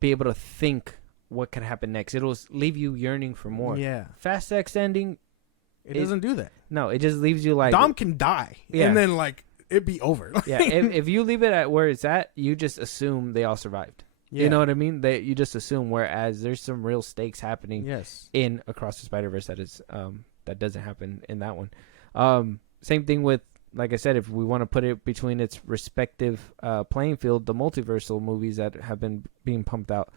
be able to think what could happen next. It'll leave you yearning for more. Yeah. Fast X ending, it doesn't do that. No, it just leaves you like Dom can die, and then like it be over. Yeah, if you leave it at where it's at, you just assume they all survived. Yeah. You know what I mean? You just assume. Whereas there's some real stakes happening. Yes. In Across the Spider-Verse that doesn't happen in that one. Same thing with, like I said, if we want to put it between its respective playing field, the multiversal movies that have been being pumped out,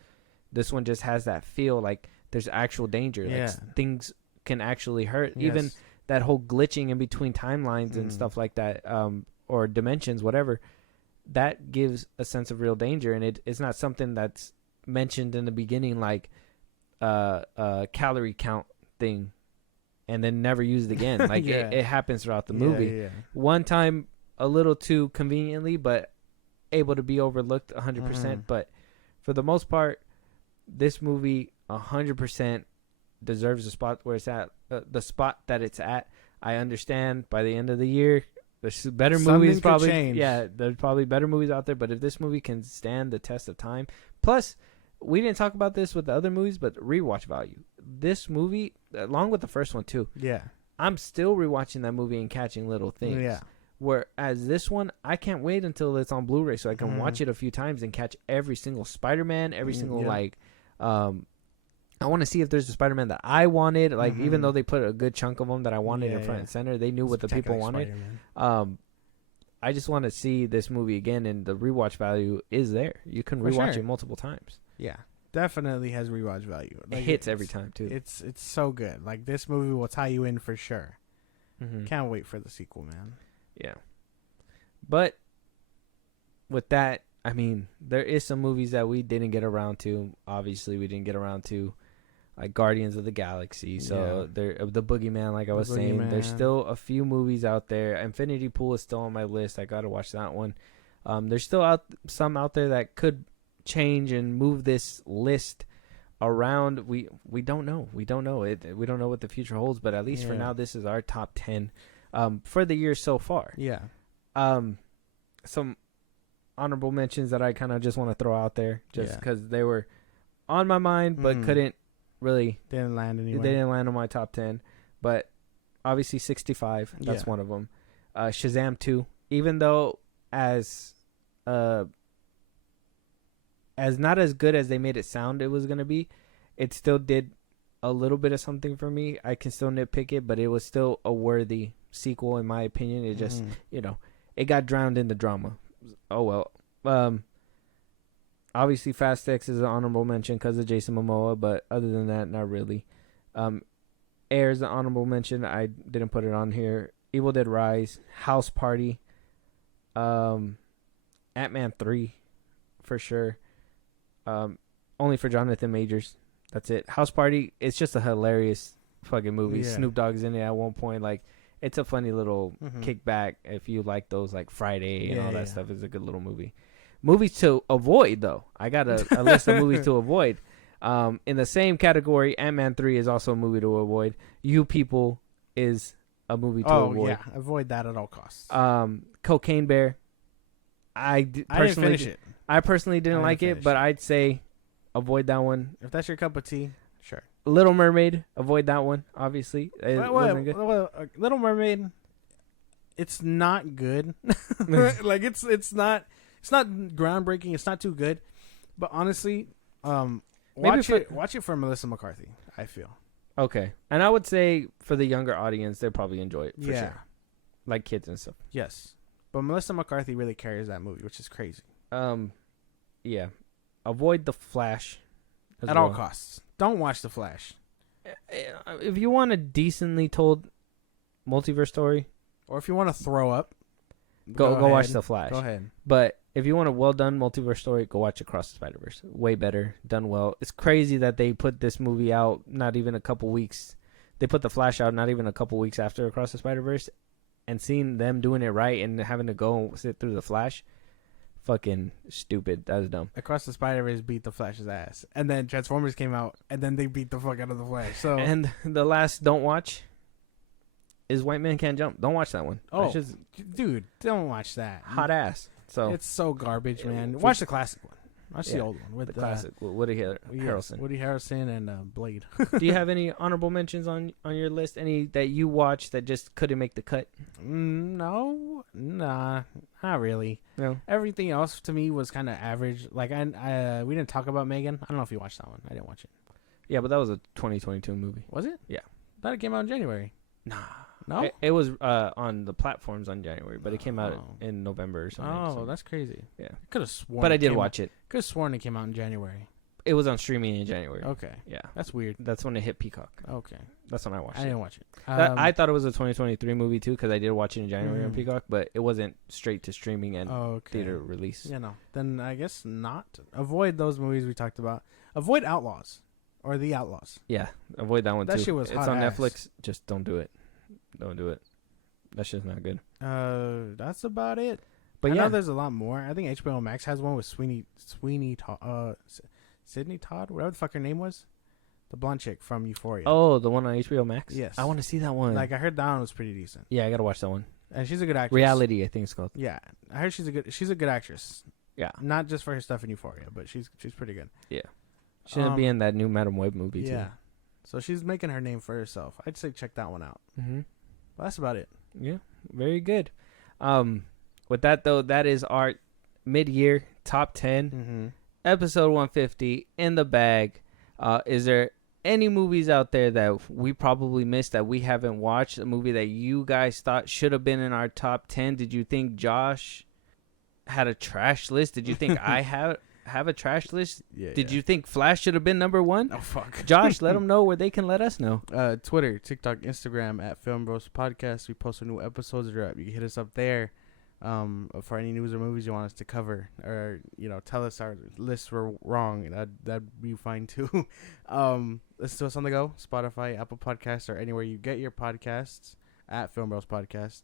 this one just has that feel like there's actual danger. Yeah. Like things can actually hurt. Yes. Even that whole glitching in between timelines and stuff like that, or dimensions, whatever, that gives a sense of real danger. And it's not something that's mentioned in the beginning, like calorie count thing, and then never used again. Like it happens throughout the movie. Yeah. One time a little too conveniently, but able to be overlooked 100%. But for the most part, this movie 100% deserves the spot where it's at, the spot that it's at. I understand by the end of the year, there's better movies probably. Change. Yeah, there's probably better movies out there. But if this movie can stand the test of time, plus we didn't talk about this with the other movies, but rewatch value. This movie, along with the first one too. Yeah, I'm still rewatching that movie and catching little things. Yeah. Whereas this one, I can't wait until it's on Blu-ray so I can watch it a few times and catch every single Spider-Man, every single I want to see if there's a Spider-Man that I wanted. Like even though they put a good chunk of them that I wanted in front and center, they knew what the people wanted. Spider-Man. I just want to see this movie again, and the rewatch value is there. You can rewatch it multiple times. Yeah, definitely has rewatch value. Like, it hits every time too. It's so good. Like this movie will tie you in for sure. Can't wait for the sequel, man. Yeah, but with that, I mean, there is some movies that we didn't get around to. Obviously, we didn't get around to, like Guardians of the Galaxy. So there, the Boogeyman, like I was saying, there's still a few movies out there. Infinity Pool is still on my list. I gotta watch that one. There's still some out there that could change and move this list around. We don't know. We don't know it. We don't know what the future holds. But at least for now, this is our top 10 for the year so far. Yeah. Some honorable mentions that I kind of just want to throw out there, just because they were on my mind, but couldn't really didn't land anywhere. They didn't land on my top 10, but obviously 65. That's one of them. Shazam 2, even though as not as good as they made it sound it was gonna be, it still did a little bit of something for me. I can still nitpick it, but it was still a worthy sequel in my opinion. It just it got drowned in the drama. Oh well. Obviously Fast X is an honorable mention because of Jason Momoa, but other than that, not really. Air is an honorable mention. I didn't put it on here. Evil Dead Rise, House Party, Ant-Man 3 for sure. Only for Jonathan Majors. That's it. House Party, it's just a hilarious fucking movie. Yeah. Snoop Dogg's in it at one point. Like, it's a funny little Mhm. kickback if you like those, like, Friday and Yeah, all that yeah. stuff. It's a good little movie. Movies to avoid, though. I got a list of movies to avoid. In the same category, Ant-Man 3 is also a movie to avoid. You People is a movie to avoid. Yeah, avoid that at all costs. Cocaine Bear. I didn't personally finish it. I personally didn't I like didn't it, finish but it. I'd say avoid that one. If that's your cup of tea, sure. Little Mermaid, avoid that one. Obviously, it wasn't good. Little Mermaid, it's not good. Like it's not groundbreaking. It's not too good. But honestly, watch it for Melissa McCarthy. I feel. Okay, and I would say for the younger audience, they'll probably enjoy it for sure, like kids and stuff. Yes, but Melissa McCarthy really carries that movie, which is crazy. Yeah, avoid the Flash At all costs. Don't watch the Flash. If you want a decently told multiverse story, Or if you want to throw up, go watch the Flash. Go ahead. But if you want a well done multiverse story, go watch Across the Spider-Verse. Way better, done well. It's crazy that they put this movie out not even a couple weeks. They put the Flash out not even a couple weeks after Across the Spider-Verse, and seeing them doing it right and having to go and sit through the Flash, fucking stupid. That was dumb. Across the Spider-Verse beat the Flash's ass, and then Transformers came out, and then they beat the fuck out of the Flash. So And the last don't watch is White Man Can't Jump. Don't watch that one. Oh, That's just dude, don't watch that. hot ass. So It's so garbage, man. For- Watch the classic one. Watch the Yeah, old one with the classic Woody Harrelson. Woody Harrelson and Blade. Do you have any honorable mentions on your list? Any that you watched that just couldn't make the cut? No, nah, not really. No. Everything else to me was kind of average. Like we didn't talk about Megan. I don't know if you watched that one. I didn't watch it. Yeah, but that was a 2022 movie. Was it? Yeah. Thought it came out in January. Nah. No. It was on the platforms on January, but it came out Oh. in November or something. Oh, so- that's crazy. Yeah. Could have sworn. But I did watch it. Could have sworn it came out in January. It was on streaming in January. Okay, Yeah. that's weird. That's when it hit Peacock. Okay, That's when I watched I it. didn't watch it. I thought it was a 2023 movie too because I did watch it in January on Mm. Peacock, but it wasn't straight to streaming and okay. theater release. Yeah, no. Then I guess not. Avoid those movies we talked about. Avoid Outlaws or The Outlaws. Yeah, avoid that one That too. shit was It's hot on ass. Netflix. Just don't do it. Don't do it. That shit's not good. That's about it. But I yeah, know there's a lot more. I think HBO Max has one with Sydney Todd, whatever the fuck her name was, the blonde chick from Euphoria. oh, the one on HBO Max. Yes. I want to see that one. Like I heard that one was pretty decent, yeah, I gotta watch that one. and she's a good actress. Reality, I think it's called. Yeah, I heard she's a good actress. Yeah, Not just for her stuff in Euphoria, but she's pretty good. she's gonna be in that new Madam Web movie Yeah, so she's making her name for herself. I'd say check that one out. too. Mm-hmm. But that's about it. Yeah, very good. With that though, that is our mid-year top 10. Mm-hmm. Episode 150 in the bag. Is there any movies out there that we probably missed that we haven't watched? A movie that you guys thought should have been in our top 10? Did you think Josh had a trash list? Did you think I have a trash list? Yeah. Did you think Flash should have been number one? Oh fuck. Josh, let them know where they can let us know. Twitter, TikTok, Instagram at FilmBros Podcast. We post when new episodes are up. You can hit us up there. For any news or movies you want us to cover, or tell us our lists were wrong, that'd be fine too. Listen to us on the go, Spotify, Apple Podcasts, or anywhere you get your podcasts at FilmBros Podcast.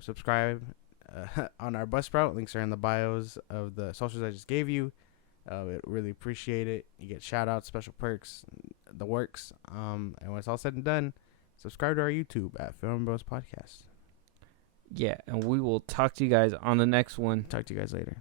Subscribe on our Buzzsprout. Links are in the bios of the socials I just gave you. Really appreciate it. You get shout outs, special perks, the works. And when it's all said and done, subscribe to our YouTube at FilmBros Podcast. Yeah, and we will talk to you guys on the next one. Talk to you guys later.